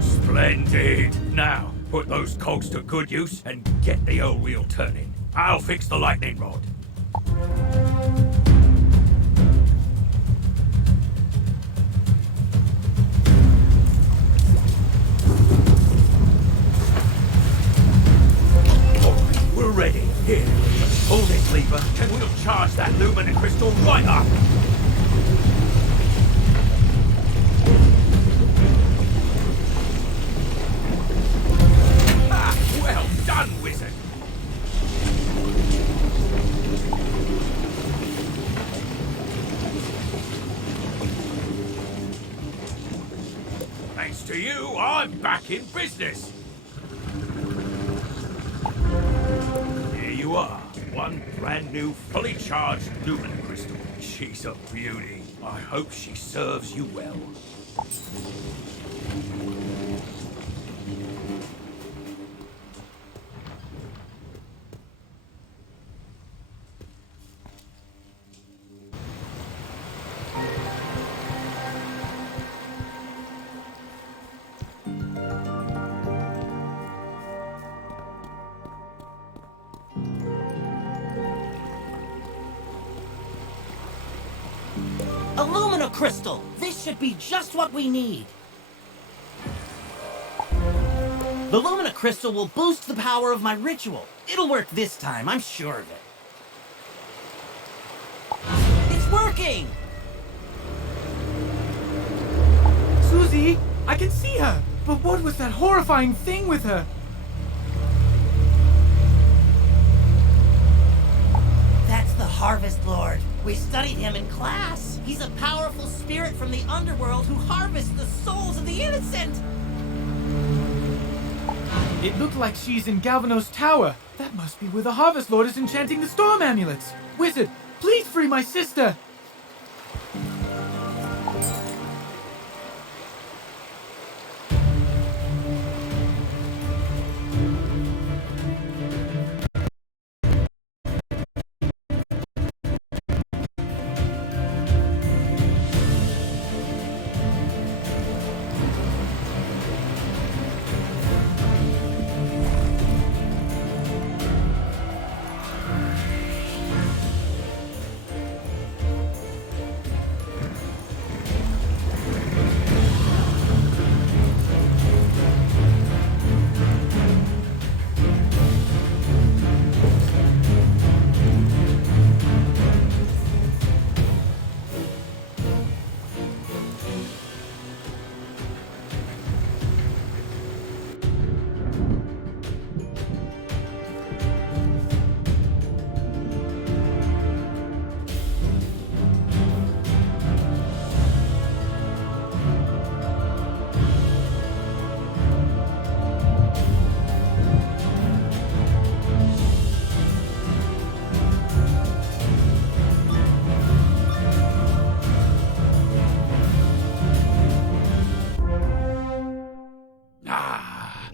Splendid! Now, put those cogs to good use and get the old wheel turning. I'll fix the lightning rod. Alright, we're ready. Here, just pull this lever and we'll charge that Lumina crystal right up. Well done, wizard! Thanks to you, I'm back in business! Here you are, one brand new, fully charged Lumina crystal. She's a beauty. I hope she serves you well. A Lumina crystal! This should be just what we need. The Lumina crystal will boost the power of my ritual. It'll work this time, I'm sure of it. It's working! Susie, I can see her! But what was that horrifying thing with her? That's the Harvest Lord. We studied him in class. He's a powerful spirit from the underworld who harvests the souls of the innocent. It looked like she's in Galvanos Tower. That must be where the Harvest Lord is enchanting the storm amulets. Wizard, please free my sister!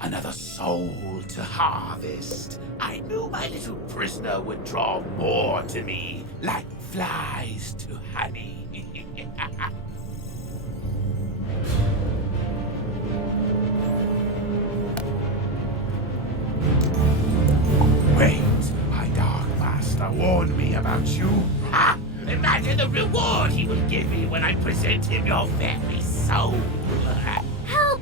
Another soul to harvest. I knew my little prisoner would draw more to me, like flies to honey. aren't you? Ha! Imagine the reward he will give me when I present him your very soul. Help!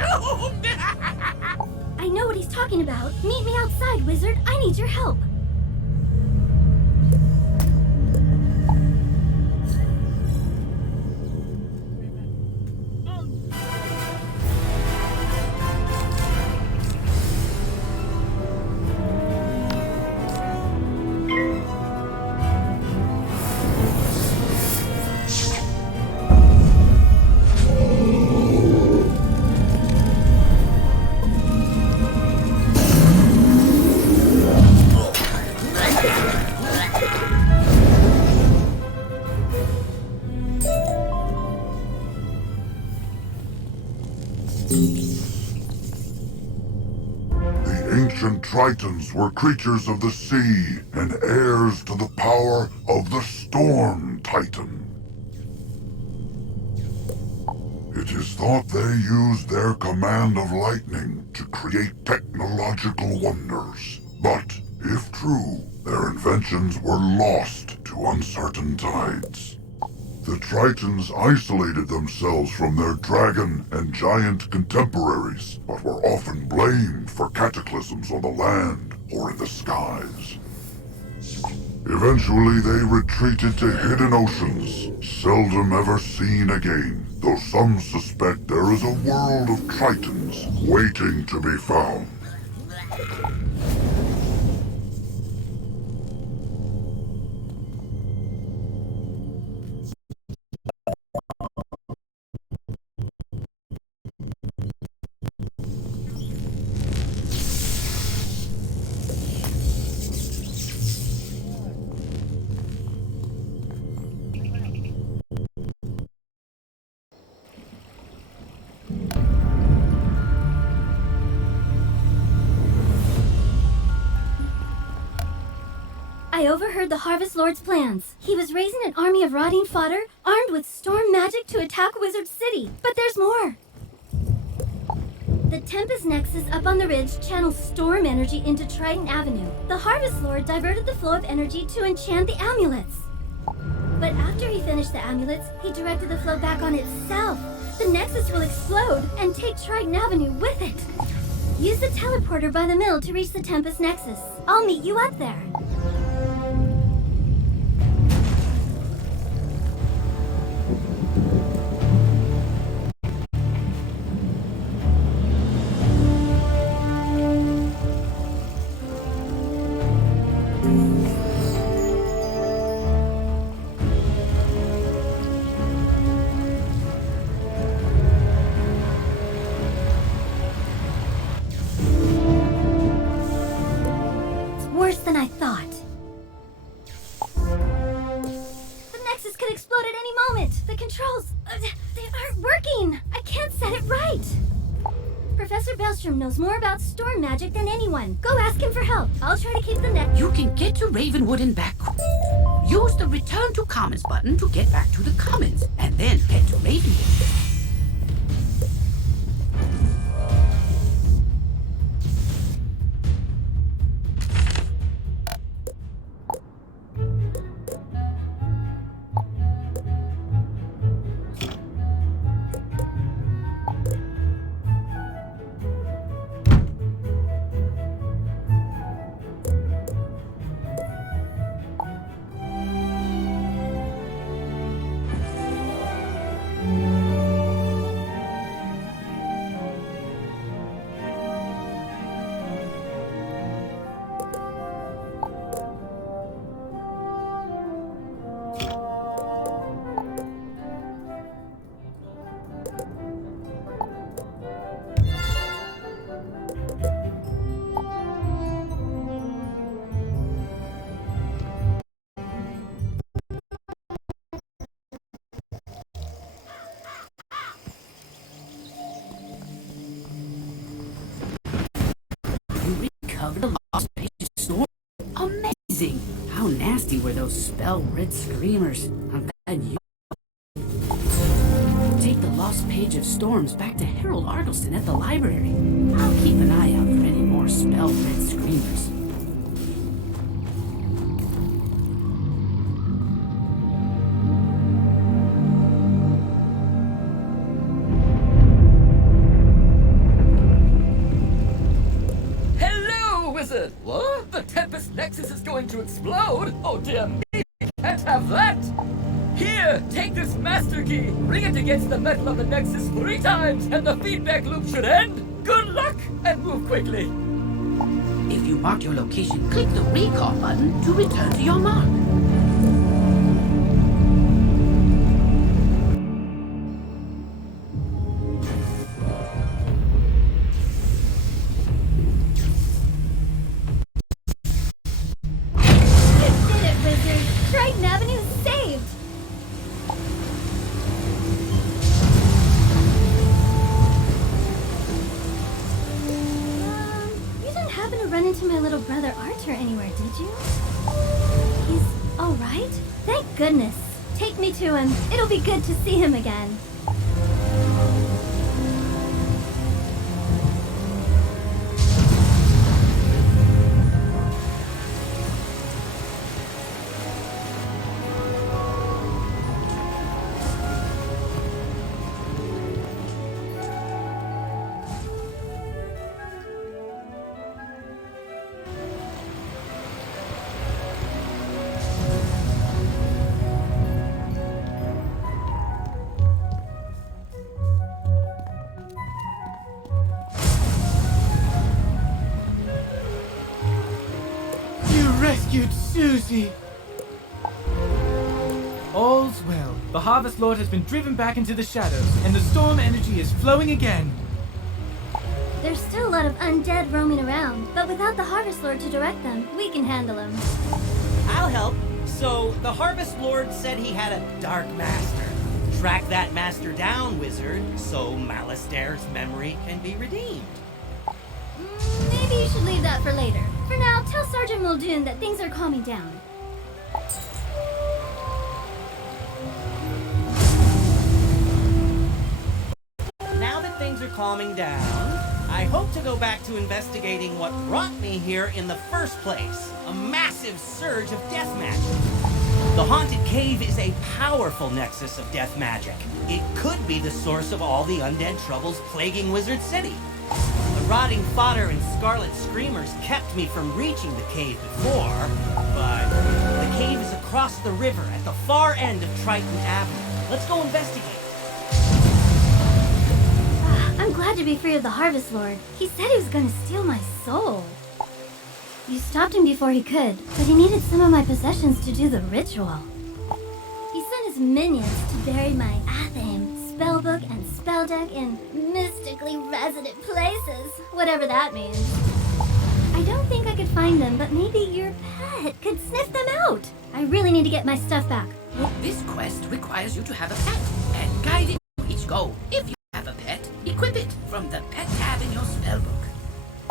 doomed! I know what he's talking about. Meet me outside, wizard. I need your help. Ancient Tritons were creatures of the sea and heirs to the power of the Storm Titan. It is thought they used their command of lightning to create technological wonders. But, if true, their inventions were lost to uncertain tides. The Tritons isolated themselves from their dragon and giant contemporaries, but were often blamed for cataclysms on the land or in the skies. Eventually, they retreated to hidden oceans, seldom ever seen again, though some suspect there is a world of Tritons waiting to be found. I overheard the Harvest Lord's plans. He was raising an army of rotting fodder, armed with storm magic to attack Wizard City. But there's more! The Tempest Nexus up on the ridge channels storm energy into Trident Avenue. The Harvest Lord diverted the flow of energy to enchant the amulets. But after he finished the amulets, he directed the flow back on itself. The Nexus will explode and take Trident Avenue with it. Use the teleporter by the mill to reach the Tempest Nexus. I'll meet you up there. Worse than I thought. The Nexus could explode at any moment. The controls, they aren't working. I can't set it right. Professor Bellstrom knows more about storm magic than anyone. Go ask him for help. I'll try to keep the net. You can get to Ravenwood and back. Use the Return to Commons button to get back to the Commons, and then head to Ravenwood. Recover the lost page of storm. Amazing! How nasty were those spell-rid screamers? I'm glad you take the lost page of storms back to Harold Argylston at the library. I'll keep an eye out for any more spell-rid screamers. Nexus is going to explode. Oh dear me, can't have that. Here, take this master key. Bring it against the metal of the Nexus 3 times, and the feedback loop should end. Good luck, and move quickly. If you mark your location, click the recall button to return to your mark. You did it, Wizard! Triton Avenue is saved! You didn't happen to run into my little brother Archer anywhere, did you? He's alright? Thank goodness. Take me to him. It'll be good to see him again. You rescued Susie! All's well. The Harvest Lord has been driven back into the shadows, and the storm energy is flowing again. There's still a lot of undead roaming around, but without the Harvest Lord to direct them, we can handle them. I'll help. So, the Harvest Lord said he had a Dark Master. Track that master down, wizard, so Malastaire's memory can be redeemed. Maybe you should leave that for later. For now, tell Sergeant Muldoon that things are calming down. Now that things are calming down, I hope to go back to investigating what brought me here in the first place. A massive surge of death magic. The Haunted Cave is a powerful nexus of death magic. It could be the source of all the undead troubles plaguing Wizard City. The rotting fodder and scarlet screamers kept me from reaching the cave before, but the cave is across the river at the far end of Triton Avenue. Let's go investigate. I'm glad to be free of the Harvest Lord. He said he was going to steal my soul. You stopped him before he could, but he needed some of my possessions to do the ritual. He sent his minions to bury my Athame, spellbook, and spell deck in mystically resident places, whatever that means. I don't think I could find them, but maybe your pet could sniff them out. I really need to get my stuff back. This quest requires you to have a pet and guide it to each goal. If you have a pet, equip it from the pet tab in your spellbook.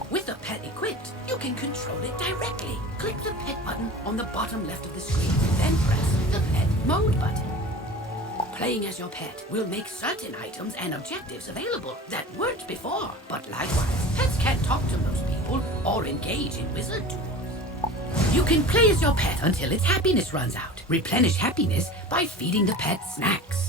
With the pet equipped, you can control it directly. Click the pet button on the bottom left of the screen, then press the pet mode button. Playing as your pet will make certain items and objectives available that weren't before. But likewise, pets can't talk to most people or engage in wizard tools. You can play as your pet until its happiness runs out. Replenish happiness by feeding the pet snacks.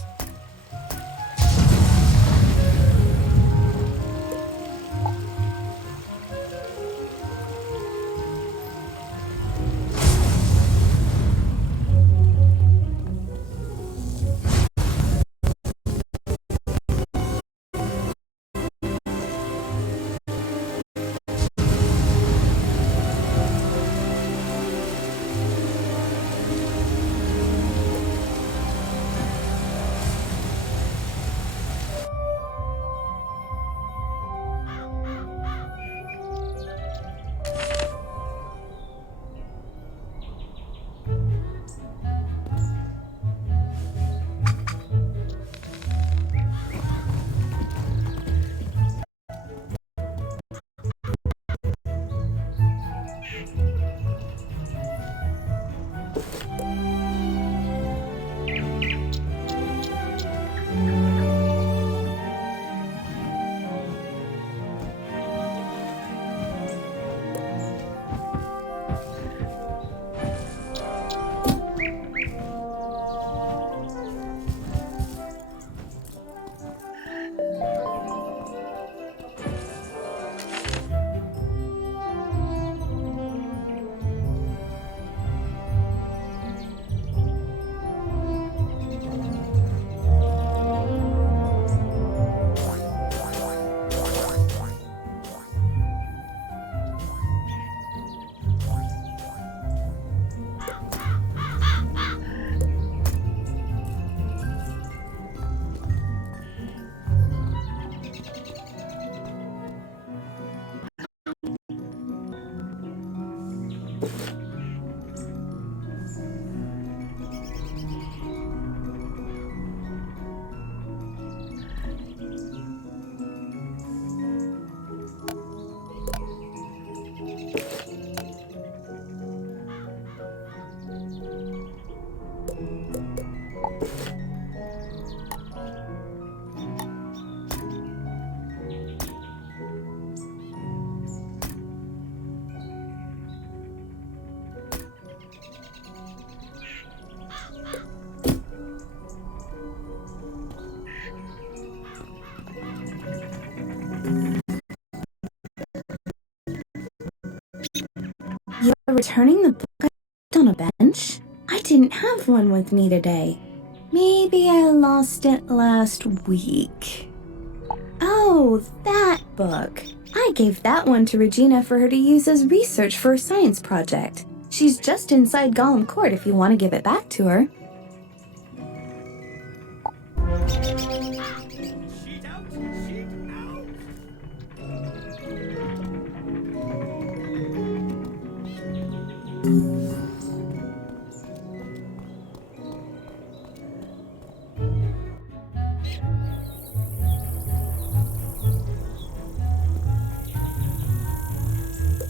returning the book I left on a bench? I didn't have one with me today. Maybe I lost it last week. Oh, that book. I gave that one to Regina for her to use as research for a science project. She's just inside Gollum Court if you want to give it back to her.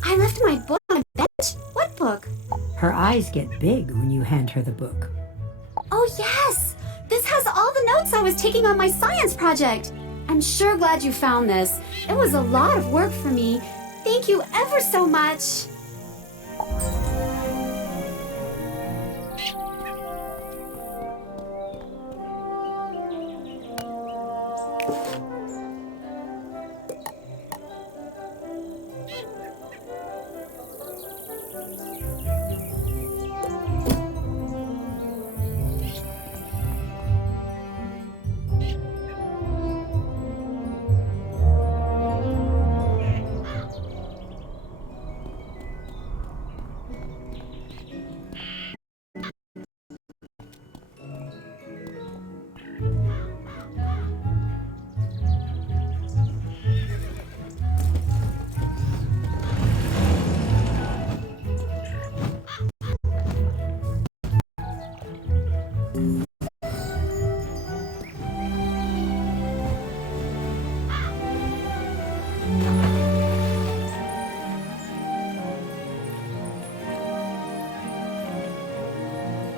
I left my book on the bench. What book? Her eyes get big when you hand her the book. Oh, yes! This has all the notes I was taking on my science project. I'm sure glad you found this. It was a lot of work for me. Thank you ever so much.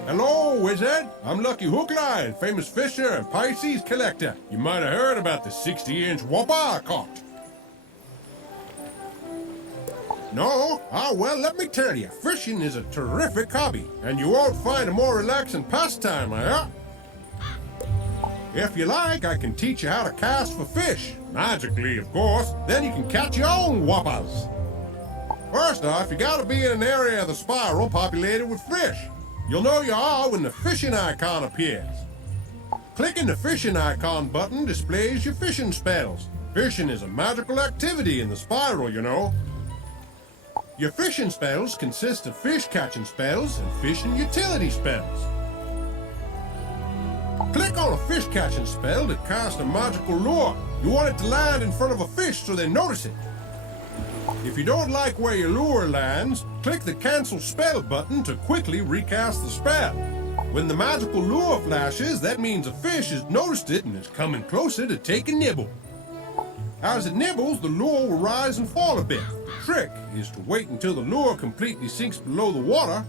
Hello, Wizard. I'm Lucky Hookline, famous fisher and Pisces collector. You might have heard about the 60-inch whopper I caught. No? Ah, well, let me tell you, fishing is a terrific hobby, and you won't find a more relaxing pastime, huh? If you like, I can teach you how to cast for fish. Magically, of course. Then you can catch your own whoppers. First off, you gotta be in an area of the spiral populated with fish. You'll know you are when the fishing icon appears. Clicking the fishing icon button displays your fishing spells. Fishing is a magical activity in the spiral, you know. Your fishing spells consist of fish catching spells and fishing utility spells. Click on a fish catching spell to cast a magical lure. You want it to land in front of a fish so they notice it. If you don't like where your lure lands, click the cancel spell button to quickly recast the spell. When the magical lure flashes, that means a fish has noticed it and is coming closer to take a nibble. As it nibbles, the lure will rise and fall a bit. The trick is to wait until the lure completely sinks below the water.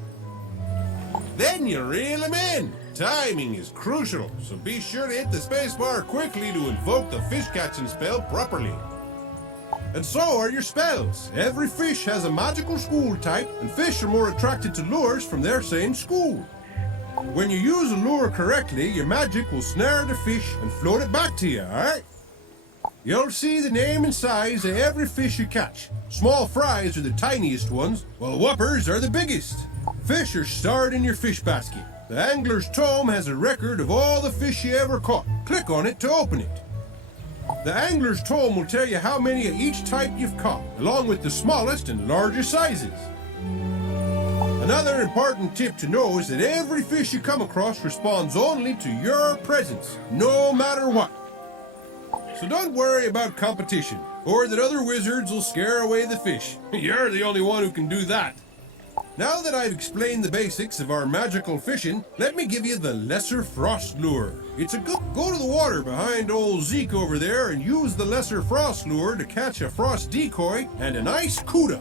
Then you reel them in. Timing is crucial, so be sure to hit the spacebar quickly to invoke the fish catching spell properly. And so are your spells. Every fish has a magical school type, and fish are more attracted to lures from their same school. When you use a lure correctly, your magic will snare the fish and float it back to you, alright? You'll see the name and size of every fish you catch. Small fries are the tiniest ones, while whoppers are the biggest. Fish are stored in your fish basket. The Angler's Tome has a record of all the fish you ever caught. Click on it to open it. The Angler's Tome will tell you how many of each type you've caught, along with the smallest and largest sizes. Another important tip to know is that every fish you come across responds only to your presence, no matter what. So don't worry about competition, or that other wizards will scare away the fish. You're the only one who can do that. Now that I've explained the basics of our magical fishing, let me give you the Lesser Frost Lure. It's a good... Go to the water behind old Zeke over there and use the Lesser Frost Lure to catch a frost decoy and a nice cuda.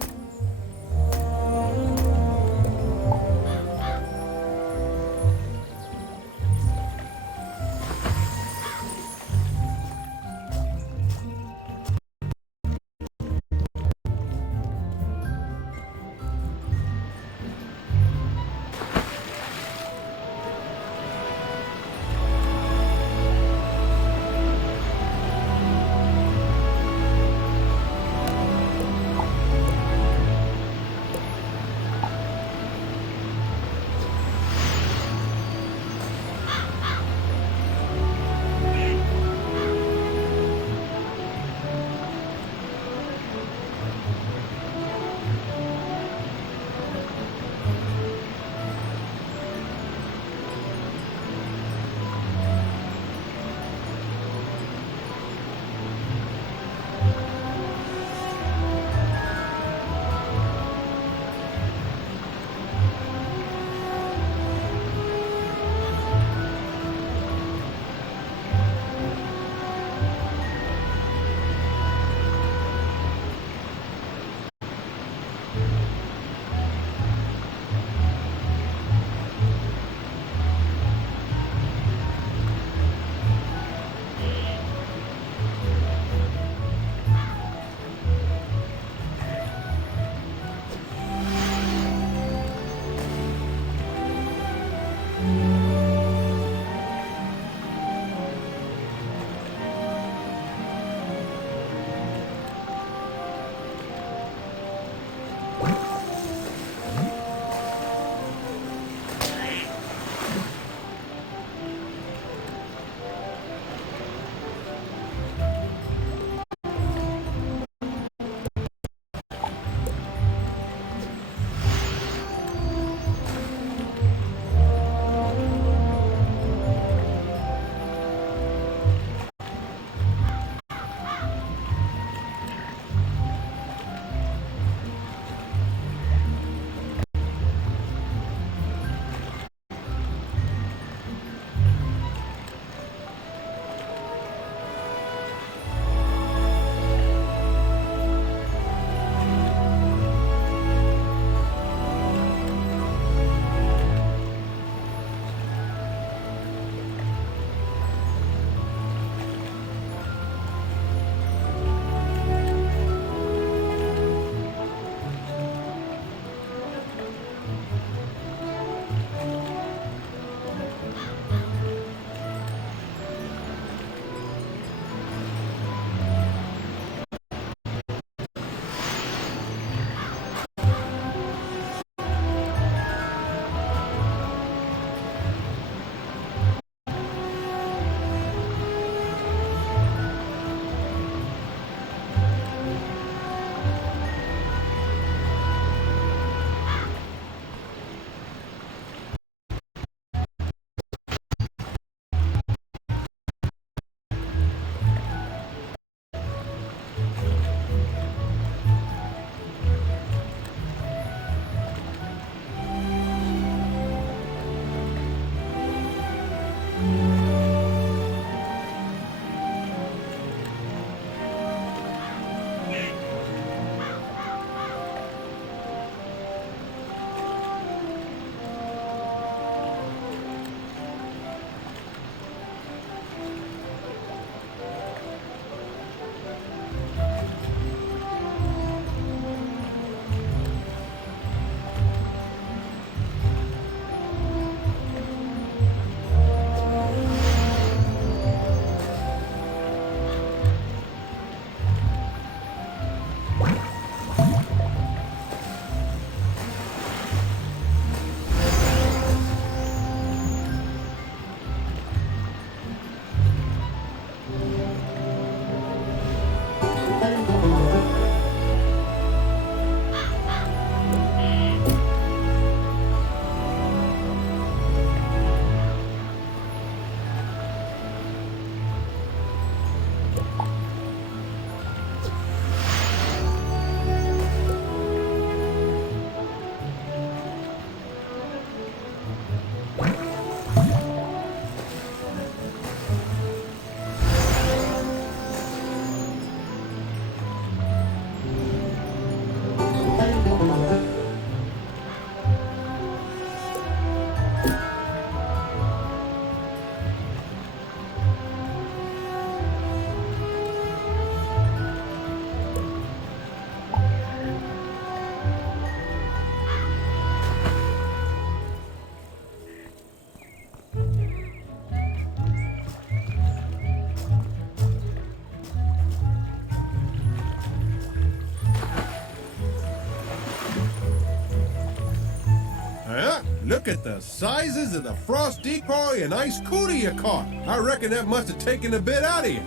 Look at the sizes of the frost decoy and ice cootie you caught. I reckon that must have taken a bit out of you.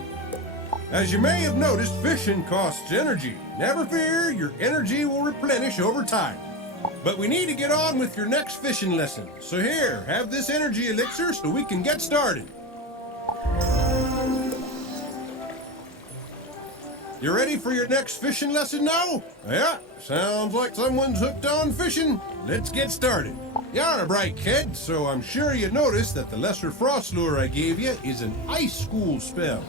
As you may have noticed, fishing costs energy. Never fear, your energy will replenish over time. But we need to get on with your next fishing lesson. So here, have this energy elixir so we can get started. You ready for your next fishing lesson now? Yeah, sounds like someone's hooked on fishing. Let's get started. You're a bright kid, so I'm sure you noticed that the lesser frost lure I gave you is an ice school spell.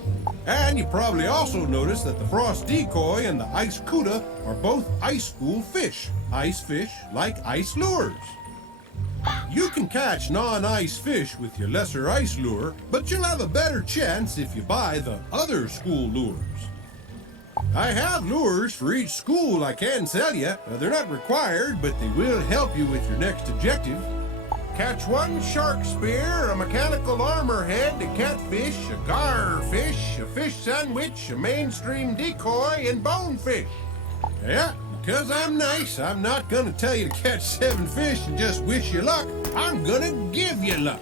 And you probably also noticed that the frost decoy and the ice cuda are both ice school fish. Ice fish like ice lures. You can catch non-ice fish with your lesser ice lure, but you'll have a better chance if you buy the other school lures. I have lures for each school I can sell you. They're not required, but they will help you with your next objective. Catch one shark spear, a mechanical armor head, a catfish, a gar fish, a fish sandwich, a mainstream decoy, and bonefish. Yeah, because I'm nice, I'm not gonna tell you to catch 7 fish and just wish you luck. I'm gonna give you luck.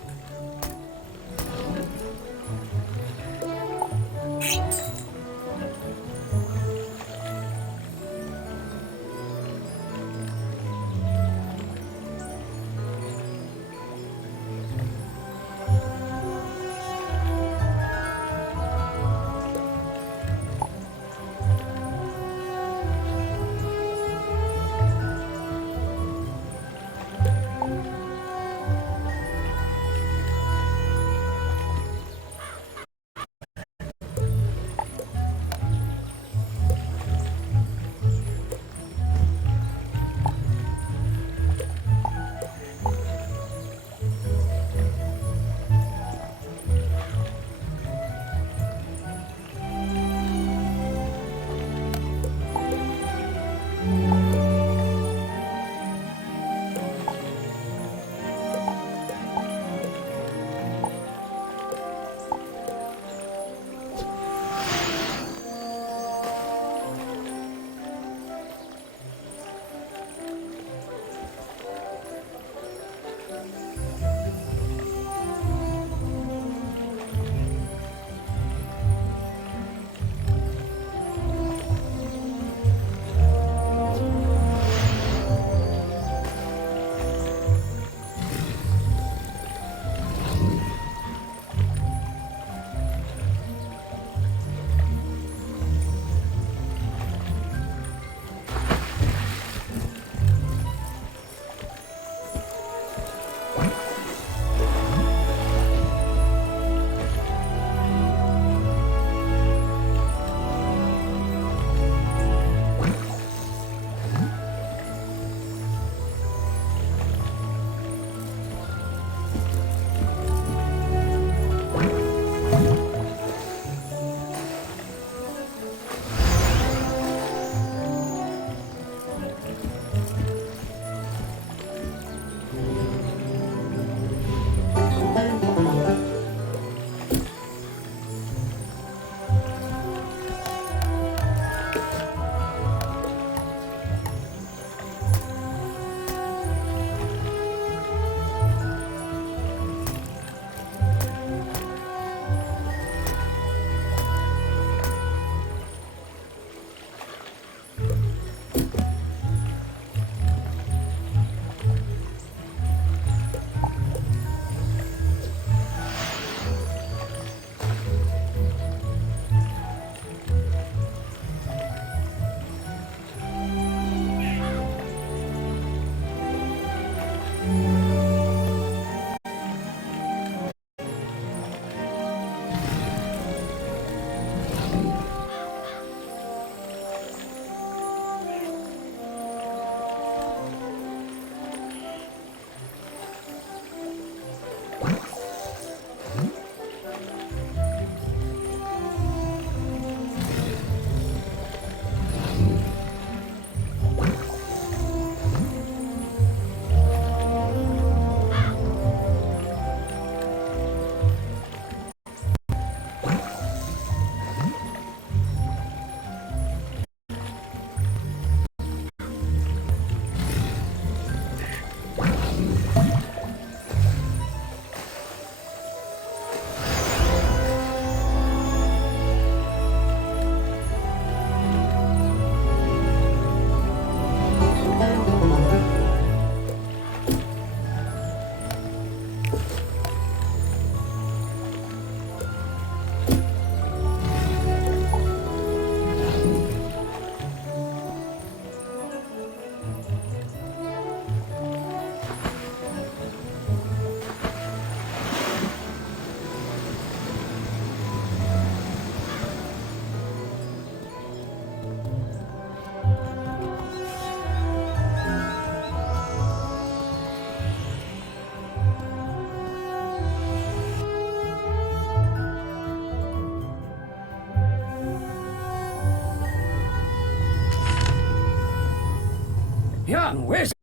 Young wizard,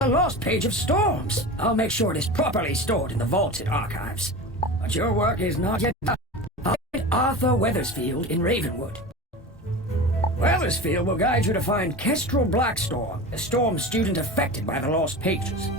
a lost page of storms. I'll make sure it is properly stored in the vaulted archives. But your work is not yet done. I'll find Arthur Weathersfield in Ravenwood. Weathersfield will guide you to find Kestrel Blackstorm, a storm student affected by the lost pages.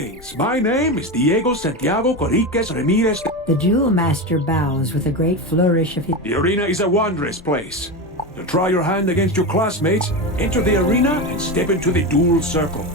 Greetings. My name is Diego Santiago Corriquez Ramirez. The Jewel Master bows with a great flourish of his... The arena is a wondrous place. To try your hand against your classmates, enter the arena and step into the duel circle.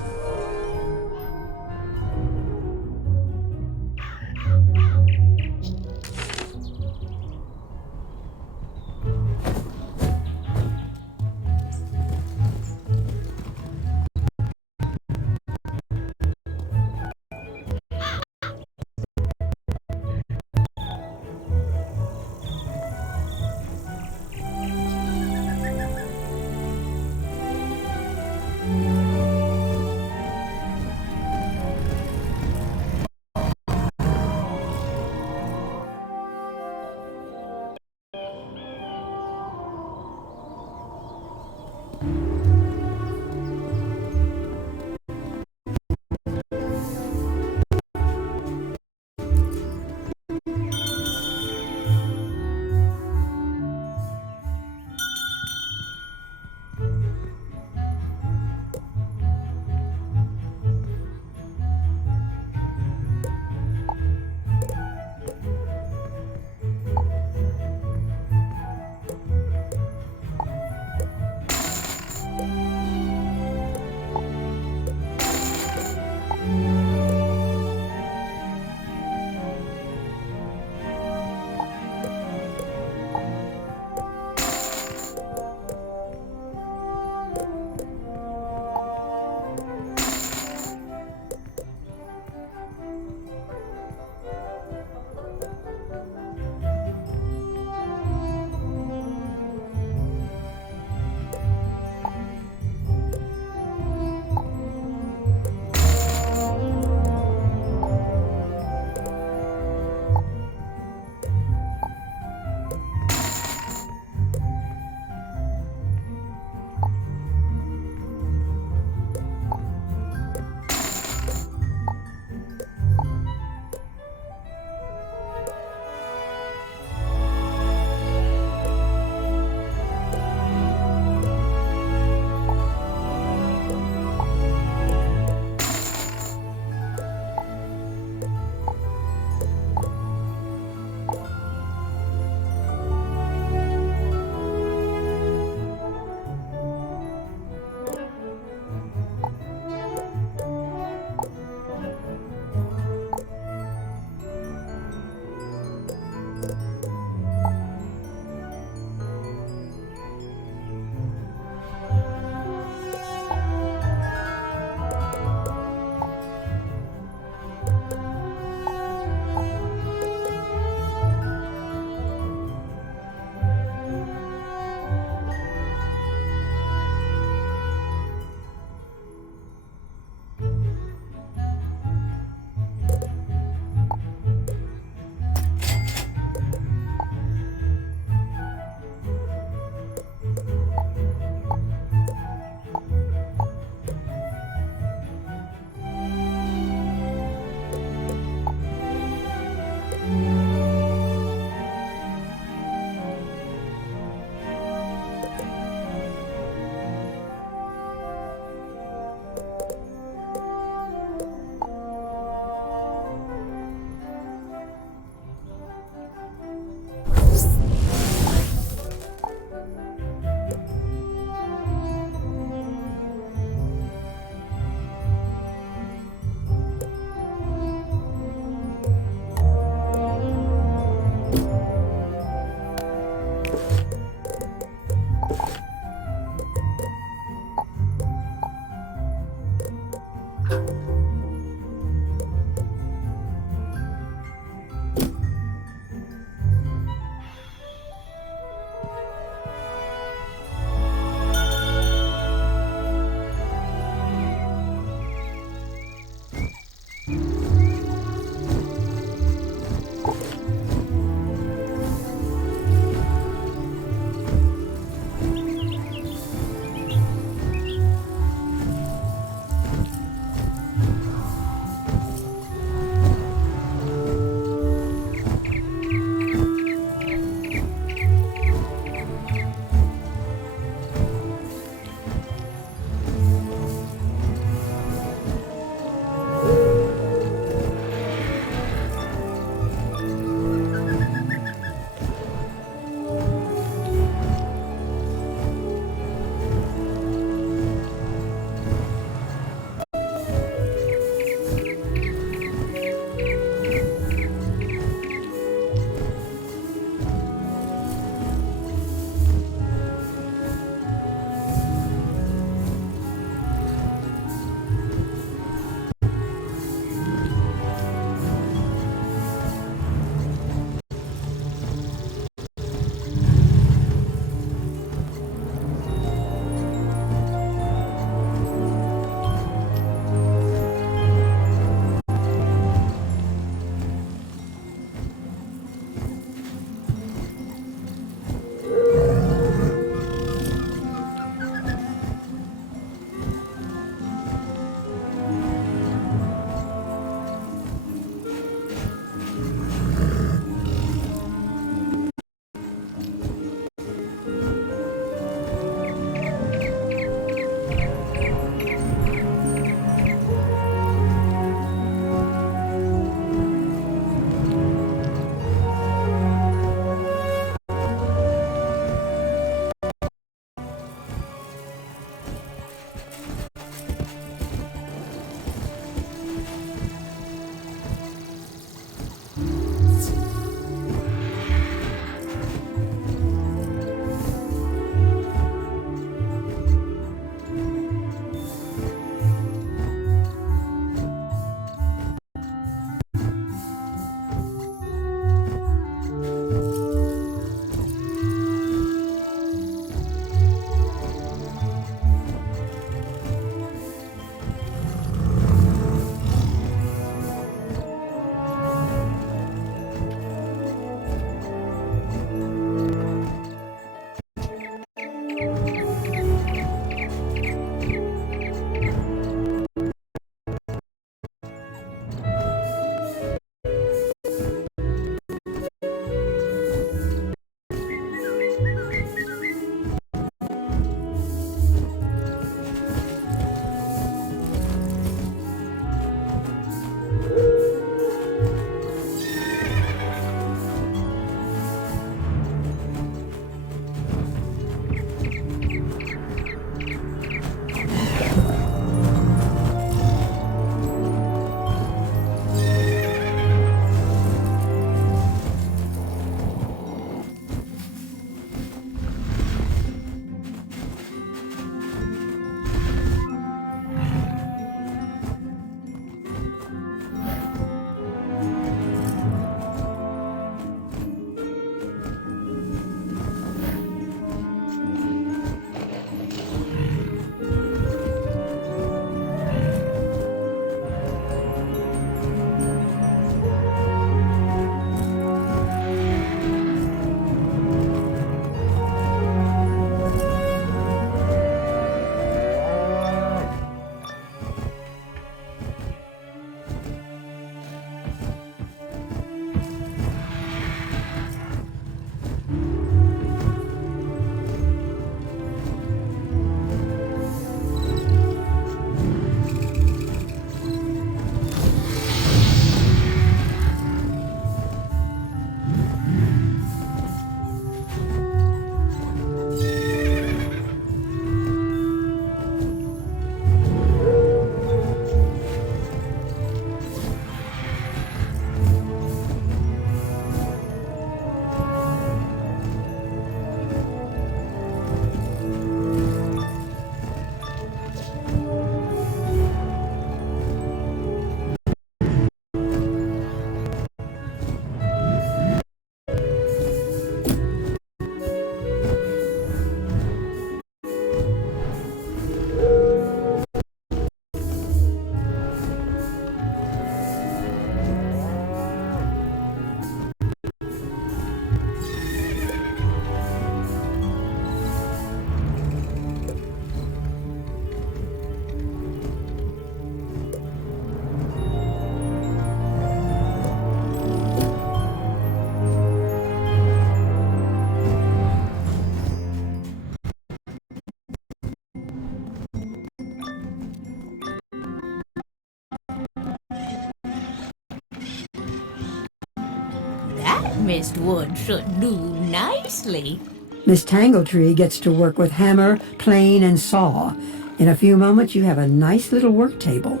Miss Wood should do nicely. Miss Tangletree gets to work with hammer, plane, and saw. In a few moments, you have a nice little work table.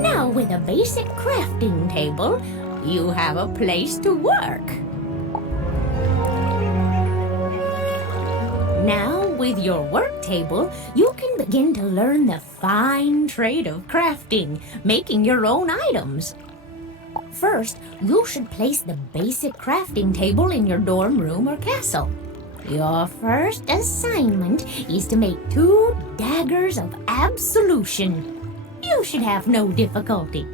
Now, with a basic crafting table, you have a place to work. Now, with your work table, you can begin to learn the fine trade of crafting, making your own items. First, you should place the basic crafting table in your dorm room or castle. Your first assignment is to make 2 daggers of absolution. You should have no difficulty.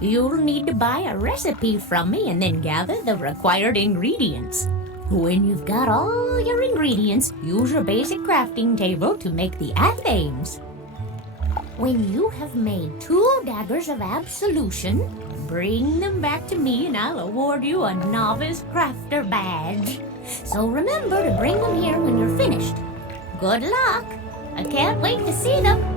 You'll need to buy a recipe from me and then gather the required ingredients. When you've got all your ingredients, use your basic crafting table to make the athames. When you have made 2 daggers of absolution, bring them back to me and I'll award you a novice crafter badge. So remember to bring them here when you're finished. Good luck! I can't wait to see them.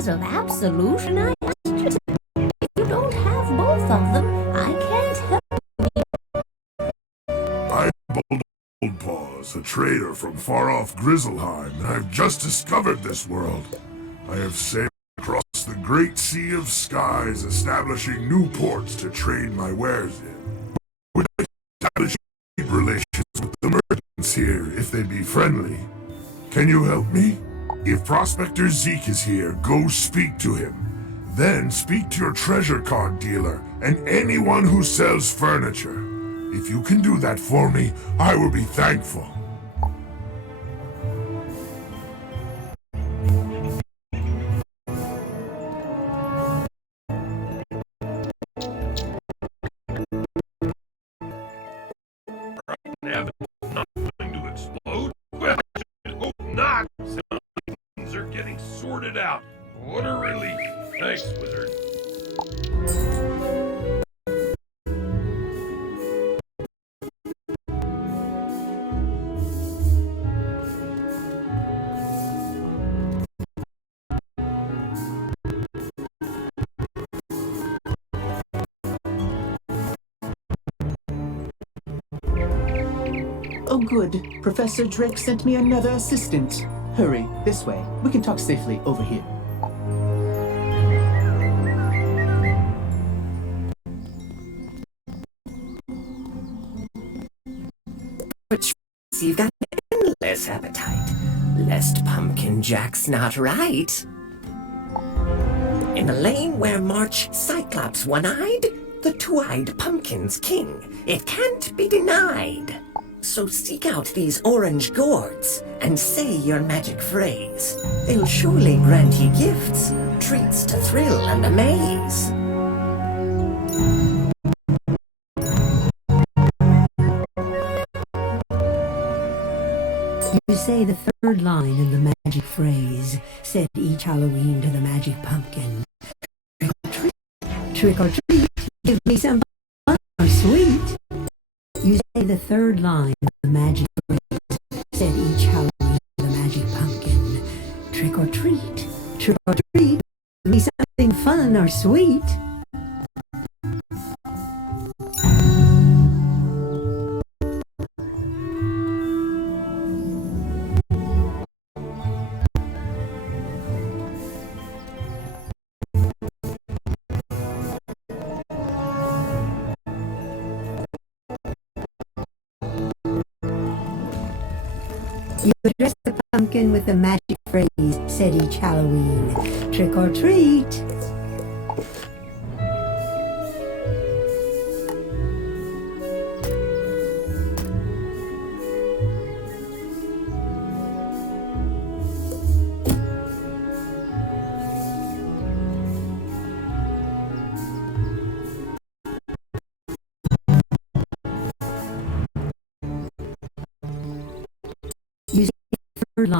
Of absolution, I asked. If you don't have both of them, I can't help I'm Bold Paws, a trader from far-off Grizzleheim, and I've just discovered this world. I have sailed across the great sea of skies, establishing new ports to trade my wares in. Would I establish relations with the merchants here, if they be friendly? Can you help me? If Prospector Zeke is here, go speak to him. Then speak to your treasure card dealer and anyone who sells furniture. If you can do that for me, I will be thankful. Heaven, not going to explode? Well, I hope not. Things are getting sorted out. What a relief. Thanks, Wizard. Oh good, Professor Drake sent me another assistant. Hurry, this way. We can talk safely over here. Which means you've got an endless appetite, lest Pumpkin Jack's not right. In a lane where march Cyclops One-Eyed, the Two-Eyed Pumpkin's king. It can't be denied. So seek out these orange gourds and say your magic phrase. They'll surely grant ye gifts, treats to thrill and amaze. You say the 3rd line of the magic phrase, said each Halloween to the magic pumpkin. Trick or treat, give me some fun or sweet. You say the 3rd line of the magic phrase, said each Halloween to the magic pumpkin. Trick or treat, give me something fun or sweet. You address the pumpkin with the magic phrase said each Halloween. Trick or treat.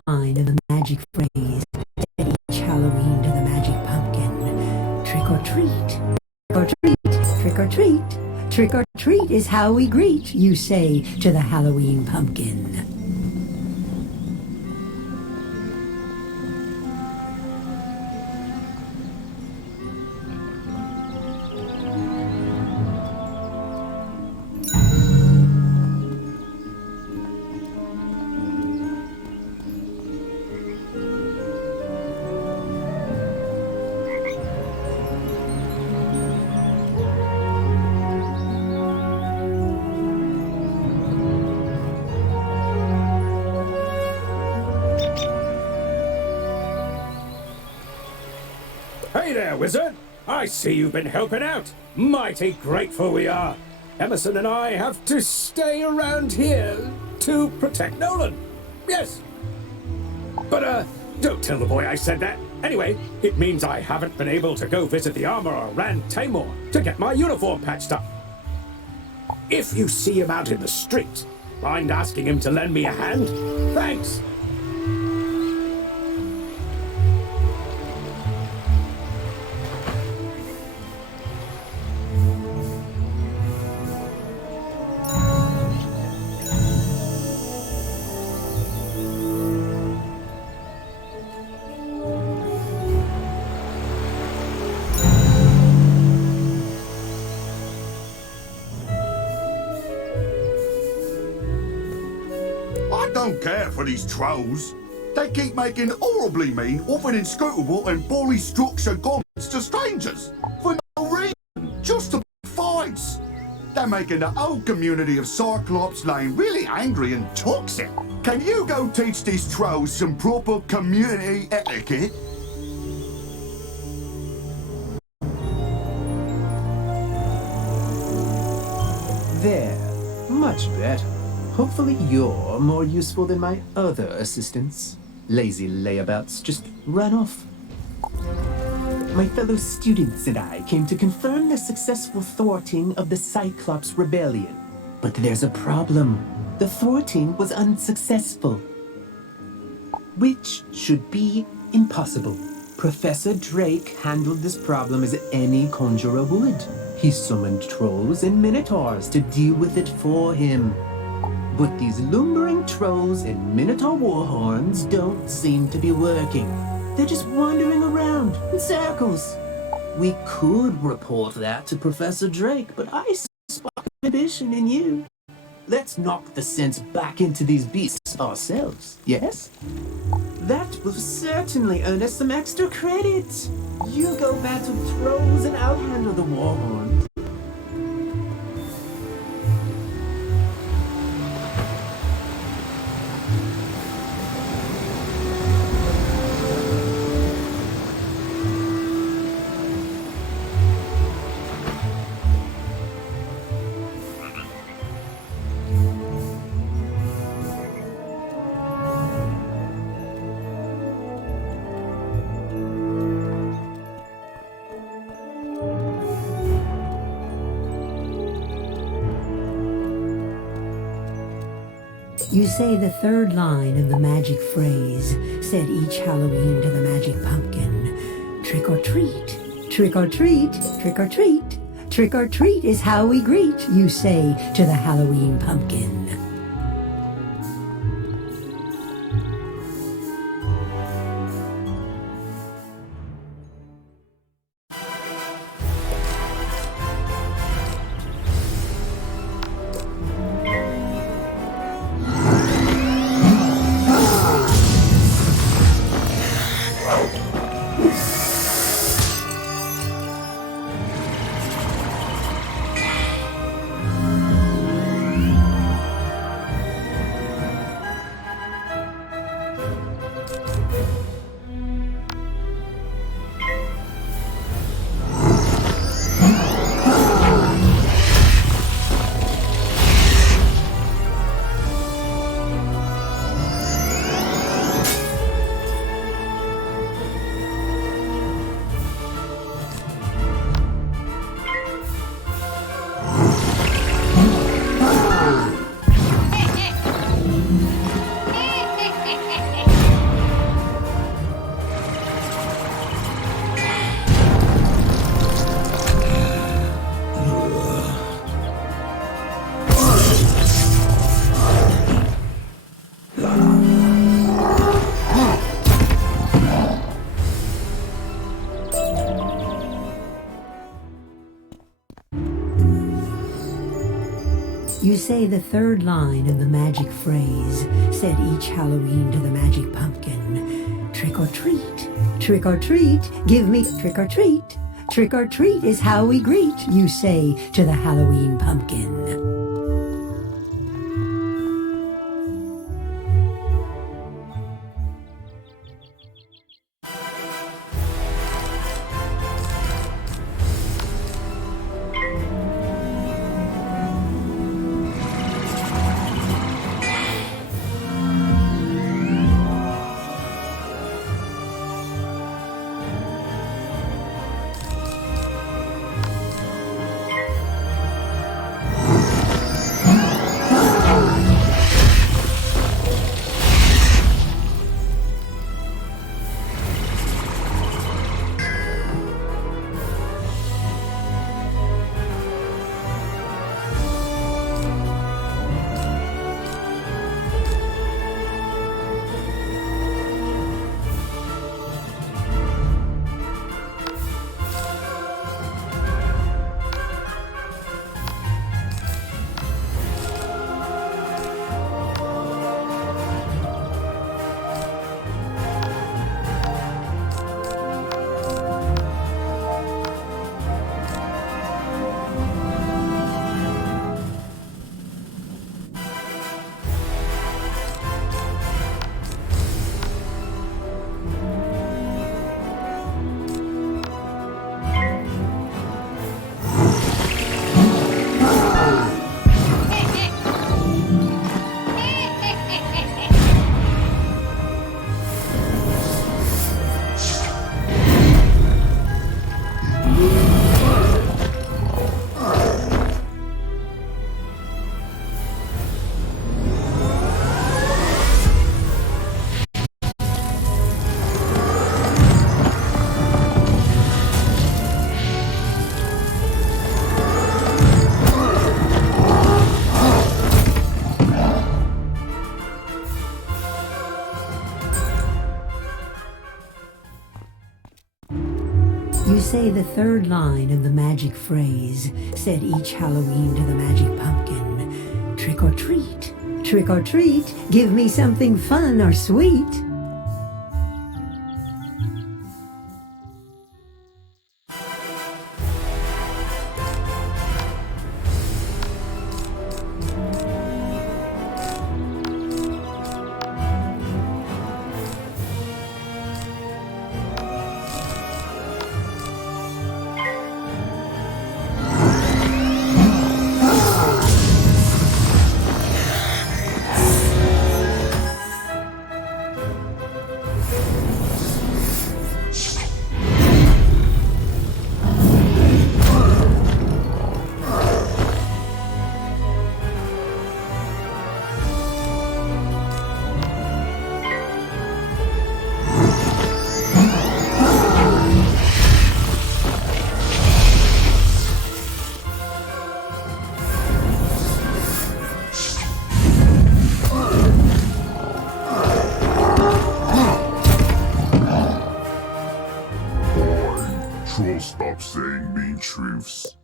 Line of the magic phrase said each Halloween to the magic pumpkin. Trick or treat, trick or treat, trick or treat. Trick or treat is how we greet, you say to the Halloween pumpkin. Hey there, wizard! I see you've been helping out. Mighty grateful we are. Emerson and I have to stay around here to protect Nolan. Yes. But, don't tell the boy I said that. Anyway, it means I haven't been able to go visit the armorer Rand Tamor to get my uniform patched up. If you see him out in the street, mind asking him to lend me a hand? Thanks. I don't care for these trolls. They keep making horribly mean, often inscrutable and bully structure comments to strangers. For no reason, just to pick fights. They're making the whole community of Cyclops Lane really angry and toxic. Can you go teach these trolls some proper community etiquette? There. Much better. Hopefully you're more useful than my other assistants. Lazy layabouts just ran off. My fellow students and I came to confirm the successful thwarting of the Cyclops Rebellion. But there's a problem. The thwarting was unsuccessful. Which should be impossible. Professor Drake handled this problem as any conjurer would. He summoned trolls and minotaurs to deal with it for him. But these lumbering trolls and minotaur warhorns don't seem to be working. They're just wandering around in circles. We could report that to Professor Drake, but I spark ambition in you. Let's knock the sense back into these beasts ourselves, yes? That will certainly earn us some extra credit. You go battle trolls and I'll handle the warhorn. You say the third line of the magic phrase said each Halloween to the magic pumpkin. Trick or treat, trick or treat, trick or treat. Trick or treat is how we greet, you say to the Halloween pumpkin. say the third line of the magic phrase, said each Halloween to the magic pumpkin. Trick or treat, trick or treat, give me trick or treat. Trick or treat is how we greet, you say to the Halloween pumpkin. You say the third line of the magic phrase, said each Halloween to the magic pumpkin. Trick or treat, trick or treat, give me something fun or sweet. Stop saying mean truths.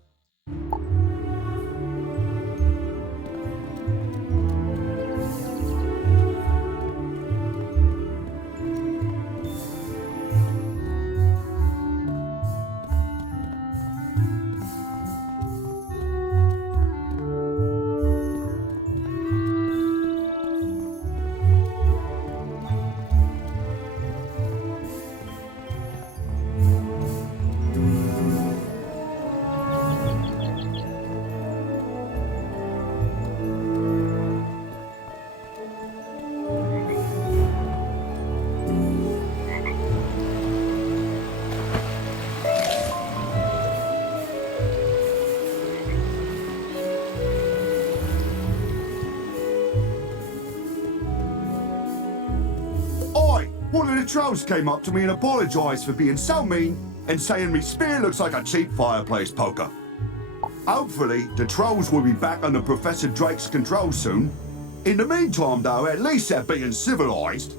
One of the trolls came up to me and apologised for being so mean and saying me spear looks like a cheap fireplace poker. Hopefully, the trolls will be back under Professor Drake's control soon. In the meantime, though, at least they're being civilised.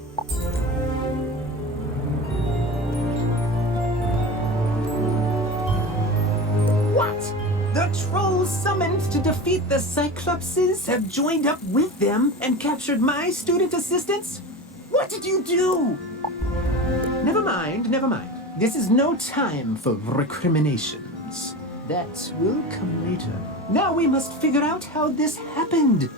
What? The trolls summoned to defeat the Cyclopses have joined up with them and captured my student assistants? What did you do? Never mind, never mind. This is no time for recriminations. That will come later. Now we must figure out how this happened.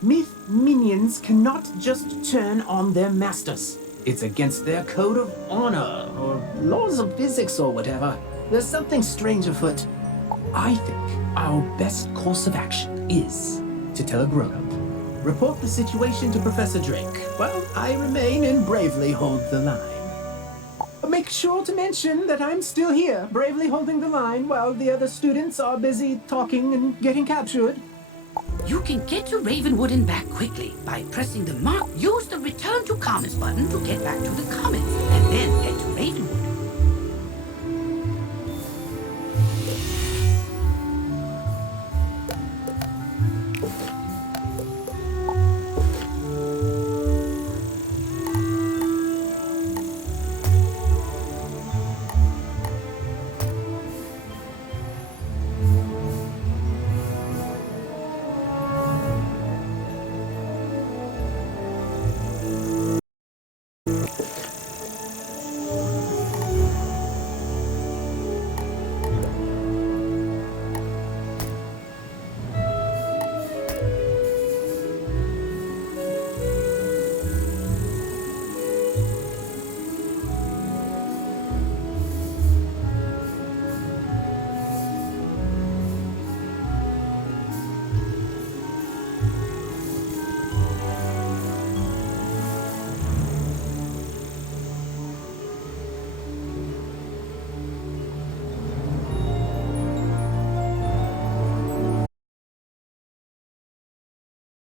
Myth minions cannot just turn on their masters. It's against their code of honor, or laws of physics, or whatever. There's something strange afoot. I think our best course of action is to tell a grown-up. Report the situation to Professor Drake, while I remain and bravely hold the line. Make sure to mention that I'm still here, bravely holding the line while the other students are busy talking and getting captured. You can get to Ravenwood and back quickly by pressing the mark. Use the Return to Commons button to get back to the Commons, and then head to Ravenwood.